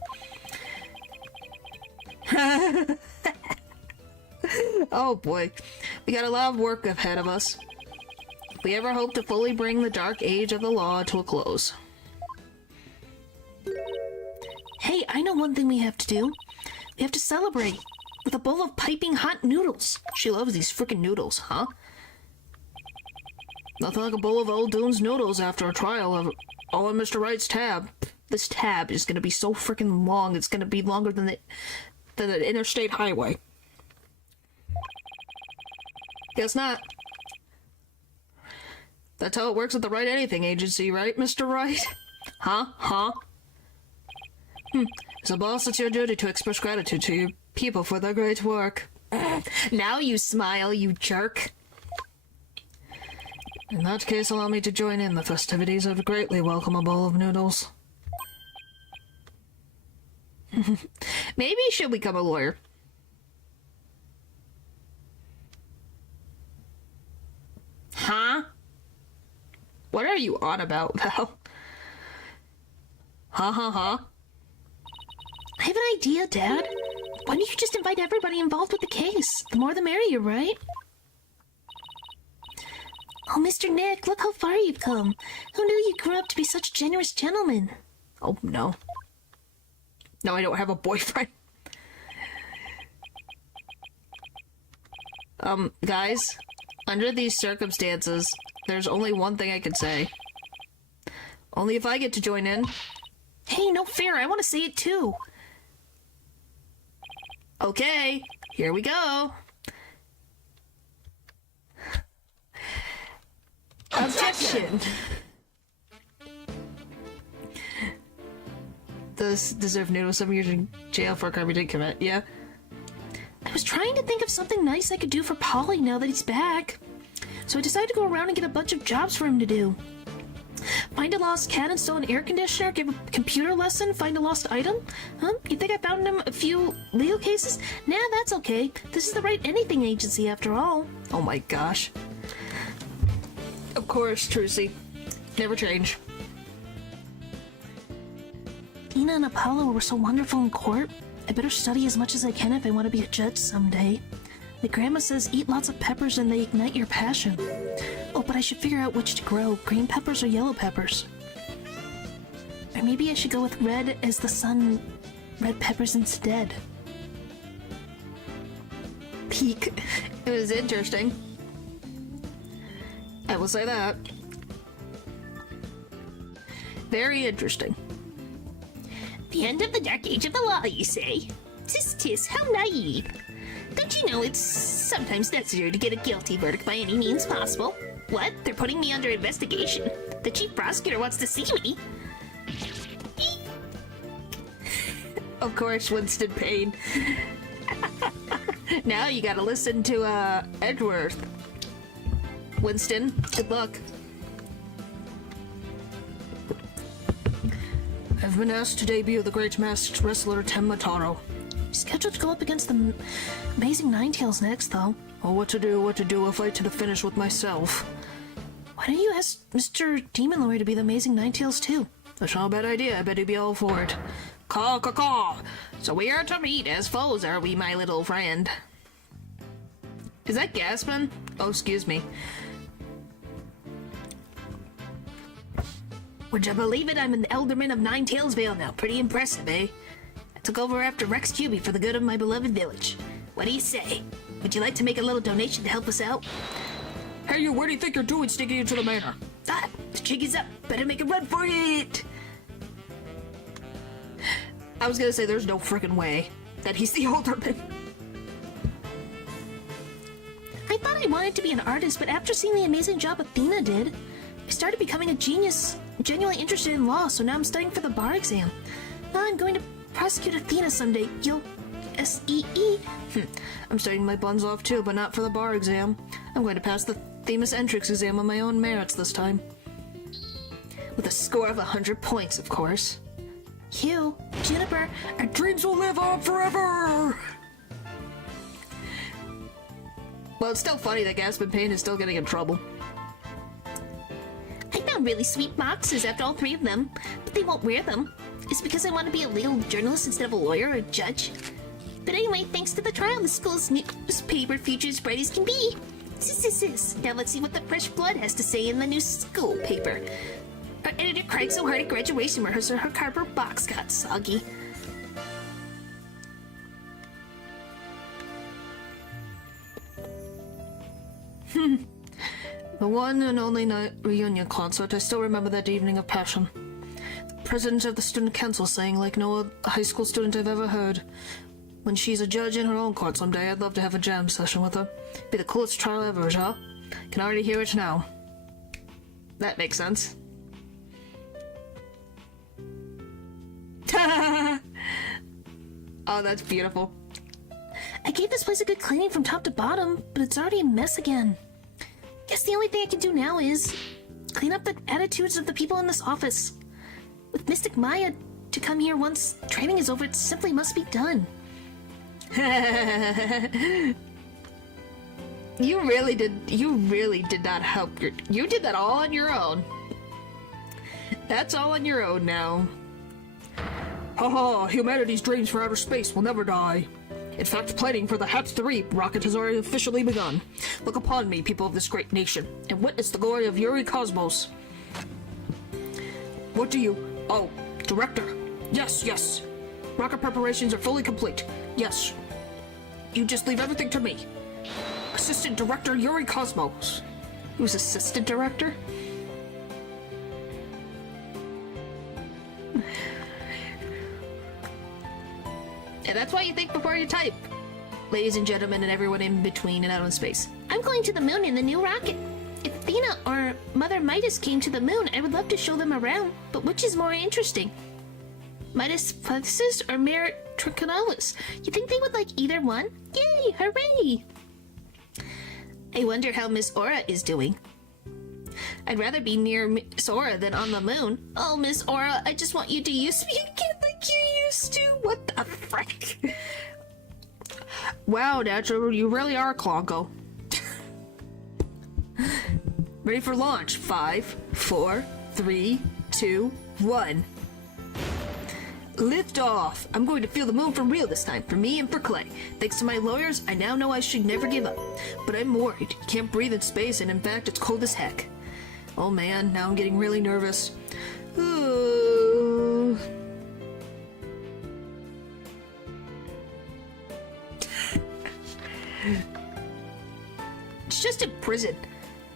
Oh boy, we got a lot of work ahead of us. If we ever hope to fully bring the dark age of the law to a close. Hey, I know one thing we have to do. We have to celebrate with a bowl of piping hot noodles. She loves these frickin' noodles, huh? Nothing like a bowl of old Doone's noodles after a trial of all on Mr. Wright's tab. This tab is gonna be so frickin' long, it's gonna be longer than the interstate highway. Guess not. That's how it works at the Right Anything Agency, right, Mr. Wright? Huh? As a boss, it's your duty to express gratitude to your people for their great work. Now you smile, you jerk. In that case, allow me to join in the festivities. I'd greatly welcome a bowl of noodles. Maybe you should become a lawyer. Huh? What are you on about, Val? Huh? I have an idea, Dad. Why don't you just invite everybody involved with the case? The more the merrier, right? Oh, Mr. Nick, look how far you've come. Who knew you grew up to be such a generous gentleman? Oh, no. No, I don't have a boyfriend. Guys, under these circumstances, there's only one thing I can say. Only if I get to join in. Hey, no fair. I want to say it too. Okay, here we go. Objection! Does deserve noodle 7 years in jail for a crime he didn't commit, yeah? I was trying to think of something nice I could do for Polly now that he's back. So I decided to go around and get a bunch of jobs for him to do. Find a lost cat, install an air conditioner, give a computer lesson, find a lost item? Huh? You think I found him a few legal cases? Nah, that's okay. This is the Right Anything Agency after all. Oh my gosh. Of course, Trucy. Never change. Ina and Apollo were so wonderful in court. I better study as much as I can if I want to be a judge someday. My grandma says eat lots of peppers and they ignite your passion. Oh, but I should figure out which to grow, green peppers or yellow peppers. Or maybe I should go with red as the sun, red peppers instead. Peak. It was interesting. I will say that. Very interesting. The end of the dark age of the law, you say? Tis tis, how naive. Don't you know it's sometimes necessary to get a guilty verdict by any means possible? What? They're putting me under investigation. The chief prosecutor wants to see me. Of course, Winston Payne. Now you gotta listen to, Edgeworth. Winston, good luck. I've been asked to debut the great masked wrestler Temmataro. He's scheduled to go up against the Amazing Ninetales next, though. Oh, what to do, a fight to the finish with myself. Why don't you ask Mr. Demon Lord to be the Amazing Ninetales, too? That's not a bad idea. I bet he'd be all for it. Caw, caw, caw. So we are to meet as foes, are we, my little friend? Is that Gaspin? Oh, excuse me. Would you believe it? I'm an Elderman of Ninetailsvale now. Pretty impressive, eh? I took over after Rex Cuby for the good of my beloved village. What do you say? Would you like to make a little donation to help us out? Hey, you, where do you think you're doing sneaking into the manor? Ah, the jig is up. Better make a run for it. I was gonna say there's no frickin' way that he's the alderman. I thought I wanted to be an artist, but after seeing the amazing job Athena did, I started becoming a genius, genuinely interested in law, so now I'm studying for the bar exam. Now I'm going to prosecute Athena someday. You'll... S-E-E. I'm studying my buns off too, but not for the bar exam. I'm going to pass the Themis entrance exam on my own merits this time. With a score of 100 points, of course. Hugh, Juniper, Our dreams will live on forever! Well, it's still funny that Gaspin Payne is still getting in trouble. I found really sweet boxes after all 3 of them, but they won't wear them. It's because I want to be a legal journalist instead of a lawyer or a judge. But anyway, thanks to the trial, the school's newspaper future as bright as can be. Now let's see what the fresh blood has to say in the new school paper. Our editor cried so hard at graduation rehearsal her cardboard box got soggy. The one and only night reunion concert, I still remember that evening of passion. The president of the student council saying like no other high school student I've ever heard. When she's a judge in her own court someday, I'd love to have a jam session with her. Be the coolest trial ever, huh? Can already hear it now. That makes sense. Oh, that's beautiful. I gave this place a good cleaning from top to bottom, but it's already a mess again. Guess the only thing I can do now is clean up the attitudes of the people in this office. With Mystic Maya to come here once training is over, it simply must be done. You really did not help you did that all on your own. That's all on your own now. Haha, humanity's dreams for outer space will never die. In fact, planning for the HAP-3 rocket has already officially begun. Look upon me, people of this great nation, and witness the glory of Yuri Cosmos. What do you... Oh, Director. Yes, yes. Rocket preparations are fully complete. Yes. You just leave everything to me. Assistant Director Yuri Cosmos. He was assistant director? And that's why you think before you type. Ladies and gentlemen and everyone in between and out in space. I'm going to the moon in the new rocket. If Athena or Mother Midas came to the moon, I would love to show them around, but which is more interesting? Midas Plexus or Mare Trichonalis? You think they would like either one? Yay, hooray! I wonder how Miss Aura is doing. I'd rather be near Miss Aura than on the moon. Oh, Miss Aura, I just want you to use me again like you used to. What the frick? Wow, Natural, you really are Clonko. Ready for launch. 5, 4, 3, 2, 1. Lift off! I'm going to feel the moon for real this time, for me and for Clay. Thanks to my lawyers, I now know I should never give up. But I'm worried. You can't breathe in space, and in fact, it's cold as heck. Oh man, now I'm getting really nervous. Ooh. It's just in prison.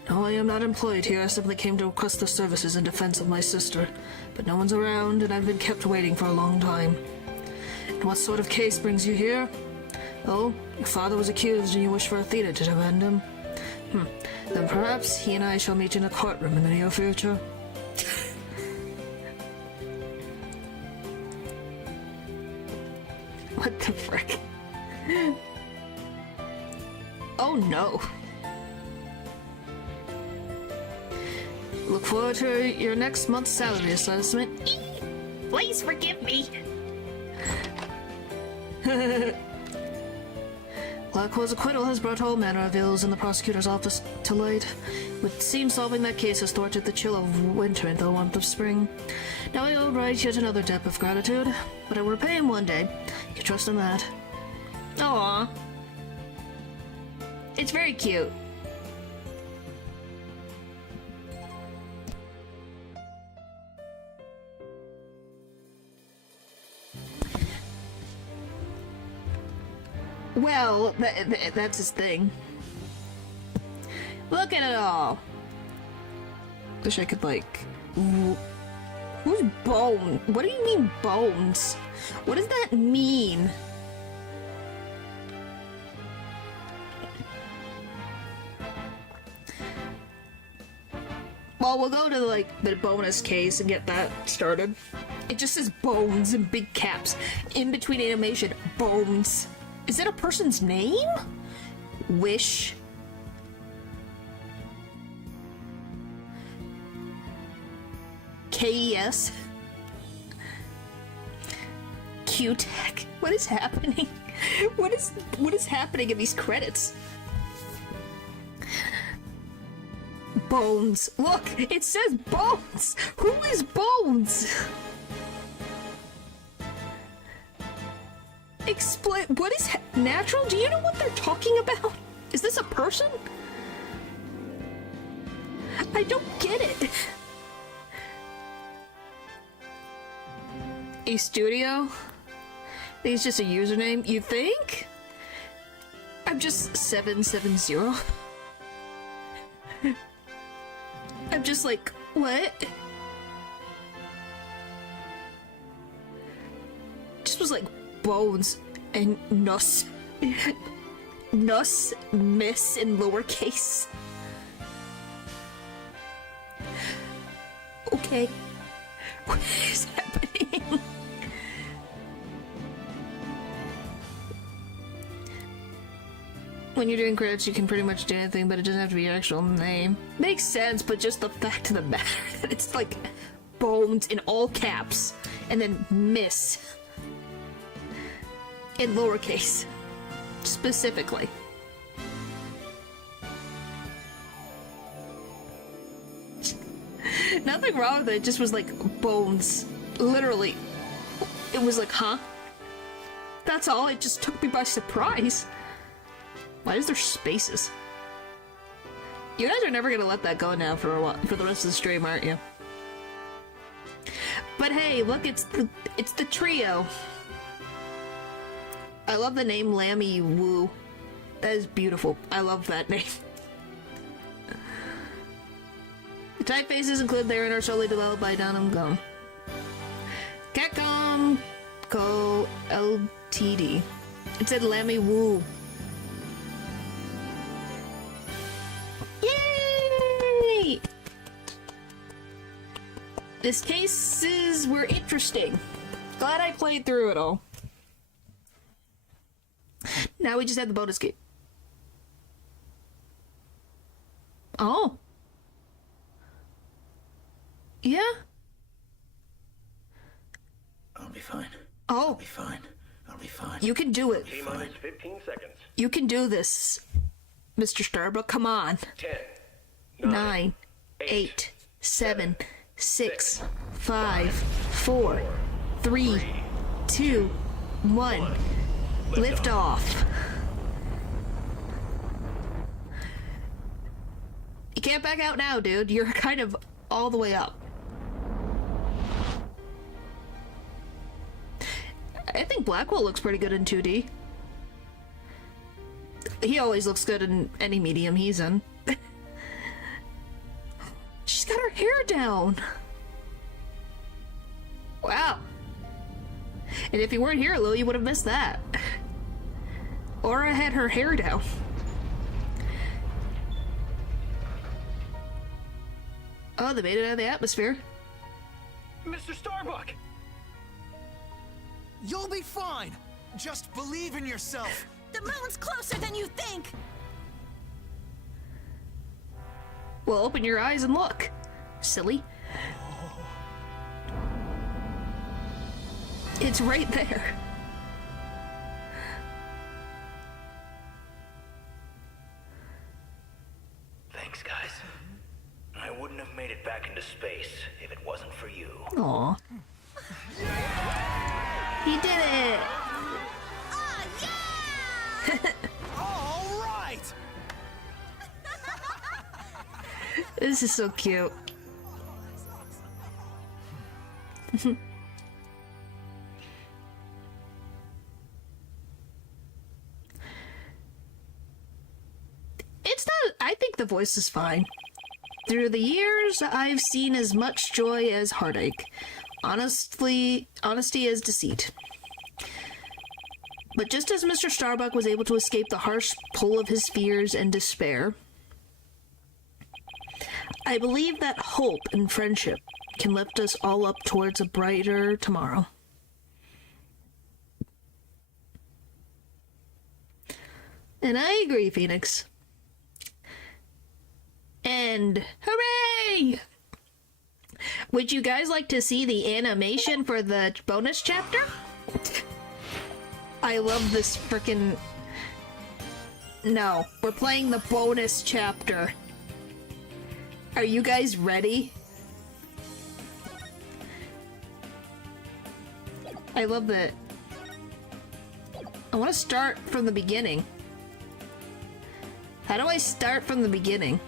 No, I am not employed here. I simply came to request the services in defense of my sister. But no one's around, and I've been kept waiting for a long time. And what sort of case brings you here? Oh, your father was accused, and you wish for Athena to defend him. Then perhaps he and I shall meet in a courtroom in the near future. What the frick? Oh no. Look forward to your next month's salary assessment. Please forgive me. Blackwell's acquittal has brought all manner of ills in the prosecutor's office to light. It would seem solving that case has thwarted the chill of winter into the warmth of spring. Now I owe Wright yet another debt of gratitude, but I will repay him one day. You can trust in that. Aww. It's very cute. Well, that's his thing. Look at it all. Wish I could, like... Who's Bone? What do you mean, Bones? What does that mean? Well, we'll go to, like, the bonus case and get that started. It just says Bones in big caps. In between animation, Bones. Is it a person's name? Wish. KES. Q-Tech. What is happening? What is happening in these credits? Bones. Look, it says Bones. Who is Bones? Explain. What is natural? Do you know what they're talking about? Is this a person? I don't get it. A studio? I think it's just a username. You think? I'm just 770. I'm just like, what? Just was like Bones and Nuss. Nuss, Miss in lowercase. Okay. What is happening? When you're doing credits, you can pretty much do anything, but it doesn't have to be your actual name. Makes sense, but just the fact of the matter that it's like Bones in all caps, and then Miss in lowercase, specifically. Nothing wrong with it, it just was like Bones. Literally. It was like, huh? That's all, it just took me by surprise. Why is there spaces? You guys are never gonna let that go now for a while, for the rest of the stream, aren't you? But hey, look, it's the trio. I love the name Lammy Woo. That is beautiful. I love that name. The typefaces include therein are solely developed by Donham Gum. Capcom Co. Ltd. It said Lammy Woo. Yay! These cases were interesting. Glad I played through it all. Now we just have the bonus game. Oh. Yeah? I'll be fine. Oh. I'll be fine. I'll be fine. You can do it. T-minus 15 seconds. You can do this, Mr. Starbrook. Come on. 10, 9, 8, 7, 6, 5, 4, 3, 2, 1. Lift off. You can't back out now, dude. You're kind of all the way up. I think Blackwell looks pretty good in 2D. He always looks good in any medium he's in. hair down. Wow. And if you weren't here, Lou, you would have missed that. Aura had her hair down. Oh, they made it out of the atmosphere. Mr. Starbuck! You'll be fine. Just believe in yourself. The moon's closer than you think! Well, open your eyes and look. Silly. It's right there. Thanks, guys. I wouldn't have made it back into space if it wasn't for you. Aw. He did it! All right. This is so cute. It's not. I think the voice is fine. Through the years, I've seen as much joy as heartache. Honesty as deceit. But just as Mr. Starbuck was able to escape the harsh pull of his fears and despair, I believe that hope and friendship can lift us all up towards a brighter tomorrow. And I agree, Phoenix. And hooray! Would you guys like to see the animation for the bonus chapter? I love this frickin'... No, we're playing the bonus chapter. Are you guys ready? I love that. I want to start from the beginning. How do I start from the beginning?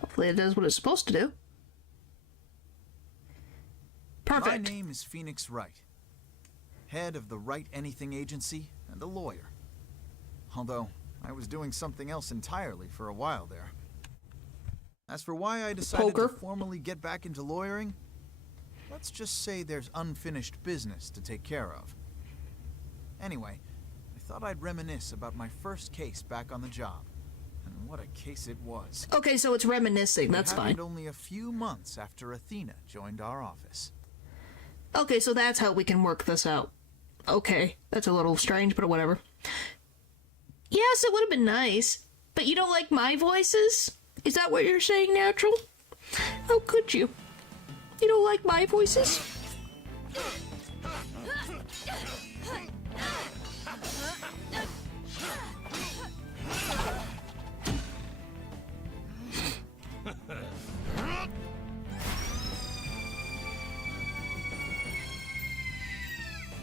Hopefully it does what it's supposed to do. Perfect. My name is Phoenix Wright, head of the Wright Anything Agency and a lawyer. Although, I was doing something else entirely for a while there. As for why I decided to formally get back into lawyering, let's just say there's unfinished business to take care of. Anyway, I thought I'd reminisce about my first case back on the job. And what a case it was. Okay, so it's reminiscing. That's fine. It happened only a few months after Athena joined our office. Okay, so that's how we can work this out. Okay, that's a little strange, but whatever. Yes, it would have been nice, but you don't like my voices? Is that what you're saying, Natural? How could you? You don't like my voices?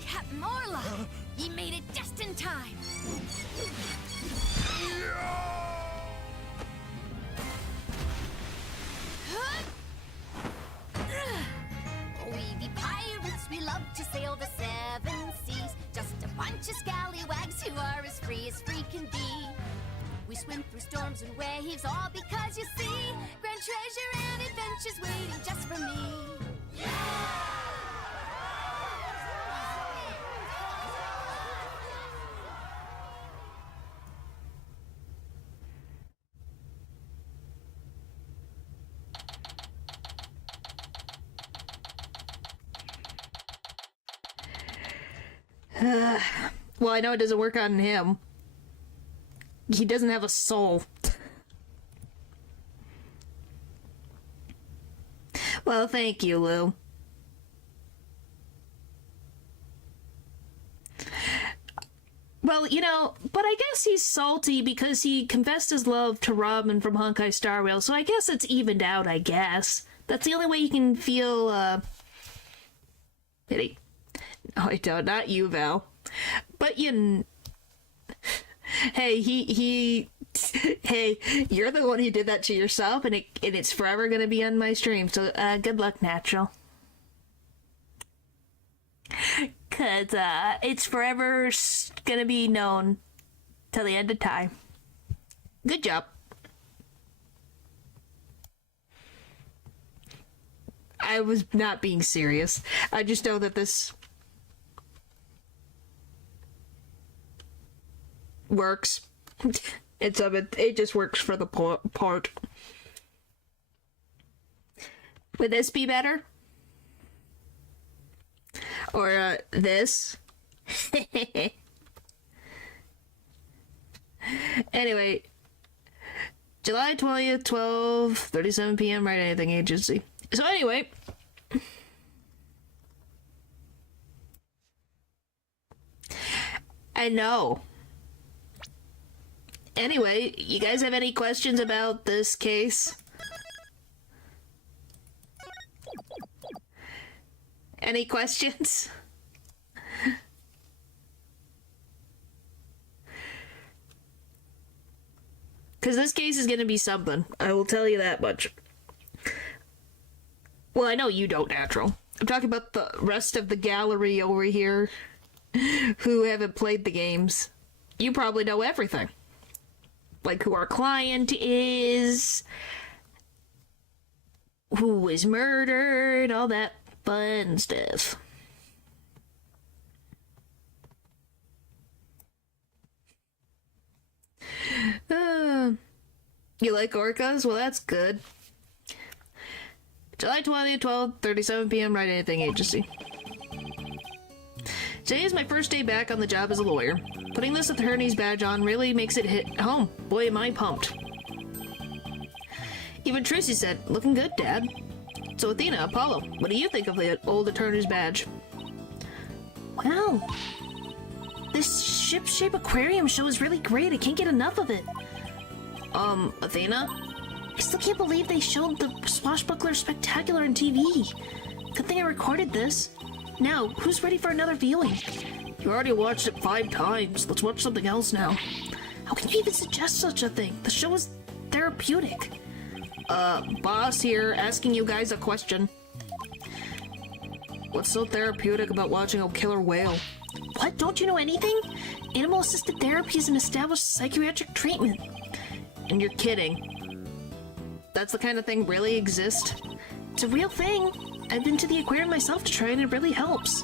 Captain Morla! You made it just in time! We be pirates, we love to sail the seven seas. Just a bunch of scallywags who are as free can be. We swim through storms and waves, all because you see grand treasure and adventures waiting just for me. Well, I know it doesn't work on him. He doesn't have a soul. Well, thank you, Lou. Well, you know, but I guess he's salty because he confessed his love to Robin from Honkai Star Rail, so I guess it's evened out, I guess. That's the only way you can feel, pity. No, I don't. Not you, Val. But hey, hey, you're the one who did that to yourself, and it's forever gonna be on my stream, so, good luck, Natural. Because it's forever gonna be known till the end of time. Good job. I was not being serious. I just know that this works. It just works for the part. Would this be better? Or this? Anyway, July 20th, 12:37 p.m. Write Anything Agency. So anyway, I know. Anyway, you guys have any questions about this case? Any questions? Because this case is going to be something. I will tell you that much. Well, I know you don't, Natural. I'm talking about the rest of the gallery over here who haven't played the games. You probably know everything. Like who our client is, who was murdered, all that fun stuff. You like orcas? Well, that's good. July 20th, 12:37 p.m. Write Anything Agency. Today is my first day back on the job as a lawyer. Putting this attorney's badge on really makes it hit home. Boy, am I pumped. Even Tracy said, "Looking good, Dad." So Athena, Apollo, what do you think of the old attorney's badge? Wow. This ship-shape aquarium show is really great. I can't get enough of it. Athena? I still can't believe they showed the Swashbuckler Spectacular on TV. Good thing I recorded this. Now, who's ready for another viewing? You already watched it 5 times. Let's watch something else now. How can you even suggest such a thing? The show is therapeutic. Boss here, asking you guys a question. What's so therapeutic about watching a killer whale? What? Don't you know anything? Animal-assisted therapy is an established psychiatric treatment. And you're kidding. That's the kind of thing really exists? It's a real thing. I've been to the aquarium myself to try and it really helps.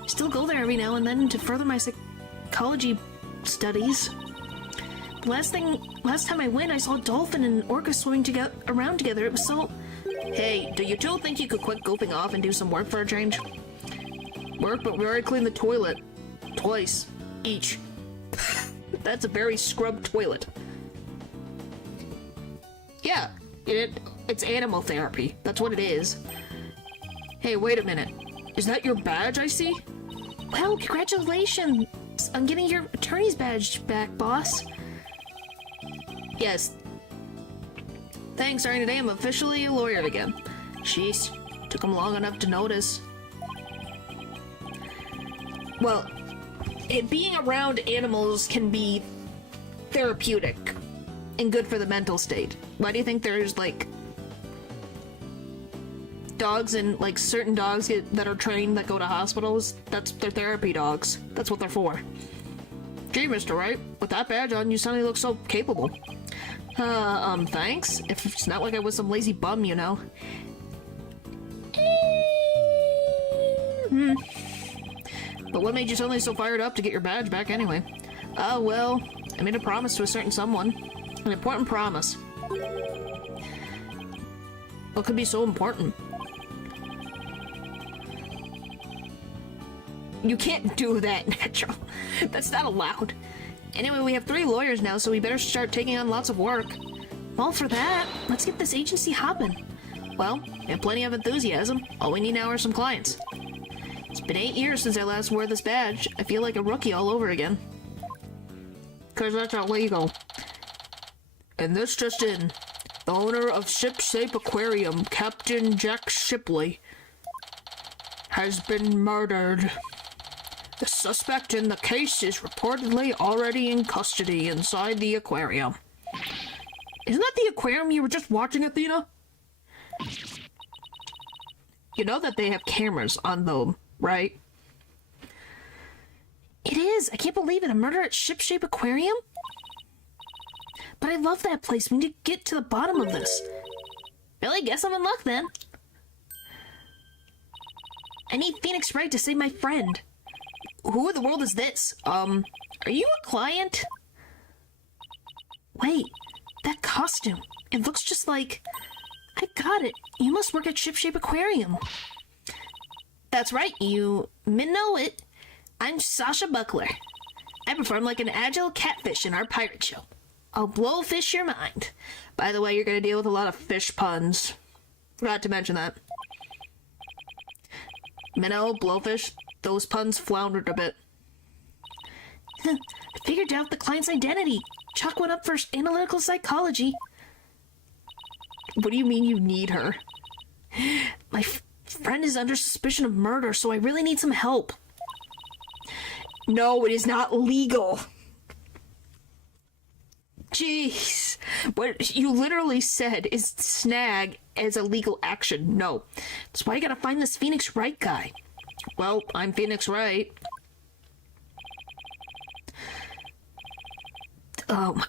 I still go there every now and then to further my psychology studies. Last time I went, I saw a dolphin and an orca swimming around together. It was so... Hey, do you two think you could quit goofing off and do some work for a change? Work, but we already cleaned the toilet. Twice. Each. That's a very scrubbed toilet. Yeah, it's animal therapy. That's what it is. Hey, wait a minute. Is that your badge I see? Well, congratulations on getting your attorney's badge back, boss. Yes. Thanks, starting today I'm officially a lawyer again. Jeez, took him long enough to notice. Well, being around animals can be therapeutic and good for the mental state. Why do you think there's, like, dogs and, like, certain dogs that are trained that go to hospitals? That's their therapy dogs. That's what they're for. Gee, Mr. Wright, with that badge on, you suddenly look so capable. Thanks? If it's not like I was some lazy bum, you know. But what made you suddenly so fired up to get your badge back anyway? Well, I made a promise to a certain someone. An important promise. What could be so important? You can't do that, Natural. That's not allowed. Anyway, we have 3 lawyers now, so we better start taking on lots of work. Well, for that, let's get this agency hopping. Well, we have plenty of enthusiasm. All we need now are some clients. It's been 8 years since I last wore this badge. I feel like a rookie all over again. 'Cause that's illegal. And this just in. The owner of Ship-Shape Aquarium, Captain Jack Shipley, has been murdered. The suspect in the case is reportedly already in custody inside the aquarium. Isn't that the aquarium you were just watching, Athena? You know that they have cameras on them, right? is. I can't believe it. A murder at Shipshape Aquarium? But I love that place. We need to get to the bottom of this. Really? Guess I'm in luck then. I need Phoenix Wright to save my friend. Who in the world is this? Are you a client? Wait, that costume. It looks just like... I got it. You must work at Shipshape Aquarium. That's right, you know it. I'm Sasha Buckler. I perform like an agile catfish in our pirate show. I'll blowfish your mind. By the way, you're gonna deal with a lot of fish puns. Forgot to mention that. Minnow, blowfish, those puns floundered a bit. I figured out the client's identity. Chalk one up for analytical psychology. What do you mean you need her? My friend is under suspicion of murder, so I really need some help. No, it is not legal. Jeez. What you literally said is snag as a legal action. No. That's why I gotta find this Phoenix Wright guy. Well, I'm Phoenix Wright. Oh my...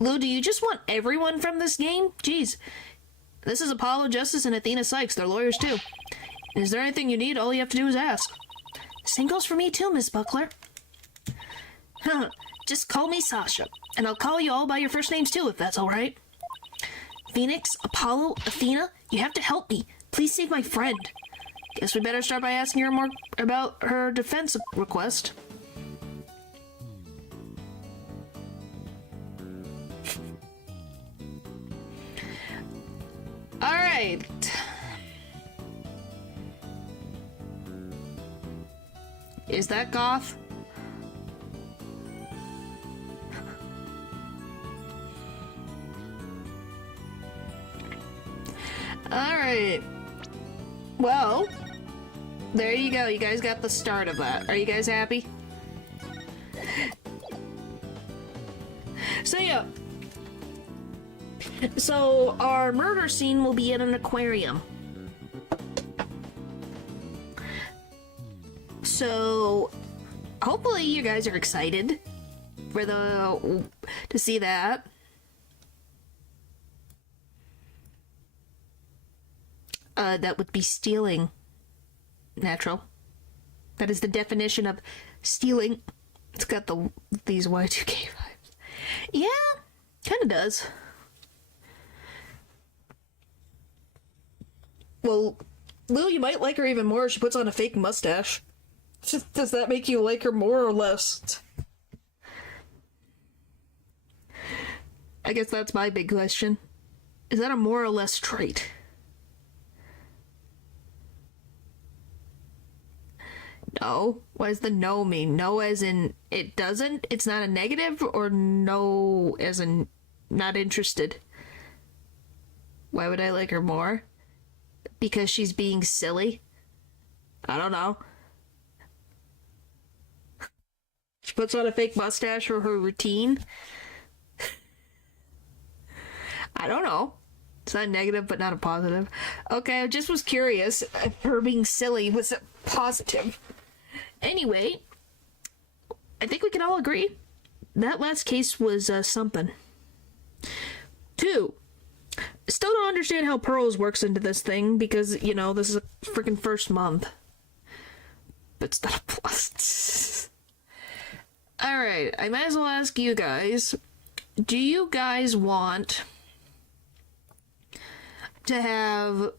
Lou, do you just want everyone from this game? Jeez. This is Apollo Justice and Athena Sykes. They're lawyers too. Is there anything you need? All you have to do is ask. Same goes for me too, Miss Buckler. Just call me Sasha, and I'll call you all by your first names too, if that's alright. Phoenix, Apollo, Athena, you have to help me. Please save my friend. Guess we better start by asking her more about her defense request. Alright. Is that Goth? Alright. Well, there you go. You guys got the start of that. Are you guys happy? So yeah. So our murder scene will be in an aquarium. So hopefully you guys are excited for to see that. That would be stealing. Natural. That is the definition of stealing. It's got these Y2K vibes. Yeah, kind of does. Well, Lou, you might like her even more if she puts on a fake mustache. Does that make you like her more or less? I guess that's my big question. Is that a more or less trait? No. What does the no mean? No as in it doesn't? It's not a negative? Or no as in not interested? Why would I like her more? Because she's being silly? I don't know. She puts on a fake mustache for her routine? I don't know. It's not negative, but not a positive. Okay, I just was curious if her being silly was a positive. Anyway, I think we can all agree that last case was something. 2. Still don't understand how Pearls works into this thing because, you know, this is a freaking first month. But it's not a plus. Alright, I might as well ask you guys, do you guys want to have...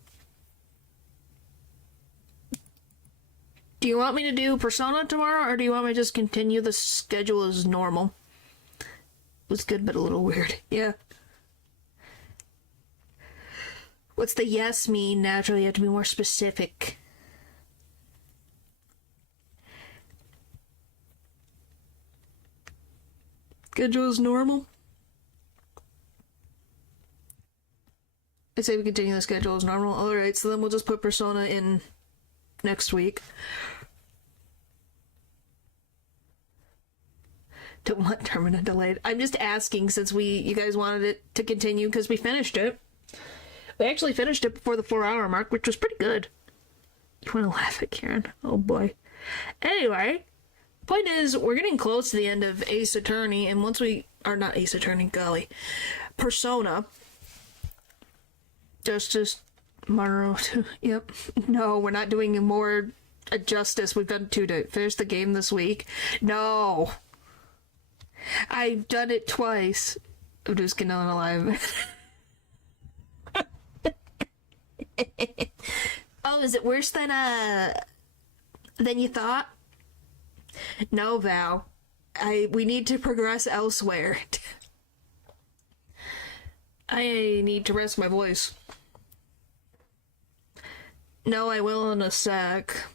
Do you want me to do Persona tomorrow, or do you want me to just continue the schedule as normal? It was good, but a little weird. Yeah. What's the yes mean? Naturally, you have to be more specific. Schedule is normal? I say we continue the schedule as normal. Alright, so then we'll just put Persona in next week. Don't want Termina delayed. I'm just asking since you guys wanted it to continue because we finished it. We actually finished it before the 4-hour mark, which was pretty good. You want to laugh at Karen? Oh boy. Anyway, Point is, we're getting close to the end of Ace Attorney, and once we are not Ace Attorney, golly, Persona. Justice Monroe. Yep. No, we're not doing more Justice. We've done 2 to finish the game this week. No. I've done it twice. I'm just getting alive. Oh, is it worse than you thought? No, Val. We need to progress elsewhere. I need to rest my voice. No, I will in a sec.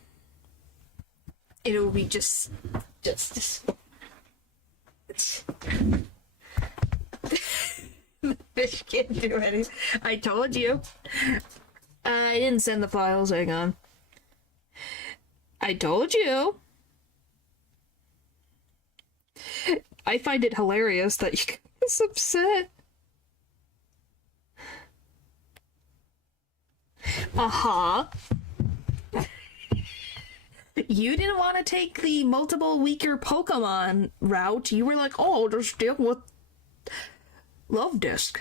It'll be just. Fish can't do anything. I told you. I didn't send the files. Hang on. I told you. I find it hilarious that you guys upset. Uh-huh. You didn't want to take the multiple weaker Pokemon route. You were like, oh, just deal with Love Disc.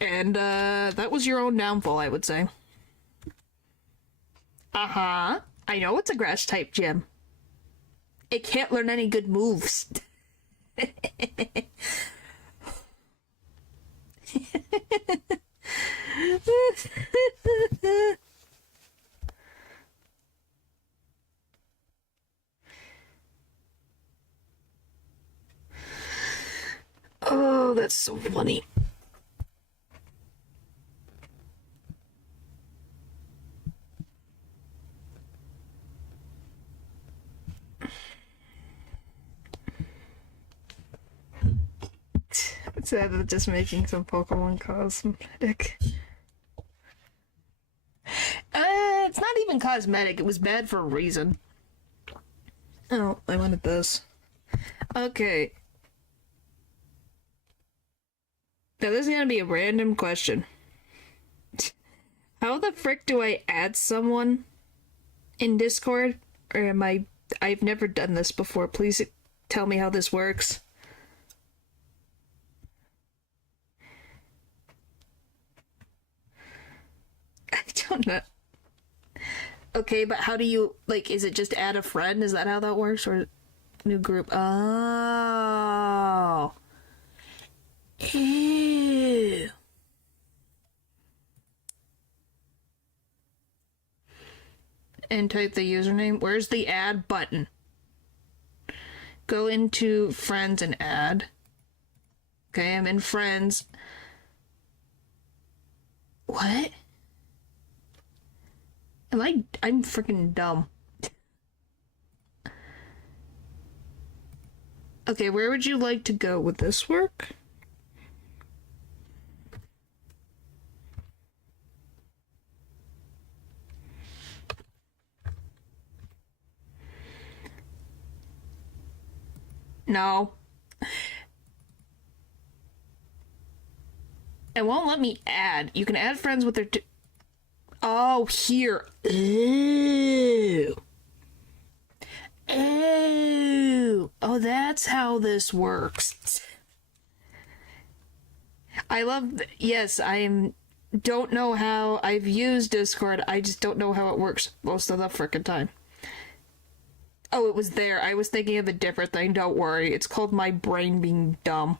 And, that was your own downfall, I would say. Uh-huh. I know it's a grass-type gym. It can't learn any good moves. Oh, that's so funny. Instead of just making some Pokemon cosmetic. It's not even cosmetic. It was bad for a reason. Oh, I wanted this. Okay. Now this is gonna be a random question. How the frick do I add someone in Discord? Or am I've never done this before. Please tell me how this works. I don't know. Okay, but how do you, like, is it just add a friend? Is that how that works? Or new group? Oh. Ew. And type the username. Where's the add button? Go into friends and add. Okay, I'm in friends. What? I'm freaking dumb. Okay, where would you like to go? Would this work? No. It won't let me add. You can add friends with their... Oh, here. Ew. Ew. Oh, that's how this works. I love... Yes, don't know how... I've used Discord. I just don't know how it works most of the frickin' time. Oh, it was there. I was thinking of a different thing. Don't worry. It's called my brain being dumb.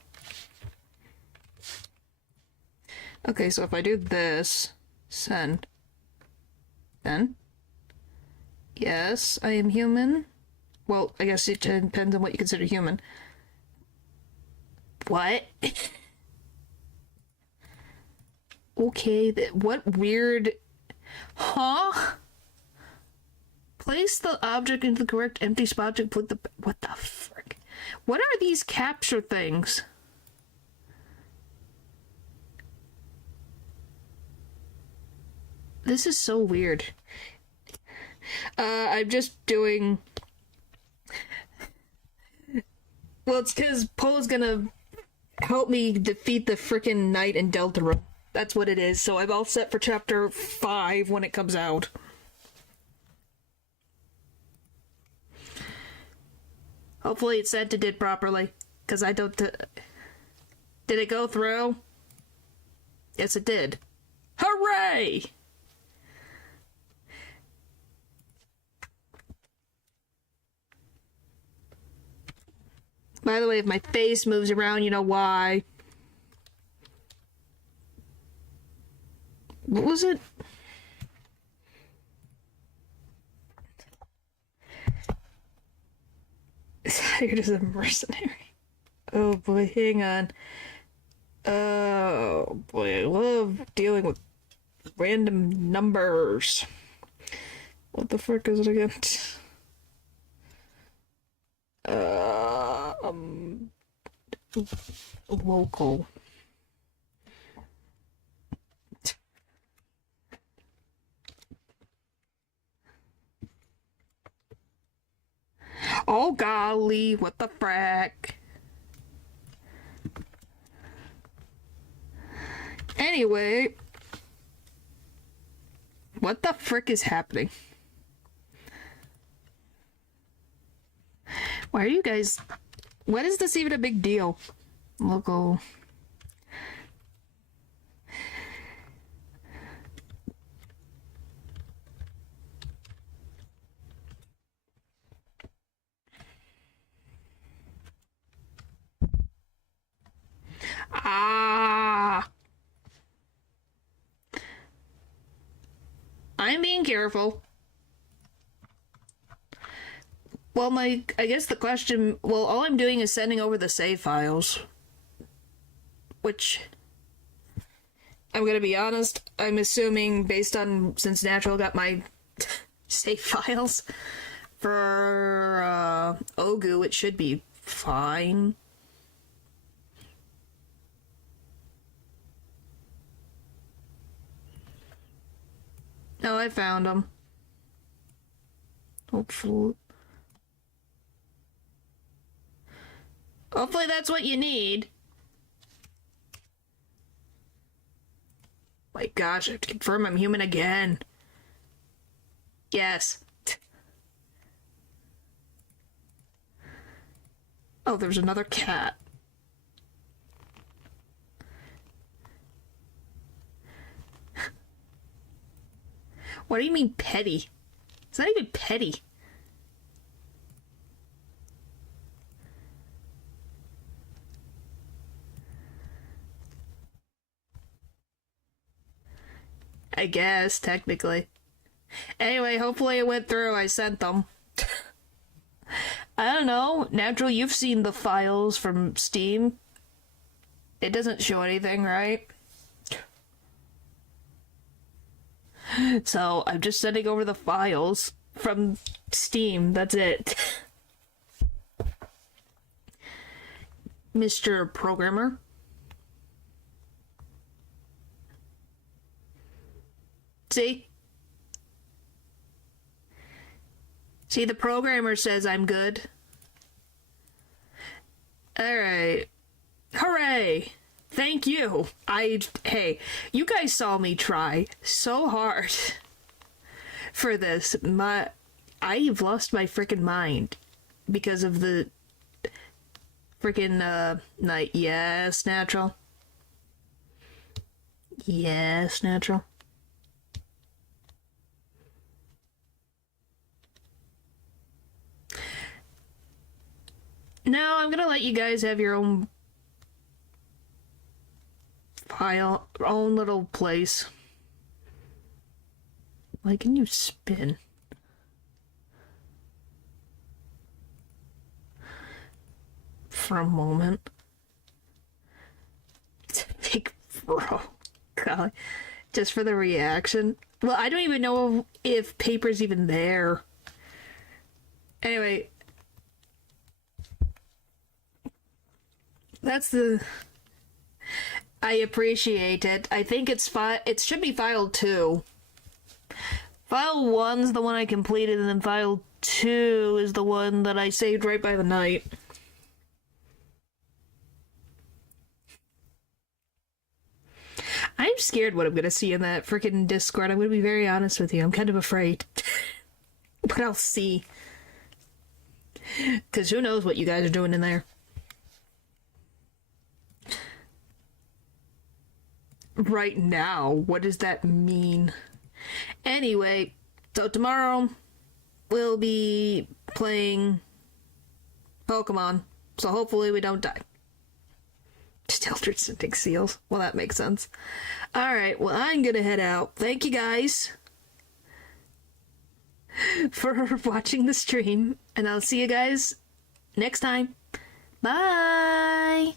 Okay, so if I do this... Send... Then, yes, I am human. Well, I guess it depends on what you consider human. What? Okay, what weird... Huh? Place the object into the correct empty spot to put the... What the frick? What are these capture things? This is so weird. I'm just doing... Well, it's because Poe's gonna help me defeat the frickin' knight in Deltarune. That's what it is, so I'm all set for chapter 5 when it comes out. Hopefully it sent it properly, because I don't... Did it go through? Yes, it did. Hooray! By the way, if my face moves around, you know why. What was it? You're just a mercenary. Oh boy, hang on. Oh boy, I love dealing with random numbers. What the frick is it again? Local. Oh golly, what the frack? Anyway, what the frick is happening? Why are you guys... What is this even a big deal? Local... Ah! I'm being careful. Well, I guess the question... Well, all I'm doing is sending over the save files. Which... I'm gonna be honest, I'm assuming, based on... Since Natural got my save files for, Ogu, it should be fine. Oh, I found them. Hopefully that's what you need. My gosh, I have to confirm I'm human again. Yes. Oh, there's another cat. What do you mean petty? It's not even petty. I guess, technically. Anyway, hopefully it went through. I sent them. I don't know. Natural, you've seen the files from Steam. It doesn't show anything, right? So, I'm just sending over the files from Steam. That's it. Mr. Programmer. See? See, the programmer says I'm good. Alright. Hooray! Thank you. Hey, you guys saw me try so hard for this. I've lost my freaking mind because of the freaking, night. Yes, Natural. Yes, Natural. No, I'm gonna let you guys have your own file, own little place. Why can you spin? For a moment. It's a big bro. God. Just for the reaction. Well, I don't even know if paper's even there. Anyway. That's the... I appreciate it. I think it should be file 2. File 1's the one I completed, and then file 2 is the one that I saved right by the night. I'm scared what I'm gonna see in that freaking Discord. I'm gonna be very honest with you. I'm kind of afraid. But I'll see. Because who knows what you guys are doing in there. Right now, what does that mean? Anyway, so tomorrow we'll be playing Pokemon, so hopefully we don't die. Still sending seals. Well, that makes sense. Alright, well, I'm gonna head out. Thank you guys for watching the stream, and I'll see you guys next time. Bye!